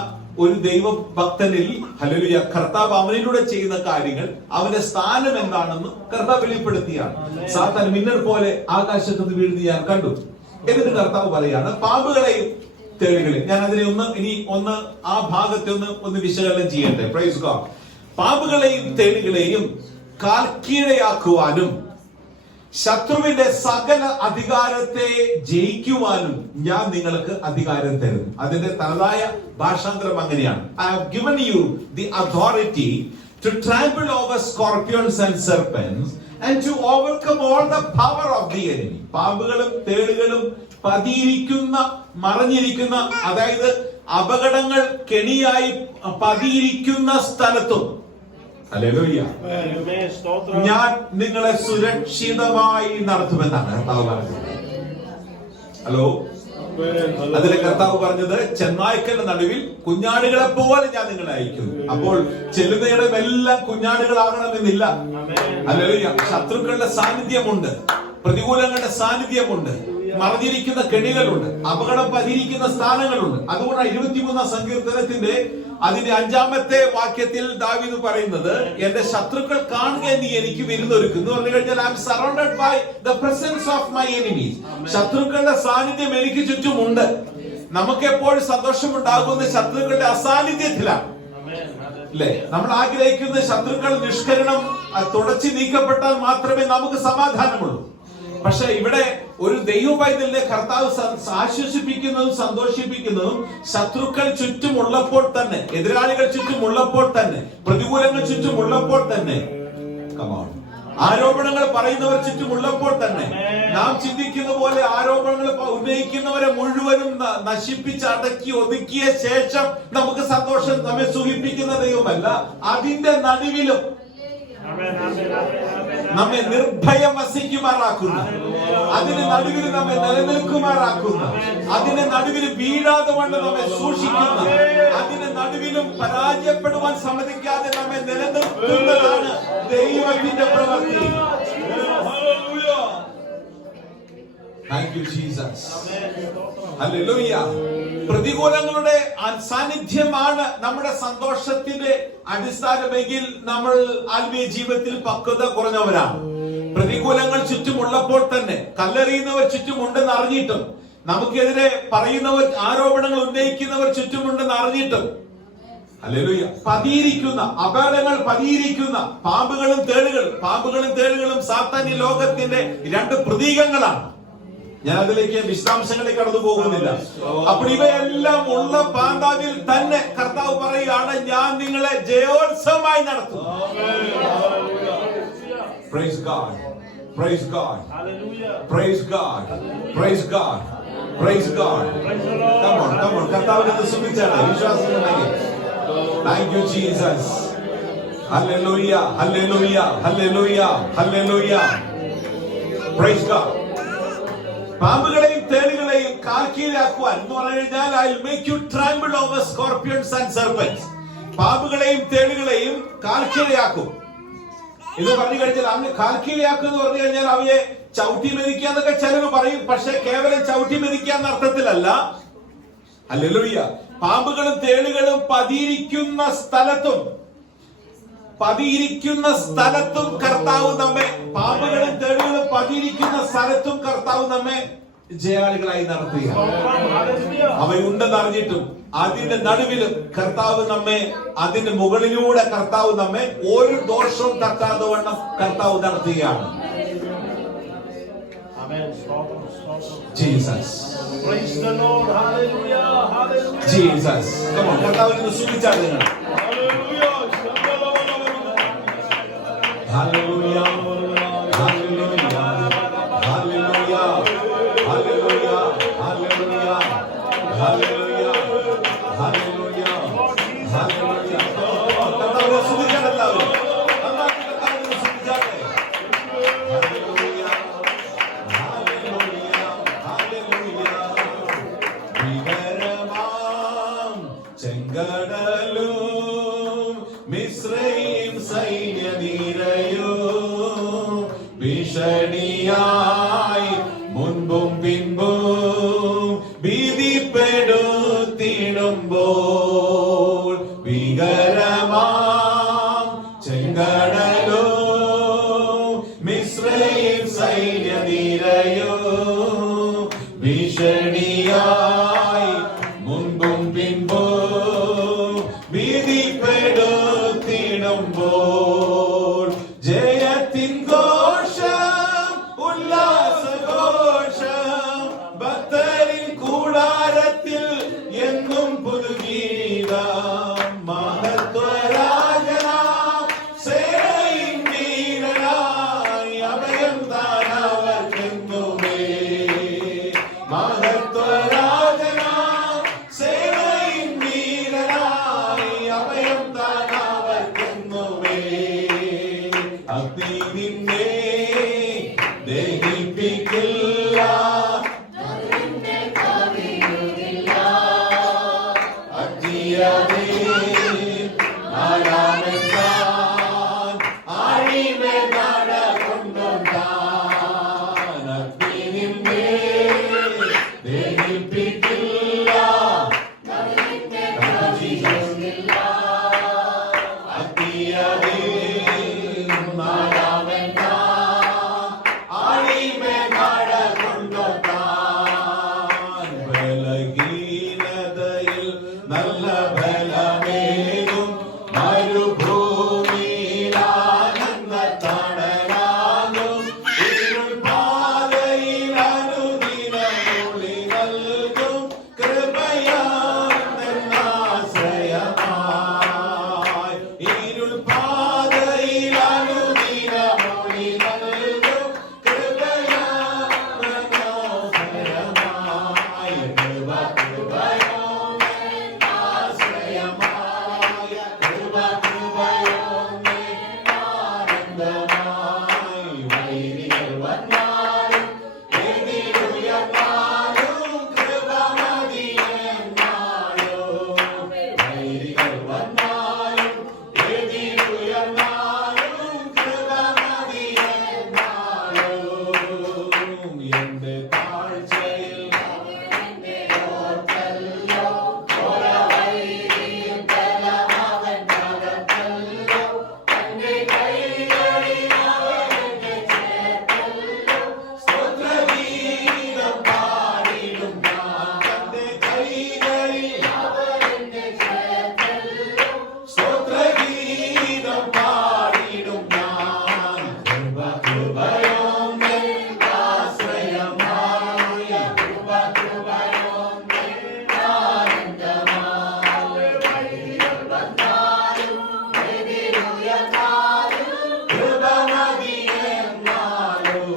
ഒരു ദൈവഭക്തനിൽ ഹല്ലേലൂയ കർത്താവ് അവനിലൂടെ ചെയ്യുന്ന കാര്യങ്ങൾ, അവന്റെ സ്ഥാനം എന്താണെന്ന് കർത്താവ് വെളിപ്പെടുത്തിയാണ്. സാത്താൻ മിന്നൽ പോലെ ആകാശത്ത് നിന്ന് വീഴുന്ന ഞാൻ കണ്ടു. എന്നിട്ട് കർത്താവ് പറയാണ്, പാമ്പുകളെയും തേളുകളെയും. ഞാൻ അതിനെ ഒന്ന് ആ ഭാഗത്തെ ഒന്ന് വിശകലനം ചെയ്യട്ടെ. Praise God. പാമ്പുകളെയും തേളുകളെയും കാൽക്കീഴയാക്കുവാനും ശത്രുവിന്റെ സകല അധികാരത്തെ ജയിക്കുവാനും ഞാൻ നിങ്ങൾക്ക് അധികാരം തരുന്നു. അതിന്റെ തനതായ ഭാഷാന്തരം അങ്ങനെയാണ്. I have given you the authority to trample over scorpions and serpents and to overcome all the power of the enemy. പാമ്പുകളും തേളുകളും പതിയിരിക്കുന്ന, മറഞ്ഞിരിക്കുന്ന, അതായത് അപകടങ്ങൾ കെണിയായി പതിയിരിക്കുന്ന സ്ഥലത്തും ഹല്ലേലൂയ ഞാൻ നിങ്ങളെ സുരക്ഷിതമായി നടത്തുമെന്നാണ് കർത്താവ് പറഞ്ഞത്. ഹലോ, അതിലെ കർത്താവ് പറഞ്ഞത്, ചെന്നായ്ക്കളുടെ നടുവിൽ കുഞ്ഞാടുകളെ പോലെ ഞാൻ നിങ്ങളെ അയക്കുന്നു. അപ്പോൾ ചെല്ലുന്നയിടമെല്ലാം കുഞ്ഞാടുകളാകണമെന്നില്ല. ഹല്ലേലൂയ. ശത്രുക്കളുടെ സാന്നിധ്യമുണ്ട്, പ്രതികൂലങ്ങളുടെ സാന്നിധ്യമുണ്ട്, മറഞ്ഞിരിക്കുന്ന കെണികളുണ്ട്, അപകടം പതിയിരിക്കുന്ന സ്ഥാനങ്ങളുണ്ട്. അതുകൊണ്ടാണ് 23 സങ്കീർത്തനത്തിന്റെ അതിന്റെ 5-ാമത്തെ വാക്യത്തിൽ ദാവീദ് പറയുന്നത്, എന്റെ ശത്രുക്കൾ കാണുക നീ എനിക്ക് വിരുന്നൊരുക്കുന്നു പറഞ്ഞു കഴിഞ്ഞാൽ I am surrounded by the presence of my enemies. ശത്രുക്കളുടെ സാന്നിധ്യം എനിക്ക് ചുറ്റുമുണ്ട്. നമുക്ക് എപ്പോഴും സന്തോഷമുണ്ടാകുന്ന ശത്രുക്കളുടെ അസാന്നിധ്യത്തിലാണ് അല്ലേ? നമ്മൾ ആഗ്രഹിക്കുന്ന ശത്രുക്കൾ നിഷ്കരണം തുടച്ചു നീക്കപ്പെട്ടാൽ മാത്രമേ നമുക്ക് സമാധാനമുള്ളൂ. പക്ഷെ ഇവിടെ ഒരു ദൈവപൈതലിനെ കർത്താവ് ആശ്വസിപ്പിക്കുന്നതും സന്തോഷിപ്പിക്കുന്നതും ശത്രുക്കൾ ചുറ്റുമുള്ളപ്പോൾ തന്നെ, എതിരാളികൾ ചുറ്റുമുള്ളപ്പോൾ തന്നെ, പ്രതികൂലങ്ങൾ ചുറ്റുമുള്ളപ്പോൾ തന്നെ, ആരോപണങ്ങൾ പറയുന്നവർ ചുറ്റുമുള്ളപ്പോൾ തന്നെ, നാം ചിന്തിക്കുന്ന പോലെ ആരോപണങ്ങൾ ഉന്നയിക്കുന്നവരെ മുഴുവനും നശിപ്പിച്ച് അടക്കി ഒതുക്കിയ ശേഷം നമുക്ക് സന്തോഷം നമ്മെ സുഖിപ്പിക്കുന്ന ദൈവമല്ല, അതിന്റെ നടുവിലും നമ്മെ നിർഭയം വസിക്കുമാറാക്കുന്ന, അതിന് നടുവിൽ നമ്മെ നിലനിൽക്കുമാറാക്കുന്ന, അതിന് നടുവിൽ വീഴാതെ കൊണ്ട് നമ്മെ സൂക്ഷിക്കുന്ന, അതിന് നടുവിലും പരാജയപ്പെടുവാൻ സമ്മതിക്കാതെ നമ്മെ നിലനിർത്തുന്നതാണ് ദൈവത്തിന്റെ പ്രവൃത്തി. Thank you, Jesus. Hallelujah. പ്രതികൂലങ്ങളുടെ സാന്നിധ്യമാണ് നമ്മുടെ സന്തോഷത്തിന്റെ അടിസ്ഥാനമെങ്കിൽ നമ്മൾ ആത്മീയ ജീവിതത്തിൽ പക്വത കുറഞ്ഞവരാണ്. പ്രതികൂലങ്ങൾ ചുറ്റുമുള്ളപ്പോൾ തന്നെ, കല്ലെറിയുന്നവർ ചുറ്റുമുണ്ടെന്ന് അറിഞ്ഞിട്ടും, നമുക്കെതിരെ പറയുന്നവർ, ആരോപണങ്ങൾ ഉന്നയിക്കുന്നവർ ചുറ്റുമുണ്ടെന്ന് അറിഞ്ഞിട്ടും, ഹല്ലേലൂയ, പതിയിരിക്കുന്ന അപകടങ്ങൾ പതിയിരിക്കുന്ന പാമ്പുകളും തേളുകളും സാത്താന്യ ലോകത്തിന്റെ 2 പ്രതീകങ്ങളാണ്. ഞാൻ അതിലേക്ക് വിശദാംശങ്ങളിലേക്ക് കടന്നു പോകുന്നില്ല. അപ്പോൾ ഇവയെല്ലാം ഉള്ള പാന്താവിൽ തന്നെ കർത്താവ് പറയുകയാണ്, ഞാൻ നിങ്ങളെ ജയോത്സവമായി നടത്തും. Praise God. Praise God. Praise God. Praise God. Praise God. Come on. കർത്താവിനെ സ്തുതിച്ചാണ് വിശ്വാസമുണ്ടെങ്കിൽ. Thank you, Jesus. Hallelujah. Hallelujah. Hallelujah. Hallelujah. Praise God. പാമ്പുകളെയും തേളുകളെയും കാൽക്കീഴാക്കുവാൻ എന്ന് പറഞ്ഞു കഴിഞ്ഞാൽ I will make you trample over scorpions and serpents. പാമ്പുകളെയും തേളുകളെയും കാൽക്കീഴാക്കും എന്ന് പറഞ്ഞു കഴിഞ്ഞാൽ, അവന് കാൽക്കീഴാക്കും എന്ന് പറഞ്ഞു കഴിഞ്ഞാൽ അവയെ ചവിട്ടി മെതിക്കാന്നൊക്കെ ചിലർ പറയും. പക്ഷെ കേവലം ചവിട്ടി മെതിക്കാന്ന അർത്ഥത്തിലല്ല. ഹല്ലേലൂയ. പാമ്പുകളും തേളുകളും പതിയിരിക്കുന്ന സ്ഥലത്തും കർത്താവ് നമ്മെ, പാമ്പുകളും തേളുകളും പതിയിരിക്കുന്ന സ്ഥലത്തും കർത്താവ് നമ്മെ ജയാളികളായി നടത്തുക. അവയുണ്ടെന്ന് അറിഞ്ഞിട്ടും അതിന്റെ നടുവിലും കർത്താവ് നമ്മെ, അതിന്റെ മുകളിലൂടെ കർത്താവ് നമ്മെ ഒരു ദോഷവും തട്ടാതെ വണ്ണം കർത്താവ് നടത്തുകയാണ്. ജീസസ്. ജീസസ്. കർത്താവിനെ സ്തുതിച്ചാൽ നിങ്ങൾ. Hallelujah, hallelujah, hallelujah, hallelujah. Hallelujah, hallelujah, hallelujah. കർത്താവിനെ സ്തുതിച്ചാട്ടെ എല്ലാവരും. നന്നായിട്ട് കർത്താവിനെ സ്തുതിച്ചാട്ടെ. Hallelujah, hallelujah, hallelujah. ഭീകരമാം ചെങ്കടലും മിസ്രയീം സൈന്യനിരയും ഭീഷണിയായി മുൻപും പിൻപും ഭീതിപ്പെടുത്തിടുമ്പോൾ ഭീകരമാം ചെങ്കടലും മിസ്രയീം സൈന്യനിരയും ഭീഷണിയായി മുൻപും പിൻപും ഭീതിപ്പെടുത്തിടുമ്പോൾ ജയത്തിൻ ഘോഷം ഉല്ലാസഘോഷം ഭക്തരിൻ കൂടാരത്തിൽ എന്നും പുതുഗീതം മഹത്വരാജനാം സേനയിൻ വീരനായി അഭയം താനവർക്കെന്നുമേ മഹത്വരാജനാം സേനയിൻ വീരനായി അഭയം താനവർക്കെന്നുമേ അഗ്നി നിന്നെ ദഹിപ്പിക്കില്ല അഗ്നിയതേ ആരാമെത്താൻ ആഴിമേ നടകൊണ്ടുണ്ടാൻ അഗ്നി നിന്നെ ദഹിപ്പിക്കില്ല അഗ്നിയതേ ആഴിമേ നടകൊണ്ടുണ്ടാൻ ബലഹീനതയിൽ നല്ല ബലമേകും മരുഭൂമിയിലാനന്ദ തണലാകും ഇരുൾ പാതയിൽ അനുദിനമൊളി നൽകും കൃപയാശ്രയമായി ഇരുൾ പാതയിൽ അനുദിനമൊളി നൽകും കൃപയാശ്രയമായി കൃപ ആശ്രയമായ കൃപ കൃപയോന്നെ ആനന്ദമായി വൈരികൾ വന്നാലും എതിരുയർന്നാലും കൃപ മതിയെന്നാലും വൈരികൾ വന്നാലും എതിരുയർന്നാലും കൃപ മതിയെന്നാലും എന്റെ താഴ്ചയിൽ സ്തോത്രഗീതം പാടിടും ഞാൻ തന്റെ കൈകളിൽ സ്തോത്രഗീതം പാടിടും ഞാൻ കൃപ കൃപയോന്നെ ആശ്രയമായ കൃപ കൃപയോന്നെ ആനന്ദമായ വൈരികൾ വന്നാലും എതിരുയർന്നാലും കൃപ മതിയെന്നാലും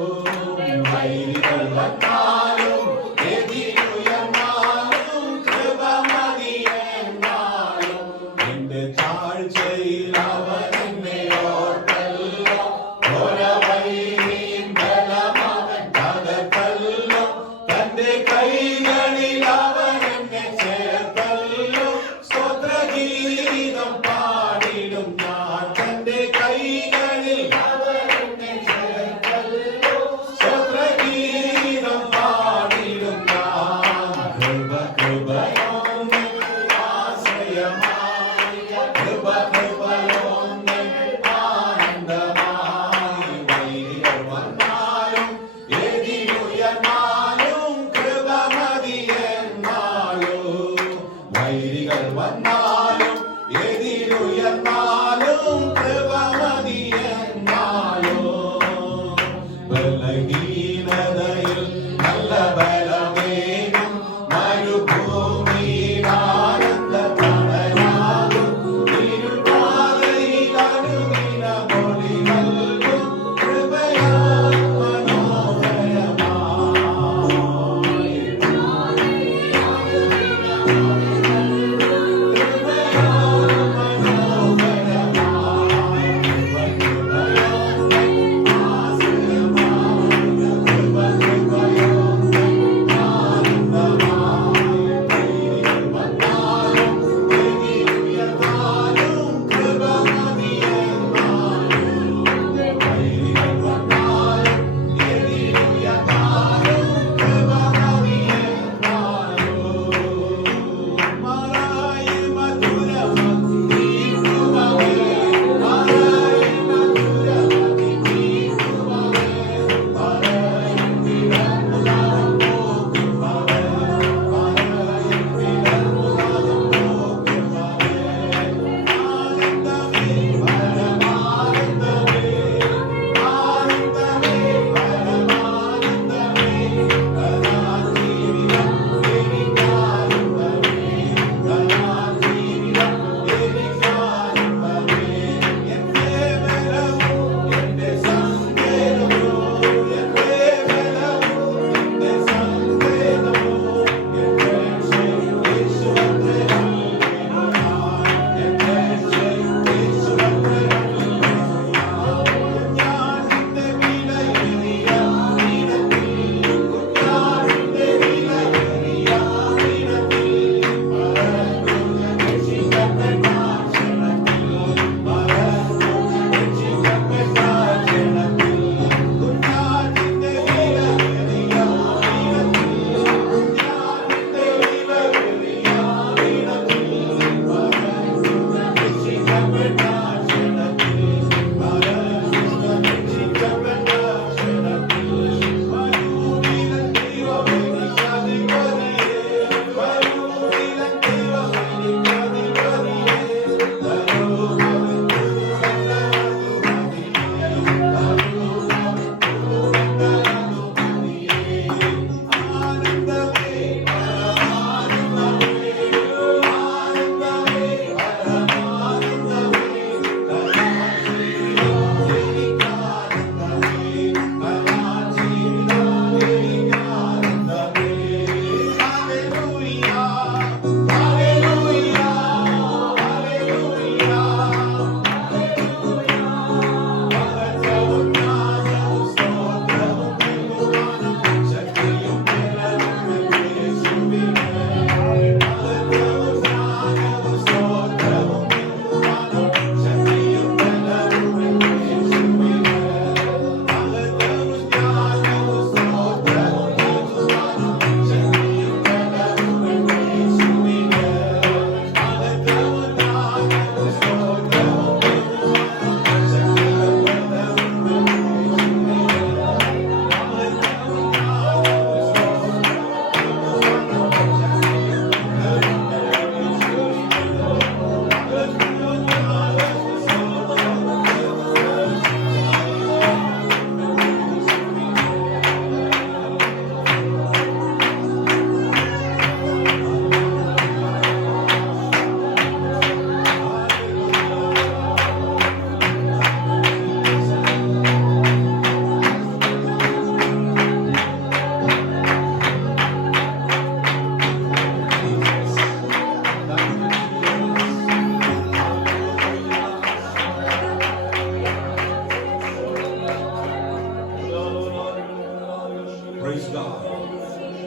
വൈരികൾ വന്നാലും എതിരുയർന്നാലും കൃപ മതിയെന്നാലും എന്റെ താഴ്ചയിൽ അവൻ എന്നെ ഓർത്തല്ലോ ഘോരവൈരിൻ ബലമവൻ തകർത്തല്ലോ തന്റെ കൈകളിൽ അവൻ എന്നെ ചേർത്തല്ലോ സ്തോത്രഗീതം പാടിടും ഞാൻ തന്റെ കൈകളിൽ അവൻ എന്നെ ചേർത്തല്ലോ സ്തോത്രഗീതം പാടിടും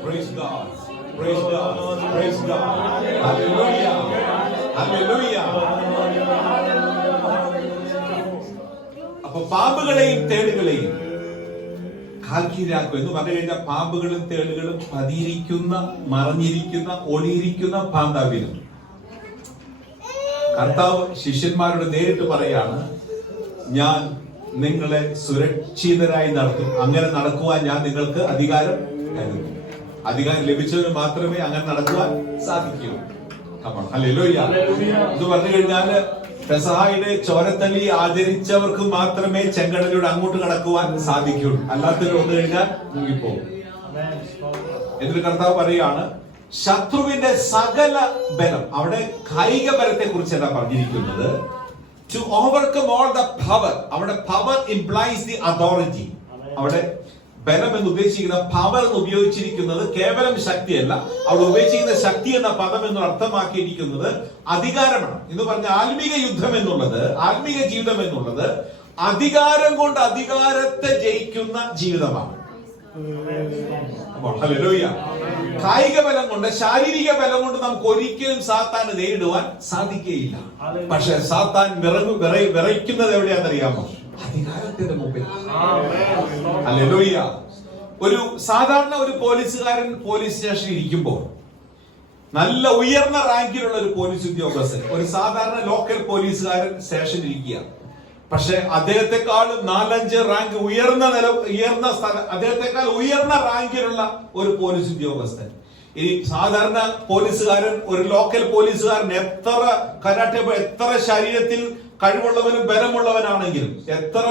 Praise God. Praise God. Praise God. Hallelujah. Hallelujah. അപ്പൊ പാമ്പുകളെയും തേളുകളെയും കാൽക്കീരാക്കും എന്ന് പറഞ്ഞു കഴിഞ്ഞാൽ പാമ്പുകളും തേളുകളും പതിയിരിക്കുന്ന, മറഞ്ഞിരിക്കുന്ന, ഒളിയിരിക്കുന്ന പാന്താവിലും കർത്താവ് ശിഷ്യന്മാരോട് നേരിട്ട് പറയാണ്, ഞാൻ നിങ്ങളെ സുരക്ഷിതരായി നടത്തും. അങ്ങനെ നടക്കുവാൻ ഞാൻ നിങ്ങൾക്ക് അധികാരം നൽകും. അധികാരം ലഭിച്ചവന് മാത്രമേ അങ്ങനെ നടക്കുവാൻ സാധിക്കൂ. ഹല്ലേലൂയ. ഇത് പറഞ്ഞു കഴിഞ്ഞാല് പെസഹായുടെ ചോരത്തലി ആചരിച്ചവർക്ക് മാത്രമേ ചെങ്കടലിലൂടെ അങ്ങോട്ട് കടക്കുവാൻ സാധിക്കുള്ളൂ. അല്ലാത്തവർ വന്നു കഴിഞ്ഞാൽ മുങ്ങിപ്പോകും. എന്നിട്ട് കർത്താവ് പറയാണ്, ശത്രുവിന്റെ സകല ബലം, അവിടെ കായിക ബലത്തെ കുറിച്ചല്ല പറഞ്ഞിരിക്കുന്നത്. To overcome all the power. അവിടെ power implies the authority. അവിടെ ബലം എന്ന് ഉദ്ദേശിക്കുന്ന പവർ എന്ന് ഉപയോഗിച്ചിരിക്കുന്നത് കേവലം ശക്തിയല്ല. അവിടെ ഉപയോഗിച്ചിരിക്കുന്ന ശക്തി എന്ന പദം എന്ന് അർത്ഥമാക്കിയിരിക്കുന്നത് അധികാരമാണ്. എന്ന് പറഞ്ഞ ആത്മീക യുദ്ധം എന്നുള്ളത്, ആത്മീക ജീവിതം എന്നുള്ളത് അധികാരം കൊണ്ട് അധികാരത്തെ ജയിക്കുന്ന ജീവിതമാണ്. ഹല്ലേലൂയ. കായിക ബലം കൊണ്ട്, ശാരീരിക ബലം കൊണ്ട് നമുക്ക് ഒരിക്കലും സാത്താനെ നേരിടുവാൻ സാധിക്കുകയില്ല. പക്ഷെ സാത്താൻ വിറയ്ക്കുന്നത് എവിടെയാണെന്നറിയാമോ? അധികാരത്തിന്റെ മുമ്പിൽ. ഹല്ലേലൂയ. ഒരു സാധാരണ ഒരു പോലീസുകാരൻ പോലീസ് സ്റ്റേഷനിൽ ഇരിക്കുമ്പോൾ, നല്ല ഉയർന്ന റാങ്കിലുള്ള ഒരു പോലീസ് ഉദ്യോഗസ്ഥൻ, ഒരു സാധാരണ ലോക്കൽ പോലീസുകാരൻ സ്റ്റേഷനിൽ ഇരിക്കുക. പക്ഷെ അദ്ദേഹത്തെക്കാളും 4-5 റാങ്ക് ഉയർന്ന സ്ഥലം, അദ്ദേഹത്തെക്കാൾ ഉയർന്ന റാങ്കിലുള്ള ഒരു പോലീസ് ഉദ്യോഗസ്ഥൻ. ഈ സാധാരണ പോലീസുകാരൻ, ഒരു ലോക്കൽ പോലീസുകാരൻ എത്ര കരാട്ടെ, എത്ര ശരീരത്തിൽ കഴിവുള്ളവനും ബലമുള്ളവനാണെങ്കിലും, എത്ര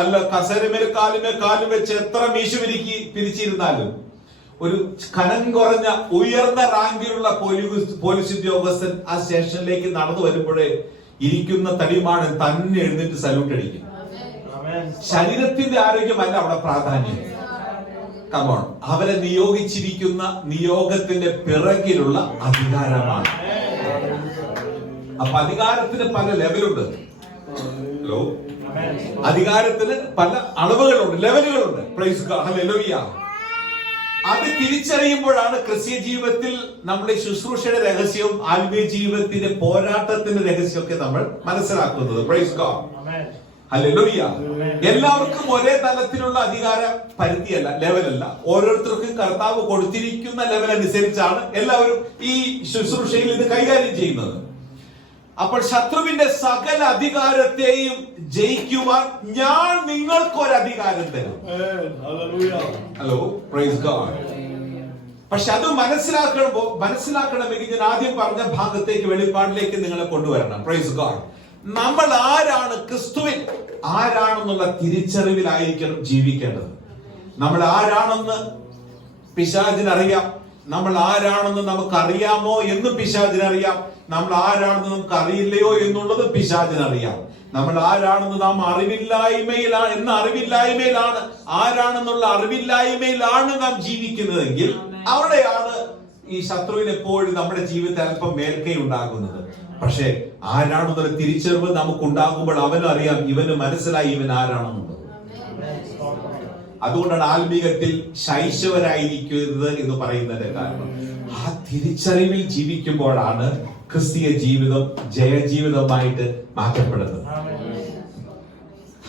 അല്ല കസേരമേൽ കാലും വെച്ച് എത്ര മീശ പിരിച്ചിരുന്നാലും, ഒരു കനം കുറഞ്ഞ ഉയർന്ന റാങ്കിലുള്ള പോലീസ് ഉദ്യോഗസ്ഥൻ ആ സ്റ്റേഷനിലേക്ക് നടന്നു വരുമ്പോഴേ ഇരിക്കുന്ന തടിമാടൻ തന്നെ എഴുന്നേറ്റ് സല്യൂട്ട് അടിക്കും. ശരീരത്തിന്റെ ആരോഗ്യമല്ല അവിടെ പ്രാധാന്യം. കമോൺ, അവരെ നിയോഗിച്ചിരിക്കുന്ന നിയോഗത്തിന്റെ പിറകിലുള്ള അധികാരമാണ്. അപ്പൊ അധികാരത്തിന് പല ലെവലുണ്ട്. ഹലോ, അധികാരത്തിന് പല അളവുകളുണ്ട്, ലെവലുകളുണ്ട്. Praise God. ഹല്ലേലൂയ. അത് തിരിച്ചറിയുമ്പോഴാണ് ക്രിസ്തീയ ജീവിതത്തിൽ നമ്മുടെ ശുശ്രൂഷയുടെ രഹസ്യവും ആത്മീയ ജീവിതത്തിന്റെ പോരാട്ടത്തിന്റെ രഹസ്യമൊക്കെ നമ്മൾ മനസ്സിലാക്കുന്നത്. Price God. ഹല്ലേലൂയ. എല്ലാവർക്കും ഒരേ തലത്തിലുള്ള അധികാര പരിധിയല്ല, ലെവലല്ല. ഓരോരുത്തർക്കും കർത്താവ് കൊടുത്തിരിക്കുന്ന ലെവൽ അനുസരിച്ചാണ് എല്ലാവരും ഈ ശുശ്രൂഷയിൽ ഇത് കൈകാര്യം ചെയ്യുന്നത്. അപ്പോൾ ശത്രുവിന്റെ സകല അധികാരത്തെയും ജയിക്കുവാൻ ഞാൻ നിങ്ങൾക്ക് ഒരു അധികാരം തരും. Hello, praise God. പക്ഷെ അത് മനസ്സിലാക്കണമെങ്കിൽ ഞാൻ ആദ്യം പറഞ്ഞ ഭാഗത്തേക്ക്, വെളിപ്പാടിലേക്ക് നിങ്ങളെ കൊണ്ടുവരണം. Praise God. നമ്മൾ ആരാണ്, ക്രിസ്തുവിൽ ആരാണെന്നുള്ള തിരിച്ചറിവിലായിരിക്കണം ജീവിക്കേണ്ടത്. നമ്മൾ ആരാണെന്ന് പിശാചിനറിയാം. നമ്മൾ ആരാണെന്ന് നമുക്കറിയാമോ എന്ന് പിശാചിനറിയാം. നമ്മൾ ആരാണെന്ന് നമുക്ക് അറിയില്ലയോ എന്നുള്ളത് പിശാചിനറിയാം. നമ്മൾ ആരാണെന്ന് നാം അറിവില്ലായ്മയിലാണ്, ആരാണെന്നുള്ള അറിവില്ലായ്മയിലാണ് നാം ജീവിക്കുന്നതെങ്കിൽ അവിടെയാണ് ഈ ശത്രുവിന് എപ്പോഴും നമ്മുടെ ജീവിതത്തിൽ അല്പം മേൽക്കൈ ഉണ്ടാകുന്നത്. പക്ഷെ ആരാണെന്നുള്ള തിരിച്ചറിവ് നമുക്ക് ഉണ്ടാകുമ്പോൾ അവനും അറിയാം, ഇവന് മനസ്സിലായി ഇവൻ ആരാണെന്നുള്ളത്. അതുകൊണ്ടാണ് ആത്മീകത്തിൽ ശൈശവരായിരിക്കുന്നത് എന്ന് പറയുന്നതിന്റെ കാരണം. ആ തിരിച്ചറിവിൽ ജീവിക്കുമ്പോഴാണ് ക്രിസ്തീയ ജീവിതം ജയജീവിതമായിട്ട് മാറ്റപ്പെടുന്നത്.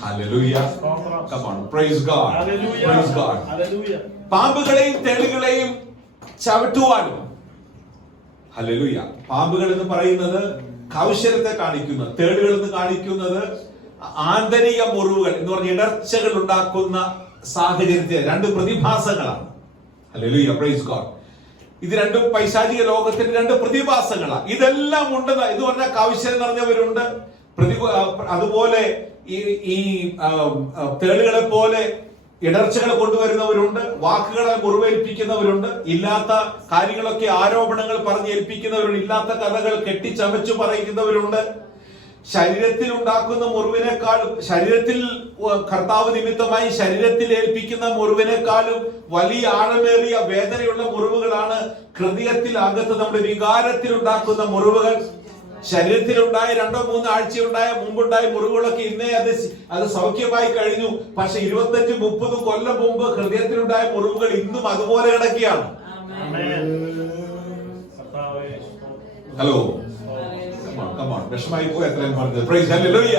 Hallelujah. Come on, praise God. Praise God. പാമ്പുകളെയും തേളുകളെയും ചവിട്ടുവാനും. ഹല്ലേലൂയ. പാമ്പുകൾ എന്ന് പറയുന്നത് കൗശലത്തെ കാണിക്കുന്ന, തേളുകൾ എന്ന് കാണിക്കുന്നത് ആന്തരിക മുറിവുകൾ എന്ന് പറഞ്ഞ ഇടർച്ചകൾ ഉണ്ടാക്കുന്ന സാഹചര്യത്തെ, രണ്ട് പ്രതിഭാസങ്ങളാണ്. ഹല്ലേലൂയ. Praise God. ഇത് രണ്ടും പൈശാചിക ലോകത്തിന്റെ രണ്ട് പ്രതിഭാസങ്ങളാണ്. ഇതെല്ലാം ഉണ്ടെന്ന് ഇത് പറഞ്ഞാൽ കൗശലം നിറഞ്ഞവരുണ്ട്, അതുപോലെ ഈ തേളുകളെ പോലെ ഇടർച്ചകൾ കൊണ്ടുവരുന്നവരുണ്ട്, വാക്കുകളെ മുറിവേൽപ്പിക്കുന്നവരുണ്ട്, ഇല്ലാത്ത കാര്യങ്ങളൊക്കെ ആരോപണങ്ങൾ പറഞ്ഞേൽപ്പിക്കുന്നവരുണ്ട്, ഇല്ലാത്ത കഥകൾ കെട്ടിച്ചമച്ചു പറയുന്നവരുണ്ട്. ശരീരത്തിൽ ഉണ്ടാക്കുന്ന മുറിവിനേക്കാളും, ശരീരത്തിൽ കർത്താവ് നിമിത്തമായി ശരീരത്തിൽ ഏൽപ്പിക്കുന്ന മുറിവിനേക്കാളും വലിയ ആഴമേറിയ വേദനയുള്ള മുറിവുകളാണ് ഹൃദയത്തിൽ അകത്ത് നമ്മുടെ വികാരത്തിൽ ഉണ്ടാക്കുന്ന മുറിവുകൾ. ശരീരത്തിലുണ്ടായ 2-3 ആഴ്ചയുണ്ടായ മുമ്പുണ്ടായ മുറിവുകളൊക്കെ ഇന്നേ അത് സൗഖ്യമായി കഴിഞ്ഞു. പക്ഷെ 25-30 കൊല്ലം മുമ്പ് ഹൃദയത്തിലുണ്ടായ മുറിവുകൾ ഇന്നും അതുപോലെ കിടക്കുകയാണ്. ഹലോ, വിഷമായി പോയി എത്രയും പറഞ്ഞത്. Price hallelujah.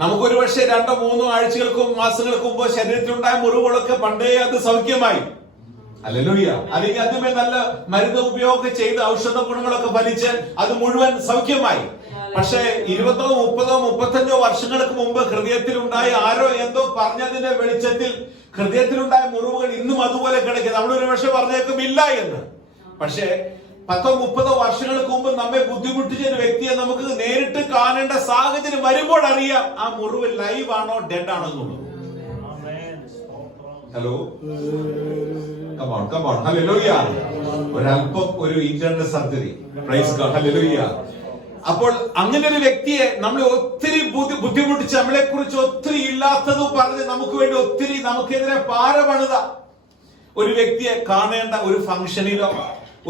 നമുക്കൊരു പക്ഷേ 2-3 ആഴ്ചകൾക്കും മാസങ്ങൾക്കും മുമ്പ് ശരീരത്തിലുണ്ടായ മുറിവുകളൊക്കെ പണ്ടേ അത് സൗഖ്യമായി. ഹല്ലേലൂയ. അല്ലെങ്കിൽ അതുമേ നല്ല മരുന്ന് ഉപയോഗം ചെയ്ത് ഔഷധ ഗുണങ്ങളൊക്കെ ഫലിച്ച് അത് മുഴുവൻ സൗഖ്യമായി. പക്ഷേ 20-30-35 വർഷങ്ങൾക്ക് മുമ്പ് ഹൃദയത്തിലുണ്ടായ ആരോ എന്തോ പറഞ്ഞതിന്റെ വെളിച്ചത്തിൽ ഹൃദയത്തിലുണ്ടായ മുറിവുകൾ ഇന്നും അതുപോലെ കിടക്കുക. നമ്മളൊരു പക്ഷെ പറഞ്ഞേക്കും ഇല്ല എന്ന്. പക്ഷേ 10-30 വർഷങ്ങൾക്ക് മുമ്പ് നമ്മെ ബുദ്ധിമുട്ടിച്ച ഒരു വ്യക്തിയെ നമുക്ക് നേരിട്ട് കാണേണ്ട സാഹചര്യം വരുമ്പോൾ അറിയാം ആ മുറിവ് ലൈവ് ആണോ ഡെഡ് ആണോ എന്നുള്ളത്. Hello, come on hallelujah. ഒരല്പം ഒരു internal surgery. Price God, hallelujah. അപ്പോൾ അങ്ങനെ ഒരു വ്യക്തിയെ നമ്മളെ ഒത്തിരി ബുദ്ധിമുട്ടിച്ച് നമ്മളെ കുറിച്ച് ഒത്തിരി ഇല്ലാത്തത് പറഞ്ഞ് നമുക്ക് വേണ്ടി ഒത്തിരി നമുക്കെതിരെ പാരപണിത ഒരു വ്യക്തിയെ കാണേണ്ട ഒരു ഫംഗ്ഷനിലോ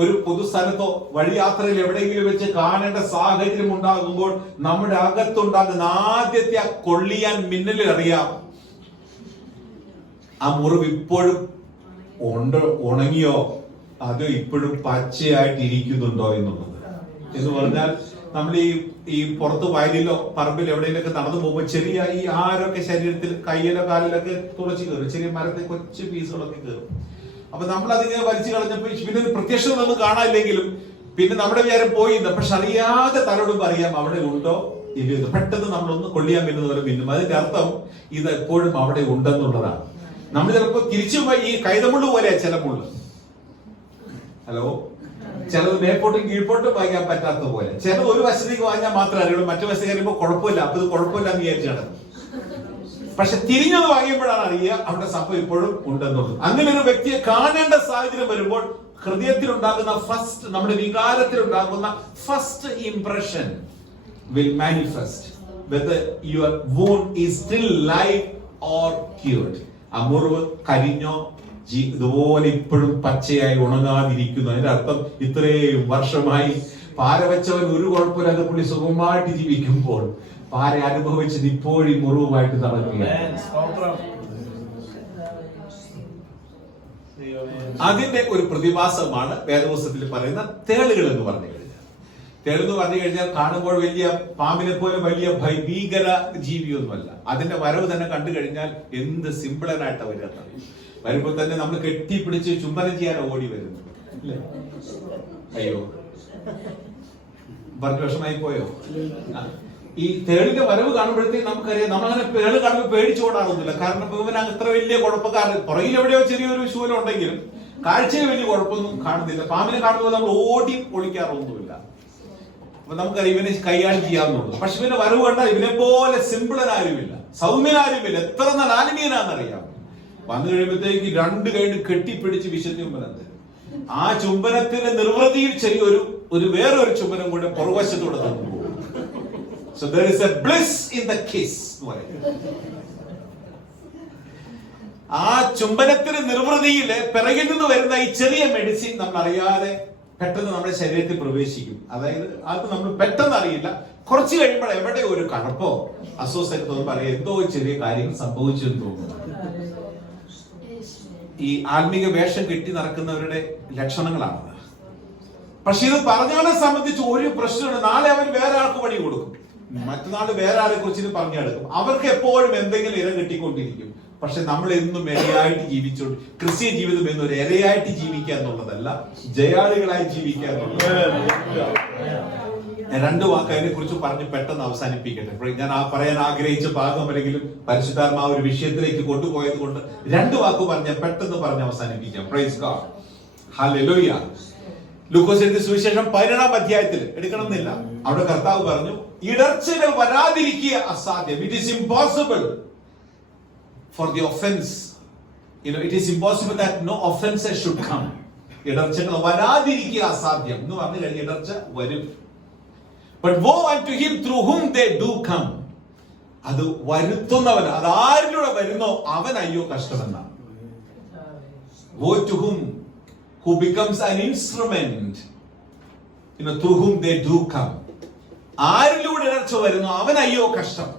ഒരു പൊതുസ്ഥലത്തോ വഴിയാത്രയിൽ എവിടെയെങ്കിലും വെച്ച് കാണേണ്ട സാഹചര്യം ഉണ്ടാകുമ്പോൾ നമ്മുടെ അകത്തുണ്ടാകുന്ന ആദ്യത്തെ ആ കൊള്ളിയാൻ മിന്നലിൽ അറിയാം ആ മുറിവ് ഇപ്പോഴും ഉണങ്ങിയോ അതോ ഇപ്പോഴും പച്ചയായിട്ട് ഇരിക്കുന്നുണ്ടോ എന്നുള്ളത്. എന്ന് പറഞ്ഞാൽ നമ്മൾ ഈ പുറത്ത് വയലിലോ പറമ്പിലോ എവിടെയെങ്കിലൊക്കെ നടന്നു പോകുമ്പോൾ ചെറിയ ഈ ആരൊക്കെ ശരീരത്തിൽ കയ്യിലോ കാലിലൊക്കെ തുളച്ച് കയറും. ചെറിയ മരത്തെ കൊച്ചു പീസുകളൊക്കെ കയറും. അപ്പൊ നമ്മൾ അതിങ്ങനെ വലിച്ചു കളഞ്ഞപ്പോ പിന്നെ പ്രത്യക്ഷമൊന്നും കാണാനില്ലെങ്കിലും പിന്നെ നമ്മുടെ വിചാരം പോയി. പക്ഷെ അറിയാതെ തലോടുമ്പോ അറിയാം അവിടെ ഉണ്ടോ ഇല്ലയോ. പെട്ടെന്ന് നമ്മളൊന്ന് കൊള്ളിയാൻ പിന്നുന്ന പോലെ പിന്നും. അതിന്റെ അർത്ഥം ഇത് എപ്പോഴും അവിടെ ഉണ്ടെന്നുള്ളതാണ്. നമ്മൾ ചിലപ്പോ തിരിച്ചു ഈ കൈതമുള്ളു പോലെയാ ചില മുള്ളു. ഹലോ, ചിലത് മേപ്പോട്ടും കീഴ്പോട്ടും വാങ്ങിക്കാൻ പറ്റാത്ത പോലെ. ചിലത് ഒരു വശത്തേക്ക് വാങ്ങിയാൽ മാത്രമേ അറിയുള്ളൂ, മറ്റു വശത്തേക്ക് അറിയുമ്പോൾ കുഴപ്പമില്ല. അപ്പൊ ഇത് കുഴപ്പമില്ല എന്ന് വിചാരിച്ചാണ്. പക്ഷെ തിരിഞ്ഞത് വാങ്ങിയപ്പോഴാണ് അറിയുക അവിടെ സംഭവം ഇപ്പോഴും ഉണ്ടെന്നുള്ളത്. അങ്ങനെ ഒരു വ്യക്തിയെ കാണേണ്ട സാഹചര്യം വരുമ്പോൾ ഹൃദയത്തിലുണ്ടാകുന്ന ഫസ്റ്റ്, നമ്മുടെ വികാരത്തിലുണ്ടാകുന്ന first impression will manifest whether your wound is still live or cured. ആ മുറിവ് കരിഞ്ഞോ ഇതുപോലെ ഇപ്പോഴും പച്ചയായി ഉണങ്ങാതിരിക്കുന്നു. അതിന്റെ അർത്ഥം ഇത്രയും വർഷമായി പാര വെച്ചവൻ ഒരു കുഴപ്പമില്ലാതെ പുള്ളി സുഖമായിട്ട് ജീവിക്കുമ്പോൾ പാര അനുഭവിച്ചത് ഇപ്പോഴും മുറിവുമായിട്ട് നടക്കുകയാണ്. അതിന്റെ ഒരു പ്രതിഭാസമാണ് വേദപുസ്തകത്തിൽ പറയുന്ന തേളുകൾ എന്ന് പറഞ്ഞു കഴിഞ്ഞാൽ. തേളെന്ന് പറഞ്ഞു കഴിഞ്ഞാൽ കാണുമ്പോൾ വലിയ പാമ്പിനെ പോലെ വലിയ ഭീകര ജീവിയൊന്നുമല്ല. അതിന്റെ വരവ് തന്നെ കണ്ടു കഴിഞ്ഞാൽ എന്ത് സിമ്പിളനായിട്ട് വരുന്നത്. വരുമ്പോൾ തന്നെ നമ്മൾ കെട്ടിപ്പിടിച്ച് ചുംബനം ചെയ്യാൻ ഓടി വരുന്നു. അയ്യോ, പറഞ്ഞു വിഷമായി പോയോ? ഈ തേളിന്റെ വരവ് കാണുമ്പോഴത്തേക്ക് നമുക്കറിയാം നമ്മളങ്ങനെ തേള് കാണുമ്പോൾ പേടിച്ചോടാറൊന്നുമില്ല. കാരണം ഇവന് അത്ര വലിയ കുഴപ്പക്കാരൻ പുറകിൽ എവിടെയോ ചെറിയൊരു ശൂലം ഉണ്ടെങ്കിലും കാഴ്ചയിൽ വലിയ കുഴപ്പമൊന്നും കാണുന്നില്ല. പാമ്പിനെ കാണുമ്പോൾ നമ്മൾ ഓടി ഒളിക്കാറൊന്നുമില്ല. അപ്പൊ നമുക്കറിയാം ഇവനെ കൈകാര്യം ചെയ്യാവുന്നുള്ളൂ. പക്ഷെ ഇവന്റെ വരവ് കണ്ടാൽ ഇവനെ പോലെ സിമ്പിളനാരുമില്ല, സൗമ്യനാരുമില്ല, എത്ര നല്ല ആത്മീയനാണെന്നറിയാം. വന്നു കഴിയുമ്പോഴത്തേക്ക് 2 കൈ കെട്ടിപ്പിടിച്ച് വിശുദ്ധുമ്പനം. ആ ചുംബനത്തിന്റെ നിർവൃതിയിൽ ചെറിയൊരു വേറൊരു ചുംബനം കൂടെ പുറവശത്തോടെ തന്നു. So there is a bliss in the kiss. ആ ചുംബനത്തിന് നിർവൃതിയില് പിറകിൽ നിന്ന് വരുന്ന ഈ ചെറിയ മെഡിസിൻ നമ്മൾ അറിയാതെ പെട്ടെന്ന് നമ്മുടെ ശരീരത്തിൽ പ്രവേശിക്കും. അതായത് അത് നമ്മൾ പെട്ടെന്ന് അറിയില്ല. കുറച്ച് കഴിയുമ്പോൾ എവിടെ ഒരു കടപ്പോ അസ്വസ്ഥത തോന്നുമ്പോൾ അറിയാം എന്തോ ചെറിയ കാര്യങ്ങൾ സംഭവിച്ചു എന്ന് തോന്നുന്നു. ഈ ആത്മീക വേഷം കെട്ടി നടക്കുന്നവരുടെ ലക്ഷണങ്ങളാണ്. പക്ഷെ ഇത് പറഞ്ഞവനെ സംബന്ധിച്ച് ഒരു പ്രശ്നമുണ്ട്. നാളെ അവൻ വേറെ ആൾക്ക് പണി കൊടുക്കും, മറ്റന്നാള് വേറെ ആളെ കുറിച്ച് പറഞ്ഞെടുക്കും. അവർക്ക് എപ്പോഴും എന്തെങ്കിലും ഇര കെട്ടിക്കൊണ്ടിരിക്കും. പക്ഷെ നമ്മൾ എന്നും ഇരയായിട്ട് ജീവിച്ചോണ്ട് ക്രിസ്ത്യ ജീവിതം എന്നൊരു ഇരയായിട്ട് ജീവിക്കുക എന്നുള്ളതല്ല, ജയാളികളായി ജീവിക്കുക എന്നുള്ളത്. 2 വാക്ക് അതിനെ കുറിച്ച് പറഞ്ഞ് പെട്ടെന്ന് അവസാനിപ്പിക്കട്ടെ. ഞാൻ പറയാൻ ആഗ്രഹിച്ച ഭാഗം അല്ലെങ്കിലും പരിശുദ്ധാത്മാവ് ഒരു വിഷയത്തിലേക്ക് കൊണ്ടുപോയത് കൊണ്ട് 2 വാക്ക് പറഞ്ഞ് പെട്ടെന്ന് പറഞ്ഞ് അവസാനിപ്പിക്കാം. Price God, hallelujah. ലൂക്കോസ് എഴുതിയ സുവിശേഷം 17-ാം അധ്യായത്തിൽ എടുക്കണമെന്നില്ല. അവിടെ കർത്താവ് പറഞ്ഞു ഇടർച്ചകൾ വരാതിരിക്കുക അസാധ്യം. It is impossible for the offense, it is impossible that no offenses should come. ഇടർച്ചകൾ വരാതിരിക്കുക അസാധ്യം എന്ന് പറഞ്ഞു കഴിഞ്ഞാൽ ഇടർച്ച വരും. But woe unto him through whom they do come. അത് വരുത്തുന്നവൻ, അത് ആരിലൂടെ വരുന്നോ അവൻ അയ്യോ കഷ്ടമെന്നാണ്. Woe to who becomes an instrument through whom they do come. ആരിലൂടെ ഇടർച്ച വരുന്നു അവൻ അയ്യോ കഷ്ടം.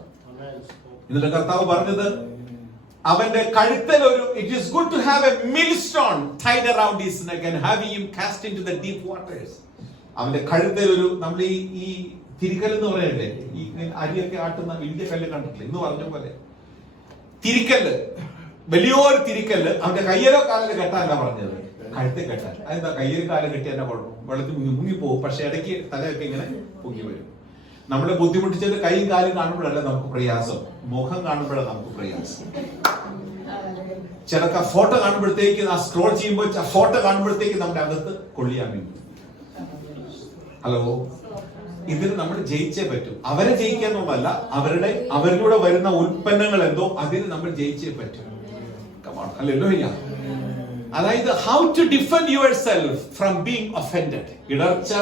എന്നിട്ട് കർത്താവ് പറഞ്ഞത് അവന്റെ കഴുത്തിൽ ഒരു it is good to have a millstone tied around his neck and have him cast into the deep waters. അവന്റെ കഴുത്തിൽ ഒരു നമ്മൾ ഈ തിരിക്കൽ എന്ന് പറയല്ലേ, ഈ അരിയൊക്കെ ആട്ടുന്ന വലിയ കല്ല് കണ്ടിട്ടില്ല എന്ന് പറഞ്ഞ പോലെ തിരിക്കല്ല്, വലിയൊരു തിരിക്കല്ല് അവന്റെ കയ്യിലോ കാലിലോ കെട്ടാനല്ല പറഞ്ഞത്, കഴുത്തിൽ കെട്ടാൻ. അതെന്താ കയ്യിൽ കാലം കെട്ടിയാൽ കുഴപ്പം, വെള്ളത്തിൽ മുങ്ങിപ്പോകും. പക്ഷെ ഇടയ്ക്ക് തലയൊക്കെ ഇങ്ങനെ പൊങ്ങി വരും. നമ്മളെ ബുദ്ധിമുട്ടിച്ചത് കൈയും കാലും കാണുമ്പോഴല്ല നമുക്ക് പ്രയാസം, മുഖം കാണുമ്പോഴാണ് നമുക്ക് പ്രയാസം. ചിലക്ക് ഫോട്ടോ കാണുമ്പോഴത്തേക്ക് ആ സ്ക്രോൾ ചെയ്യുമ്പോൾ ഫോട്ടോ കാണുമ്പോഴത്തേക്ക് നമ്മുടെ അകത്ത് കൊള്ളിയാൻ വേണ്ടി. ഹലോ, ഇതിന് നമ്മൾ ജയിച്ചേ പറ്റൂ. അവരെ ജയിക്കാന്നുള്ളതല്ല, അവരിലൂടെ വരുന്ന ഉൽപ്പന്നങ്ങൾ എന്തോ അതിന് നമ്മൾ ജയിച്ചേ പറ്റൂ. ഹല്ലേലൂയ. അതായത് how to defend yourself from being offended. ഇടർച്ച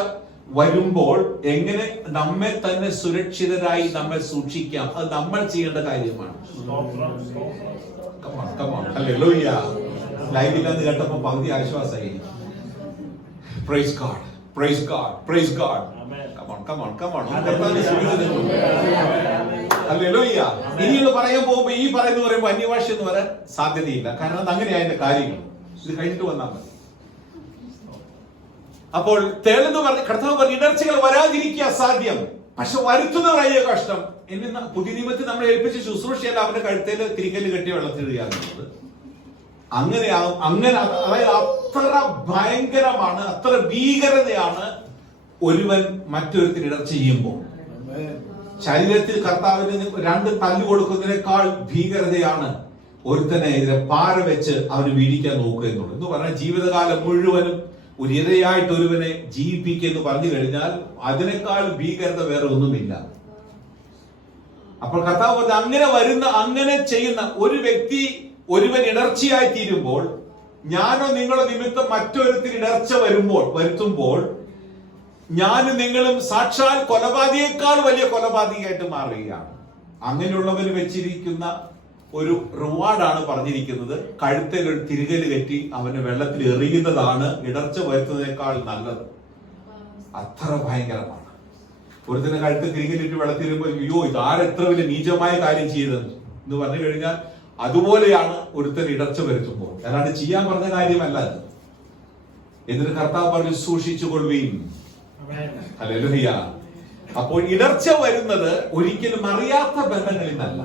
വരുമ്പോൾ എങ്ങനെ നമ്മെ തന്നെ സുരക്ഷിതരായി നമ്മെ സൂക്ഷിക്കാം, അത് നമ്മൾ ചെയ്യേണ്ട കാര്യമാണ്. ഹല്ലേലൂയ. ലൈവില്ലെന്ന് കേട്ടപ്പോ പകുതി ആശ്വാസമായി. Praise God, praise God, praise God. Hallelujah. ഇനിയൊന്ന് പറയാൻ പോകുമ്പോ ഈ പറയുമ്പോൾ അന്യഭാഷ എന്ന് വരാൻ സാധ്യതയില്ല. കാരണം അങ്ങനെയാ അതിന്റെ കാര്യങ്ങൾ. ഇത് കഴിഞ്ഞിട്ട് വന്നാൽ മതി. അപ്പോൾ തേളെന്ന് പറഞ്ഞ കർത്താവ് പറഞ്ഞ ഇടർച്ചകൾ വരാതിരിക്കുക അസാധ്യം, പക്ഷെ വരുത്തുന്നവരായ കഷ്ടം. ഇനി പുതിയ നിയമത്തിൽ നമ്മളെ ഏൽപ്പിച്ച ശുശ്രൂഷയല്ല അവന്റെ കഴുത്തേല് തിരികല് കെട്ടി വെള്ളത്തിടുകയാണുള്ളത്. അങ്ങനെയാകും. അങ്ങനെ അതായത് അത്ര ഭയങ്കരമാണ്, അത്ര ഭീകരതയാണ് ഒരുവൻ മറ്റൊരുത്തിന് ഇടർച്ച ചെയ്യുമ്പോൾ. ശരീരത്തിൽ കർത്താവിന് 2 തല്ല് കൊടുക്കുന്നതിനേക്കാൾ ഭീകരതയാണ് ഒരുത്തനെ ഇതിനെ പാര വെച്ച് അവന് വീഴിക്കാൻ നോക്കുക എന്നുള്ളത്. എന്ന് പറഞ്ഞാൽ ജീവിതകാലം മുഴുവനും ഒരു ഇരയായിട്ട് ഒരുവനെ ജീവിപ്പിക്കുക എന്ന് പറഞ്ഞു കഴിഞ്ഞാൽ അതിനേക്കാൾ ഭീകരത വേറെ ഒന്നുമില്ല. അപ്പോൾ കർത്താവ് പറഞ്ഞ അങ്ങനെ ചെയ്യുന്ന ഒരു വ്യക്തി ഒരുവൻ ഇടർച്ചയായി തീരുമ്പോൾ, ഞാനോ നിങ്ങളോ നിമിത്തം മറ്റൊരുത്തിന് ഇടർച്ച വരുത്തുമ്പോൾ ഞാനും നിങ്ങളും സാക്ഷാൽ കൊലപാതകയേക്കാൾ വലിയ കൊലപാതകയായിട്ട് മാറുകയാണ്. അങ്ങനെയുള്ളവന് വെച്ചിരിക്കുന്ന ഒരു റിവാർഡാണ് പറഞ്ഞിരിക്കുന്നത്. കഴുത്തിൽ ഒരു തിരികല് കെട്ടി അവന് വെള്ളത്തിൽ എറിയുന്നതാണ് ഇടർച്ച വരുത്തുന്നതിനേക്കാൾ നല്ലത്. അത്ര ഭയങ്കരമാണ്. ഒരുത്തിന് കഴുത്തിൽ തിരികലിട്ട് വെള്ളത്തിരുമ്പോൾ അയ്യോ ഇതാരെത്ര വലിയ നീചമായ കാര്യം ചെയ്തത് എന്ന് പറഞ്ഞു കഴിഞ്ഞാൽ അതുപോലെയാണ് ഒരുത്തൻ ഇടർച്ച വരുത്തുമ്പോൾ. അല്ലാണ്ട് ചെയ്യാൻ പറഞ്ഞ കാര്യമല്ല അത്. എന്നിട്ട് കർത്താവ് പറഞ്ഞു സൂക്ഷിച്ചുകൊള്ളുകയും. ഹല്ലേലൂയ. അപ്പോൾ ഇടർച്ച വരുന്നത് ഒരിക്കലും അറിയാത്ത ബന്ധങ്ങളിൽ നിന്നല്ല,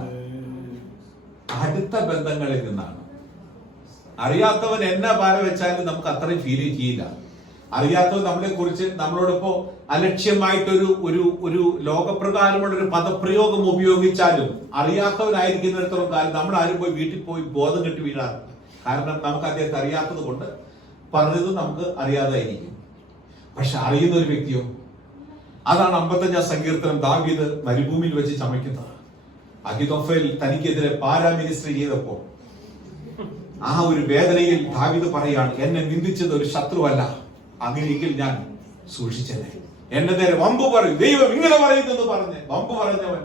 അടുത്ത ബന്ധങ്ങളിൽ നിന്നാണ്. അറിയാത്തവൻ എന്നാ പാര വെച്ചാലും നമുക്ക് അത്രയും ഫീൽ ചെയ്യില്ല. അറിയാത്തവൻ നമ്മളെ കുറിച്ച് നമ്മളോടൊപ്പം അലക്ഷ്യമായിട്ടൊരു ഒരു ഒരു ലോകപ്രകാരമുള്ള ഒരു പദപ്രയോഗം ഉപയോഗിച്ചാലും അറിയാത്തവനായിരിക്കുന്നിടത്തോളം കാലം നമ്മൾ ആരും വീട്ടിൽ പോയി ബോധം കെട്ടി വീഴാറില്ല. കാരണം നമുക്ക് അദ്ദേഹത്തെ അറിയാത്തത് കൊണ്ട് പറഞ്ഞത് നമുക്ക് അറിയാതായിരിക്കും. പക്ഷെ അറിയുന്ന ഒരു വ്യക്തിയോ, അതാണ് 55 സങ്കീർത്തനം ദാവീദ് മരുഭൂമിയിൽ വെച്ച് ചമയ്ക്കുന്നത്. അഹിതോഫേൽ തനിക്കെതിരെ പാരാമിനിസ്റ്റർ ചെയ്തപ്പോൾ ആ ഒരു വേദനയിൽ ദാവീദ് പറയാണ്, എന്നെ നിന്ദിച്ചത് ഒരു ശത്രുവല്ല, അങ്ങനെയെങ്കിൽ ഞാൻ സൂക്ഷിച്ചത്. എന്റെ നേരെ വമ്പ് പറയും, ദൈവം ഇങ്ങനെ പറയുന്നെന്ന് പറഞ്ഞ് വമ്പ് പറഞ്ഞവൻ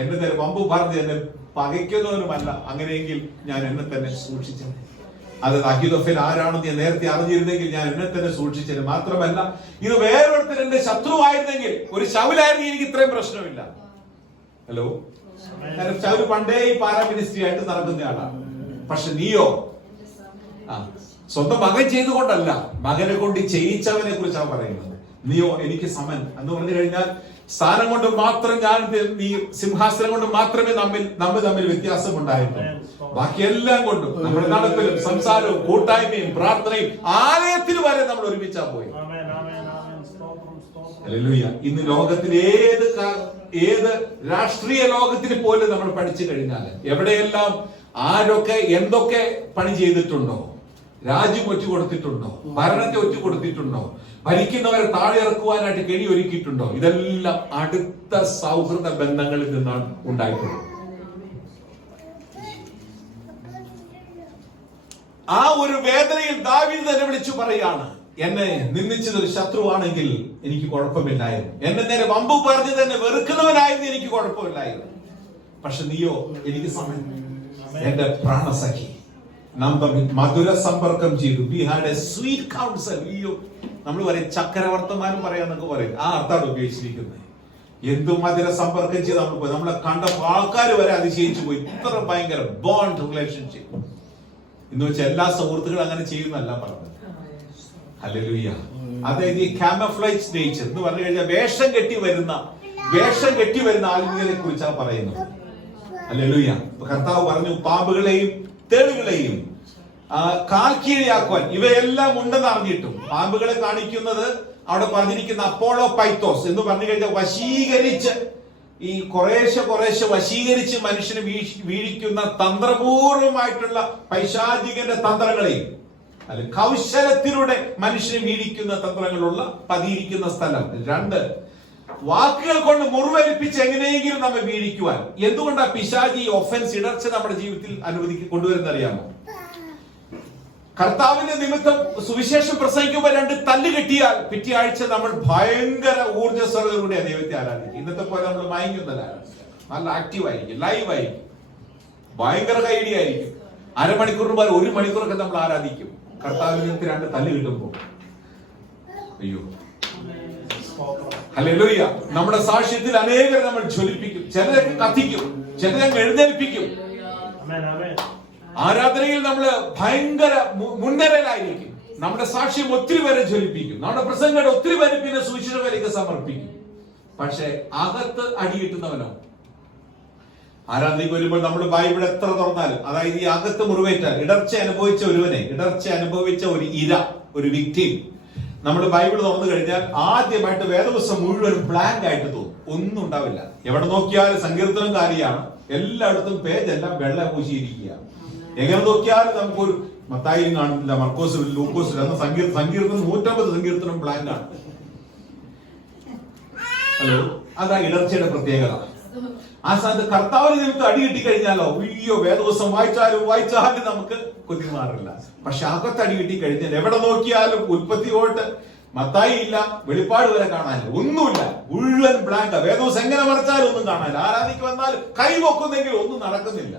എന്റെ നേരെ വമ്പ് പറഞ്ഞ് എന്നെ പകയ്ക്കുന്നവനുമല്ല, അങ്ങനെയെങ്കിൽ ഞാൻ എന്നെ തന്നെ സൂക്ഷിച്ചത്. അത് അഹിതോഫേൽ ആരാണെന്ന് ഞാൻ നേരത്തെ അറിഞ്ഞിരുന്നെങ്കിൽ ഞാൻ എന്നെ തന്നെ സൂക്ഷിച്ചത്. മാത്രമല്ല ഇത് വേറൊരുത്തർ എന്റെ ശത്രുവായിരുന്നെങ്കിൽ, ഒരു ശൗലായിരുന്നെങ്കിൽ എനിക്ക് ഇത്രയും പ്രശ്നമില്ല. ഹലോ, ശൗല് പണ്ടേ ഈ പാരാമിനിസ്ട്രി ആയിട്ട് നടക്കുന്നയാളാണ്. പക്ഷെ നീയോ സ്വന്തം മകൻ ചെയ്തുകൊണ്ടല്ല, മകനെ കൊണ്ട് ചെയ്യിച്ചവനെ കുറിച്ചാണ് പറയുന്നത്. നീയോ എനിക്ക് സമൻ എന്ന് പറഞ്ഞു കഴിഞ്ഞാൽ സ്ഥാനം കൊണ്ട് മാത്രം ഞാൻ നീ സിംഹാസനം കൊണ്ട് മാത്രമേ നമ്മൾ തമ്മിൽ വ്യത്യാസം ഉണ്ടായിട്ടുള്ളൂ. ബാക്കിയെല്ലാം കൊണ്ടും നമ്മുടെ നടപ്പിലും സംസാരവും കൂട്ടായ്മയും പ്രാർത്ഥനയും ആലയത്തിൽ വരെ നമ്മൾ ഒരുമിച്ചാ പോയി. ഹല്ലേലൂയ. ഇന്ന് ലോകത്തിൽ ഏത് രാഷ്ട്രീയ ലോകത്തിൽ പോലും നമ്മൾ പഠിച്ചു കഴിഞ്ഞാൽ എവിടെയെല്ലാം ആരൊക്കെ എന്തൊക്കെ പണി ചെയ്തിട്ടുണ്ടോ, രാജ്യം ഒറ്റ കൊടുത്തിട്ടുണ്ടോ, ഭരണത്തെ ഒറ്റ കൊടുത്തിട്ടുണ്ടോ, ഭരിക്കുന്നവരെ താഴെ ഇറക്കുവാനായിട്ട് കെണി ഒരുക്കിയിട്ടുണ്ടോ, ഇതെല്ലാം അടുത്ത സൗഹൃദ ബന്ധങ്ങളിൽ നിന്നാണ് ഉണ്ടായിട്ടുള്ളത്. ആ ഒരു വേദനയിൽ ദാവീദ് തന്നെ വിളിച്ചു പറയാണ്, എന്നെ നിന്ദിച്ചത് ഒരു ശത്രുവാണെങ്കിൽ എനിക്ക് കുഴപ്പമില്ലായിരുന്നു, എന്നെ നേരെ വമ്പ് പറഞ്ഞ് തന്നെ വെറുക്കുന്നവനായിരുന്നു എനിക്ക് കുഴപ്പമില്ലായിരുന്നു. പക്ഷെ നീയോ എനിക്ക് സമയം, എന്റെ പ്രാണസഖി, നാം തമ്മിൽ മധുര സമ്പർക്കം ചെയ്തു. We had A sweet council. നമ്മൾ പറയും ചക്രവർത്തമാനം പറയാന്നൊക്കെ പറയും, ആ അർത്ഥാണ് ഉപയോഗിച്ചിരിക്കുന്നത്. എന്തു മധുര സമ്പർക്കം ചെയ്ത് നമ്മൾ പോയി. നമ്മളെ കണ്ട ആൾക്കാർ വരെ അതിശയിച്ചു പോയി. ഇത്ര ഭയങ്കര ബോണ്ട് റിലേഷൻഷിപ്പ്. എന്ന് വെച്ചാൽ എല്ലാ സുഹൃത്തുക്കളും അങ്ങനെ ചെയ്യുന്നല്ല പറഞ്ഞത്. ഹല്ലേലൂയ. അതായത് ഈ കാമഫ്ലേജ് നേച്ചർ എന്ന് പറഞ്ഞു കഴിഞ്ഞാൽ വേഷം കെട്ടി വരുന്ന ആത്മീയതയെ കുറിച്ചാണ് പറയുന്നത്. ഹല്ലേലൂയ. കർത്താവ് പറഞ്ഞു പാമ്പുകളെയും തേളുകളെയും കാൽക്കീഴിയാക്കുവാൻ ഇവയെല്ലാം ഉണ്ടെന്ന് അറിഞ്ഞിട്ടും പാമ്പുകളെ കാണിക്കുന്നത് അവിടെ പറഞ്ഞിരിക്കുന്ന അപ്പോളോ പൈത്തോസ് എന്ന് പറഞ്ഞു കഴിഞ്ഞാൽ വശീകരിച്ച് ഈ കുറേശ്ശെ വശീകരിച്ച് മനുഷ്യനെ വീഴിക്കുന്ന തന്ത്രപൂർവമായിട്ടുള്ള പൈശാചികന്റെ തന്ത്രങ്ങളെയും അല്ലെ കൗശലത്തിലൂടെ മനുഷ്യനെ വീഴിക്കുന്ന തന്ത്രങ്ങളുള്ള പതിയിരിക്കുന്ന സ്ഥലം. 2, വാക്കുകൾ കൊണ്ട് മുറിവേൽപ്പിച്ച് എങ്ങനെയെങ്കിലും നമ്മെ വീഴിക്കുവാൻ. എന്തുകൊണ്ടാണ് പിശാചി ഒഫൻസ് ഇടർച്ച നമ്മുടെ ജീവിതത്തിൽ കൊണ്ടുവരുന്നറിയാമോ? കർത്താവിന്റെ നിമിത്തം സുവിശേഷം പ്രസംഗിക്കുമ്പോൾ 2 തല്ല് കിട്ടിയാൽ പിറ്റേ ആഴ്ച നമ്മൾ ഭയങ്കര ഊർജ്ജസ്വലതയോടെ ദൈവത്തെ ആരാധിക്കും. ഇന്നത്തെ പോലെ നമ്മൾ മയങ്ങുന്നല്ല, നല്ല ആക്റ്റീവ് ആയിരിക്കും, ലൈവ് ആയിരിക്കും, ഭയങ്കര ഐഡിയ ആയിരിക്കും. അരമണിക്കൂറിന് പോലെ 1 മണിക്കൂറൊക്കെ നമ്മൾ ആരാധിക്കും. കർത്താവിന് 2 തല്ല് കിട്ടുമ്പോൾ അയ്യോ ഹല്ലേലൂയ. നമ്മുടെ സാക്ഷ്യത്തിൽ അനേകരെ നമ്മൾ ജ്വലിപ്പിക്കും, ചിലരെ കത്തിക്കും, ചിലരെ എഴുന്നേൽപ്പിക്കും. ആരാധനയിൽ നമ്മൾ ഭയങ്കര മുൻനിരയിലായിരിക്കും. നമ്മുടെ സാക്ഷ്യം ഒത്തിരി പേരെ ജ്വലിപ്പിക്കും. നമ്മുടെ പ്രസംഗം ഒത്തിരി പേര് പിന്നെ സുവിശേഷകരേക്ക് സമർപ്പിക്കും. പക്ഷെ അകത്ത് അടികിട്ടുന്നവനോ? ആരാധനയ്ക്ക് വരുമ്പോൾ നമ്മൾ ബൈബിൾ എത്ര തുറന്നാലും, അതായത് ഈ അകത്ത് മുറിവേറ്റാൽ ഇടർച്ച അനുഭവിച്ച ഒരു ഇര, ഒരു വിക്ടിം നമ്മൾ ബൈബിൾ തുറന്നു കഴിഞ്ഞാൽ ആദ്യമായിട്ട് വേദപുസ്തകം മുഴുവൻ ബ്ലാങ്ക് ആയിട്ട് തോന്നും. ഒന്നും ഉണ്ടാവില്ല. എവിടെ നോക്കിയാലും സങ്കീർത്തനം കാലിയാണ്. എല്ലായിടത്തും പേജ് എല്ലാം വെള്ള പൂശിയിരിക്കുകയാണ്. എങ്ങനെ നോക്കിയാലും നമുക്കൊരു മത്തായിലും കാണുന്നില്ല, മർക്കോസിലും ലൂക്കോസിലും. അന്ന് സങ്കീർത്തനം 150 സങ്കീർത്തനം ബ്ലാങ്ക് ആണ്. ഹലോ, അതാ ഇടർച്ചയുടെ പ്രത്യേകത. ആ സ്ഥാനത്ത് കർത്താവിന് നിമിത്തം അടി കിട്ടി കഴിഞ്ഞാലോ അയ്യോ വേദപുസ്തകം വായിച്ചാലും നമുക്ക് കൊതി മാറില്ല. പക്ഷെ അകത്ത് അടി കിട്ടി കഴിഞ്ഞാൽ എവിടെ നോക്കിയാലും ഉൽപ്പത്തി തൊട്ട് മത്തായി ഇല്ല, വെളിപ്പാട് വരെ കാണാനില്ല, ഒന്നുമില്ല, മുഴുവൻ ബ്ലാങ്ക്. വേദപുസ്തകം എങ്ങനെ മറിച്ചാലും ഒന്നും കാണാനില്ല. ആരാധിക്ക് വന്നാലും കൈവെക്കുന്നെങ്കിൽ ഒന്നും നടക്കുന്നില്ല.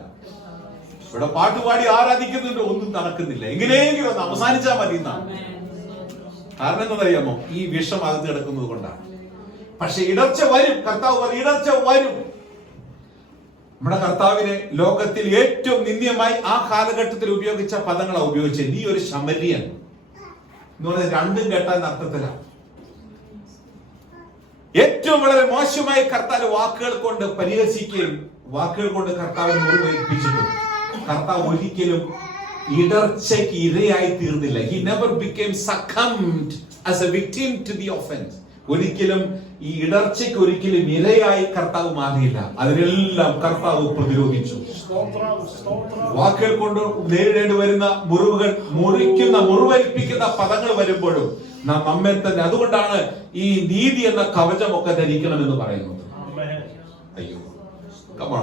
ഇവിടെ പാട്ടുപാടി ആരാധിക്കുന്നുണ്ട്, ഒന്നും നടക്കുന്നില്ല. എങ്ങനെയെങ്കിലും ഒന്ന് അവസാനിച്ചാൽ മതി എന്നാണ്. കാരണം എന്താണെന്നറിയാമോ? ഈ വിഷം അകത്ത് കിടക്കുന്നത് കൊണ്ടാണ്. പക്ഷെ ഇടർച്ച വരും. കർത്താവ് പറയും ഇടർച്ച വരും. നമ്മുടെ കർത്താവിനെ ലോകത്തിൽ ഏറ്റവും നിന്ദ്യമായി ആ കാലഘട്ടത്തിൽ ഉപയോഗിച്ച പദങ്ങളാണ് ഉപയോഗിച്ചത്. നീ ഒരു ശമരിയൻ എന്ന് പറഞ്ഞാൽ 2 കെട്ടാൻ അർത്ഥത്തിലാണ്. ഏറ്റവും വളരെ മോശമായി കർത്താവ് വാക്കുകൾ കൊണ്ട് പരിഹസിക്കുകയും വാക്കുകൾ കൊണ്ട് കർത്താവിനെ മുറിവേൽപ്പിച്ചിട്ടും കർത്താവ് ഒരിക്കലും ഇടർച്ചയ്ക്ക് ഇരയായി തീർന്നില്ല. He never became succumbed as a victim to the offense. ഒരിക്കലും ഈ ഇടർച്ചയ്ക്ക് ഒരിക്കലും ഇരയായി കർത്താവ് മാറിയില്ല. അതിനെല്ലാം കർത്താവ് പ്രതിരോധിച്ചു. വാക്കുകൾ കൊണ്ട് നേരിടേണ്ടി വരുന്ന മുറിവുകൾ, മുറിവേൽപ്പിക്കുന്ന പദങ്ങൾ വരുമ്പോഴും നാം നമ്മെ തന്നെ, അതുകൊണ്ടാണ് ഈ നീതി എന്ന കവചമൊക്കെ ധരിക്കണമെന്ന് പറയുന്നത്. അയ്യോ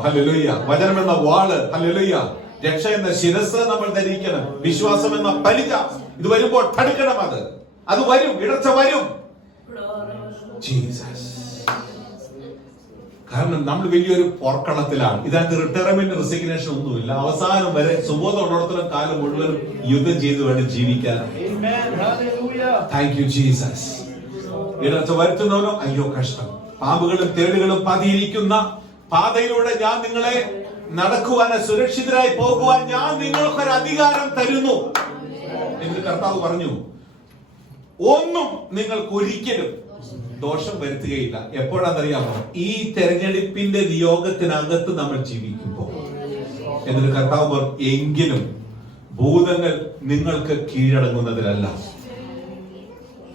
ഹല്ലേലൂയ. വചനം എന്ന വാള്, ഹല്ലേലൂയ. രക്ഷ എന്ന ശിരസ് നമ്മൾ ധരിക്കണം. വിശ്വാസം എന്ന പരിച ഇത് വരുമ്പോൾ തടുക്കണം. അത് വരും, ഇടർച്ച വരും. ജീസസ്. കാരണം നമ്മൾ വലിയൊരു പോർക്കളത്തിലാണ്. ഇതിനകത്ത് റിട്ടയർമെന്റ്, റെസിഗ്നേഷൻ ഒന്നുമില്ല. അവസാനം വരെ സുബോധം ഉള്ളിടത്തോളം കാലം മുഴുവൻ യുദ്ധം ചെയ്ത് വേണം ജീവിക്കാൻ. Thank you Jesus. ഇടർച്ച വരുത്തുന്നവനോ അയ്യോ കഷ്ടം. പാമ്പുകളും തേളുകളും പതിയിരിക്കുന്ന പാതയിലൂടെ ഞാൻ നിങ്ങളെ നടക്കുവാൻ, സുരക്ഷിതരായി പോകുവാൻ ഞാൻ നിങ്ങൾക്കൊരു അധികാരം തരുന്നു എന്ന് കർത്താവ് പറഞ്ഞു. ഒന്നും നിങ്ങൾക്ക് ഒരിക്കലും ദോഷം വരുത്തുകയില്ല. എപ്പോഴാണെന്നറിയാമോ? ഈ തെരഞ്ഞെടുപ്പിന്റെ നിയോഗത്തിനകത്ത് നമ്മൾ ജീവിക്കുമ്പോൾ. എന്നിട്ട് കർത്താവ് പറഞ്ഞു എങ്കിലും ഭൂതങ്ങൾ നിങ്ങൾക്ക് കീഴടങ്ങുന്നതിലല്ല,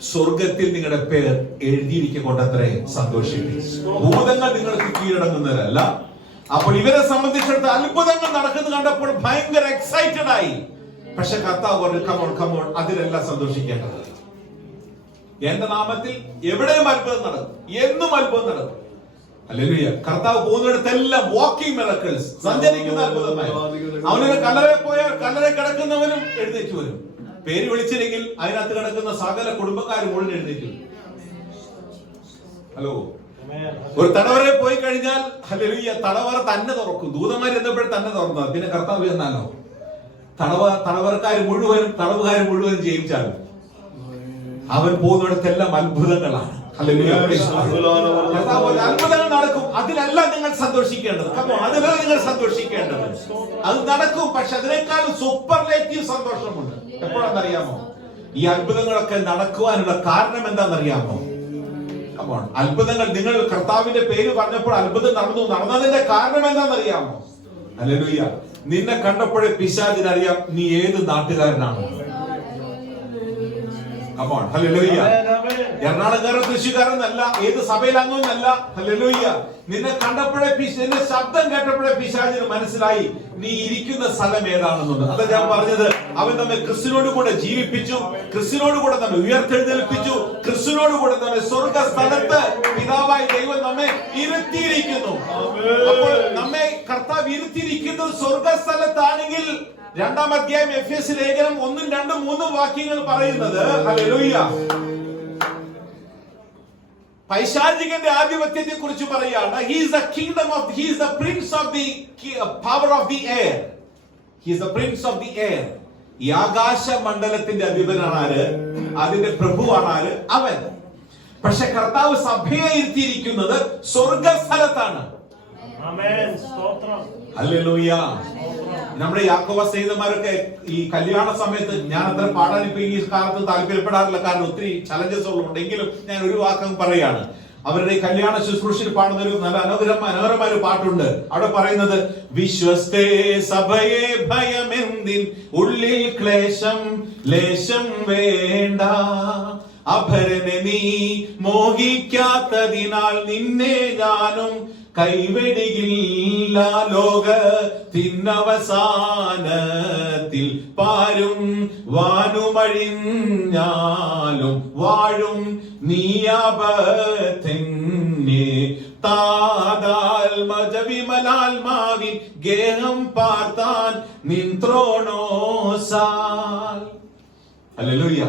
സ്വർഗത്തിൽ നിങ്ങളുടെ പേർ എഴുതിയിരിക്കൊണ്ടത്രേ സന്തോഷിക്കും. ഭൂതങ്ങൾ നിങ്ങൾക്ക് കീഴടങ്ങുന്നതിലല്ല. അപ്പോൾ ഇവരെ സംബന്ധിച്ചിടത്തോളം അത്ഭുതങ്ങൾ നടക്കുന്നത് കണ്ടപ്പോൾ ഭയങ്കര എക്സൈറ്റഡ് ആയി. പക്ഷെ കർത്താവ് പറഞ്ഞു കമോൺ, അതിലെല്ലാം സന്തോഷിക്കേണ്ടത്. എന്റെ നാമത്തിൽ എവിടെയും അത്ഭുതം നടക്കും, എന്നും അത്ഭുതം നടക്കും. ഹല്ലേലൂയ. കർത്താവ് പോകുന്നിടത്തെല്ലാം വാക്കിംഗ് മിറക്കിൾസ്, സഞ്ചരിക്കുന്ന അത്ഭുതമായി. അവനൊരു കല്ലറയിൽ പോയാൽ കല്ലറ കിടക്കുന്നവനും എഴുന്നേറ്റ് വരും. പേര് വിളിച്ചില്ലെങ്കിൽ അതിനകത്ത് കിടക്കുന്ന സകല കുടുംബക്കാരും മുഴുവൻ എഴുന്നേറ്റ് വരും. ഹലോ. ഒരു തടവറയിൽ പോയി കഴിഞ്ഞാൽ ഹല്ലേലൂയ, തടവറ തന്നെ തുറക്കും. ദൂതന്മാർ എന്നപ്പോഴും തന്നെ തുറന്നത്. പിന്നെ കർത്താവ് എന്നാലോ തടവുകാർ മുഴുവനും ജയിച്ചാലും. അവൻ പോകുന്നിടത്തെല്ലാം അത്ഭുതങ്ങളാണ്. ഹല്ലേലൂയ. കർത്താവ് ഒരു അത്ഭുതങ്ങൾ നടക്കും, അതിലെല്ലാം നിങ്ങൾ സന്തോഷിക്കേണ്ടത്. അതിലെല്ലാം നിങ്ങൾ സന്തോഷിക്കേണ്ടത്. അത് നടക്കും, പക്ഷെ അതിനേക്കാളും സൂപ്പർലേറ്റീവ് സന്തോഷമുണ്ട്. എപ്പോഴാണെന്നറിയാമോ? ഈ അത്ഭുതങ്ങളൊക്കെ നടക്കുവാനുള്ള കാരണം എന്താണെന്നറിയാമോ? അത്ഭുതങ്ങൾ, നിങ്ങൾ കർത്താവിന്റെ പേര് പറഞ്ഞപ്പോൾ അത്ഭുതം നടന്നതിന്റെ കാരണം എന്താണെന്നറിയാമോ? ഹല്ലേലൂയ. നിന്നെ കണ്ടപ്പോഴേ പിശാചിനറിയാം നീ ഏത് നാട്ടുകാരനാണ്. ഹല്ലേലൂയ. എറണാകുളംകാരൻ, തൃശ്ശൂർക്കാരനല്ല, ഏത് സഭയിലങ്ങുന്നല്ല. ഹല്ലേലൂയ. നിന്നെ കണ്ടപ്പോഴേ, നിന്റെ ശബ്ദം കേട്ടപ്പോഴേ പിശാചിന് മനസ്സിലായി നീ ഇരിക്കുന്ന സ്ഥലം ഏതാണെന്നുണ്ട്. അതാ ഞാൻ പറഞ്ഞത്, അവൻ നമ്മെ ക്രിസ്തുവിനോട് കൂടെ ജീവിപ്പിച്ചു, ക്രിസ്തുവിനോട് കൂടെ നമ്മെ ഉയർത്തെഴുന്നേൽപ്പിച്ചു, ക്രിസ്തുവിനോട് കൂടെ നമ്മെ സ്വർഗ സ്ഥലത്ത് പിതാവായി ദൈവം നമ്മെ ഇരുത്തിയിരിക്കുന്നു. അപ്പോൾ നമ്മെ കർത്താവ് ഇരുത്തിയിരിക്കുന്നത് സ്വർഗ സ്ഥലത്താണെങ്കിൽ, 2-ാം അധ്യായം എഫെസ്യ ലേഖനം 1, 2, 3 വാക്യങ്ങൾ പറയുന്നത്, ഹല്ലേലൂയ, പൈശാചികന്റെ ആധിപത്യത്തെ കുറിച്ച് പറയാണ്. He is the kingdom of, he is the prince of the power of the air. He is the prince of the air. ഈ ആകാശ മണ്ഡലത്തിന്റെ അധിപനാണ് ആര്? അതിന്റെ പ്രഭുവാണ് ആര്? അവൻ. പക്ഷെ കർത്താവ് സഭയെ ഇരുത്തിയിരിക്കുന്നത് സ്വർഗസ്ഥലത്താണ്. ഹല്ലേലൂയ. നമ്മുടെ യാക്കോബ സ്നേഹിതന്മാരൊക്കെ ഈ കല്യാണ സമയത്ത്, ഞാൻ അത്ര പാടാൻ ഇപ്പൊ ഈ കാലത്ത് താല്പര്യപ്പെടാറില്ല, കാരണം ഒത്തിരി ചലഞ്ചസ് ഉണ്ടെങ്കിലും ഞാൻ ഒരു വാക്കം പറയാണ്. അവരുടെ കല്യാണ ശുശ്രൂഷയിൽ പാടുന്ന ഒരു നല്ല മനോഹരമായ ഒരു പാട്ടുണ്ട്. അവിടെ പറയുന്നത്, വിശ്വസ്തേ സഭയെ ഭയമെന്തിൻ, ഉള്ളിൽ ക്ലേശം ലേശം വേണ്ട, അപരനെ നീ മോഹിക്കാത്തതിനാൽ നിന്നെ ഞാനും കൈവെടിയില്ല, ലോകത്തിനവസാനത്തിൽ പാരും വാനുമഴിഞ്ഞാലും വാഴും നീയാപത്തന്നെ, താതാത്മജവിമലാത്മാവിൻ ഗേഹം പാർത്താൻ നിന്ത്രോണോസാൽ. ഹല്ലേലൂയ.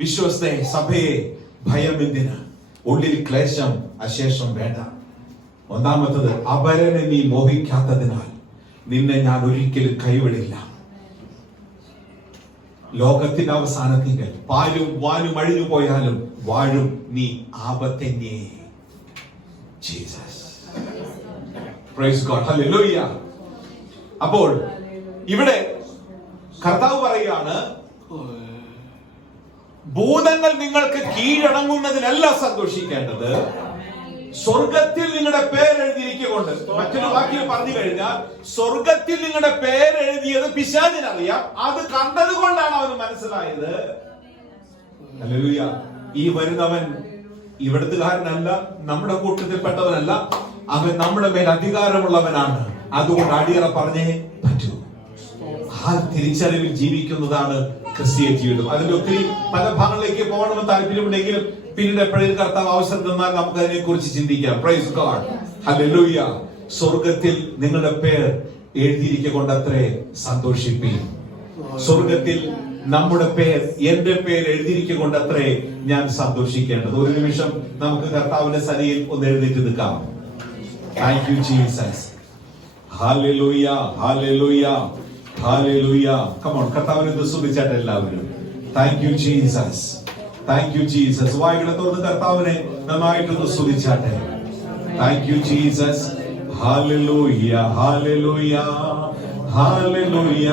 വിശ്വസ്തേ സഭയെ ഭയമെന്തിന്, ഉള്ളിൽ ക്ലേശം അശേഷം വേണ്ട. ഒന്നാമത്തത്, അപരനെ നീ മോഹിക്കാത്തതിനാൽ നിന്നെ ഞാൻ ഒരിക്കലും കൈവിടില്ല. ലോകത്തിന്റെ അവസാനത്തിൽ പാലും വാനും അഴിഞ്ഞു പോയാലും വാഴും നീ ആപത്തന്നെ. ജീസസ്. Price God. ഹല്ലേലൂയ. അപ്പോൾ ഇവിടെ കർത്താവ് പറയാണ്, ഭൂതങ്ങൾ നിങ്ങൾക്ക് കീഴടങ്ങുന്നതിനല്ല സന്തോഷിക്കേണ്ടത്, സ്വർഗത്തിൽ നിങ്ങളുടെ പേരെഴുതിയിരിക്കൊണ്ട്. മറ്റൊരു വാക്യം പറഞ്ഞു കഴിഞ്ഞാൽ, സ്വർഗത്തിൽ നിങ്ങളുടെ പേരെഴുതിയത് പിശാചിനറിയാം. അത് കണ്ടത് കൊണ്ടാണ് അവന് മനസ്സിലായത്. ഹല്ലേലൂയ. ഈ വരുന്നവൻ ഇവിടുത്തുകാരനല്ല, നമ്മുടെ കൂട്ടത്തിൽപ്പെട്ടവനല്ല, അവൻ നമ്മുടെ മേൽ അധികാരമുള്ളവനാണ്. അതുകൊണ്ട് അടിയറ പറഞ്ഞേ പറ്റൂ. ആ തിരിച്ചറിവിൽ ജീവിക്കുന്നതാണ് ക്രിസ്തീയ ജീവിതം. അതിന്റെ ഒത്തിരി പല ഭാഗങ്ങളിലേക്ക് പോകണമെന്ന് താല്പര്യമുണ്ടെങ്കിലും പിന്നീട് എപ്പോഴും കർത്താവ് അവസരം തന്നാൽ നമുക്ക് അതിനെ കുറിച്ച് ചിന്തിക്കാം. Price God. ഹല്ലേലൂയ. സ്വർഗത്തിൽ നിങ്ങളുടെ പേർ എഴുതിയിരിക്കൊണ്ടത്രേ സന്തോഷിപ്പീൻ. സ്വർഗത്തിൽ നമ്മുടെ പേർ, എന്റെ പേര് എഴുതിയിരിക്കൊണ്ടത്രേ ഞാൻ സന്തോഷിക്കേണ്ടത്. ഒരു നിമിഷം നമുക്ക് കർത്താവിന്റെ സന്നിധിയിൽ ഒന്ന് എഴുന്നേറ്റ് നിൽക്കാം. Thank you Jesus. Hallelujah, hallelujah, hallelujah. Come on, കർത്താവിനെ സ്തുതിച്ചാട്ടെ എല്ലാവരും. Thank you Jesus, thank you Jesus. വായികളെ തുറന്ന് കർത്താവിനെ നന്നായിട്ടൊന്ന് സ്തുതിച്ചാട്ടെ. Thank you Jesus. Hallelujah, hallelujah, hallelujah.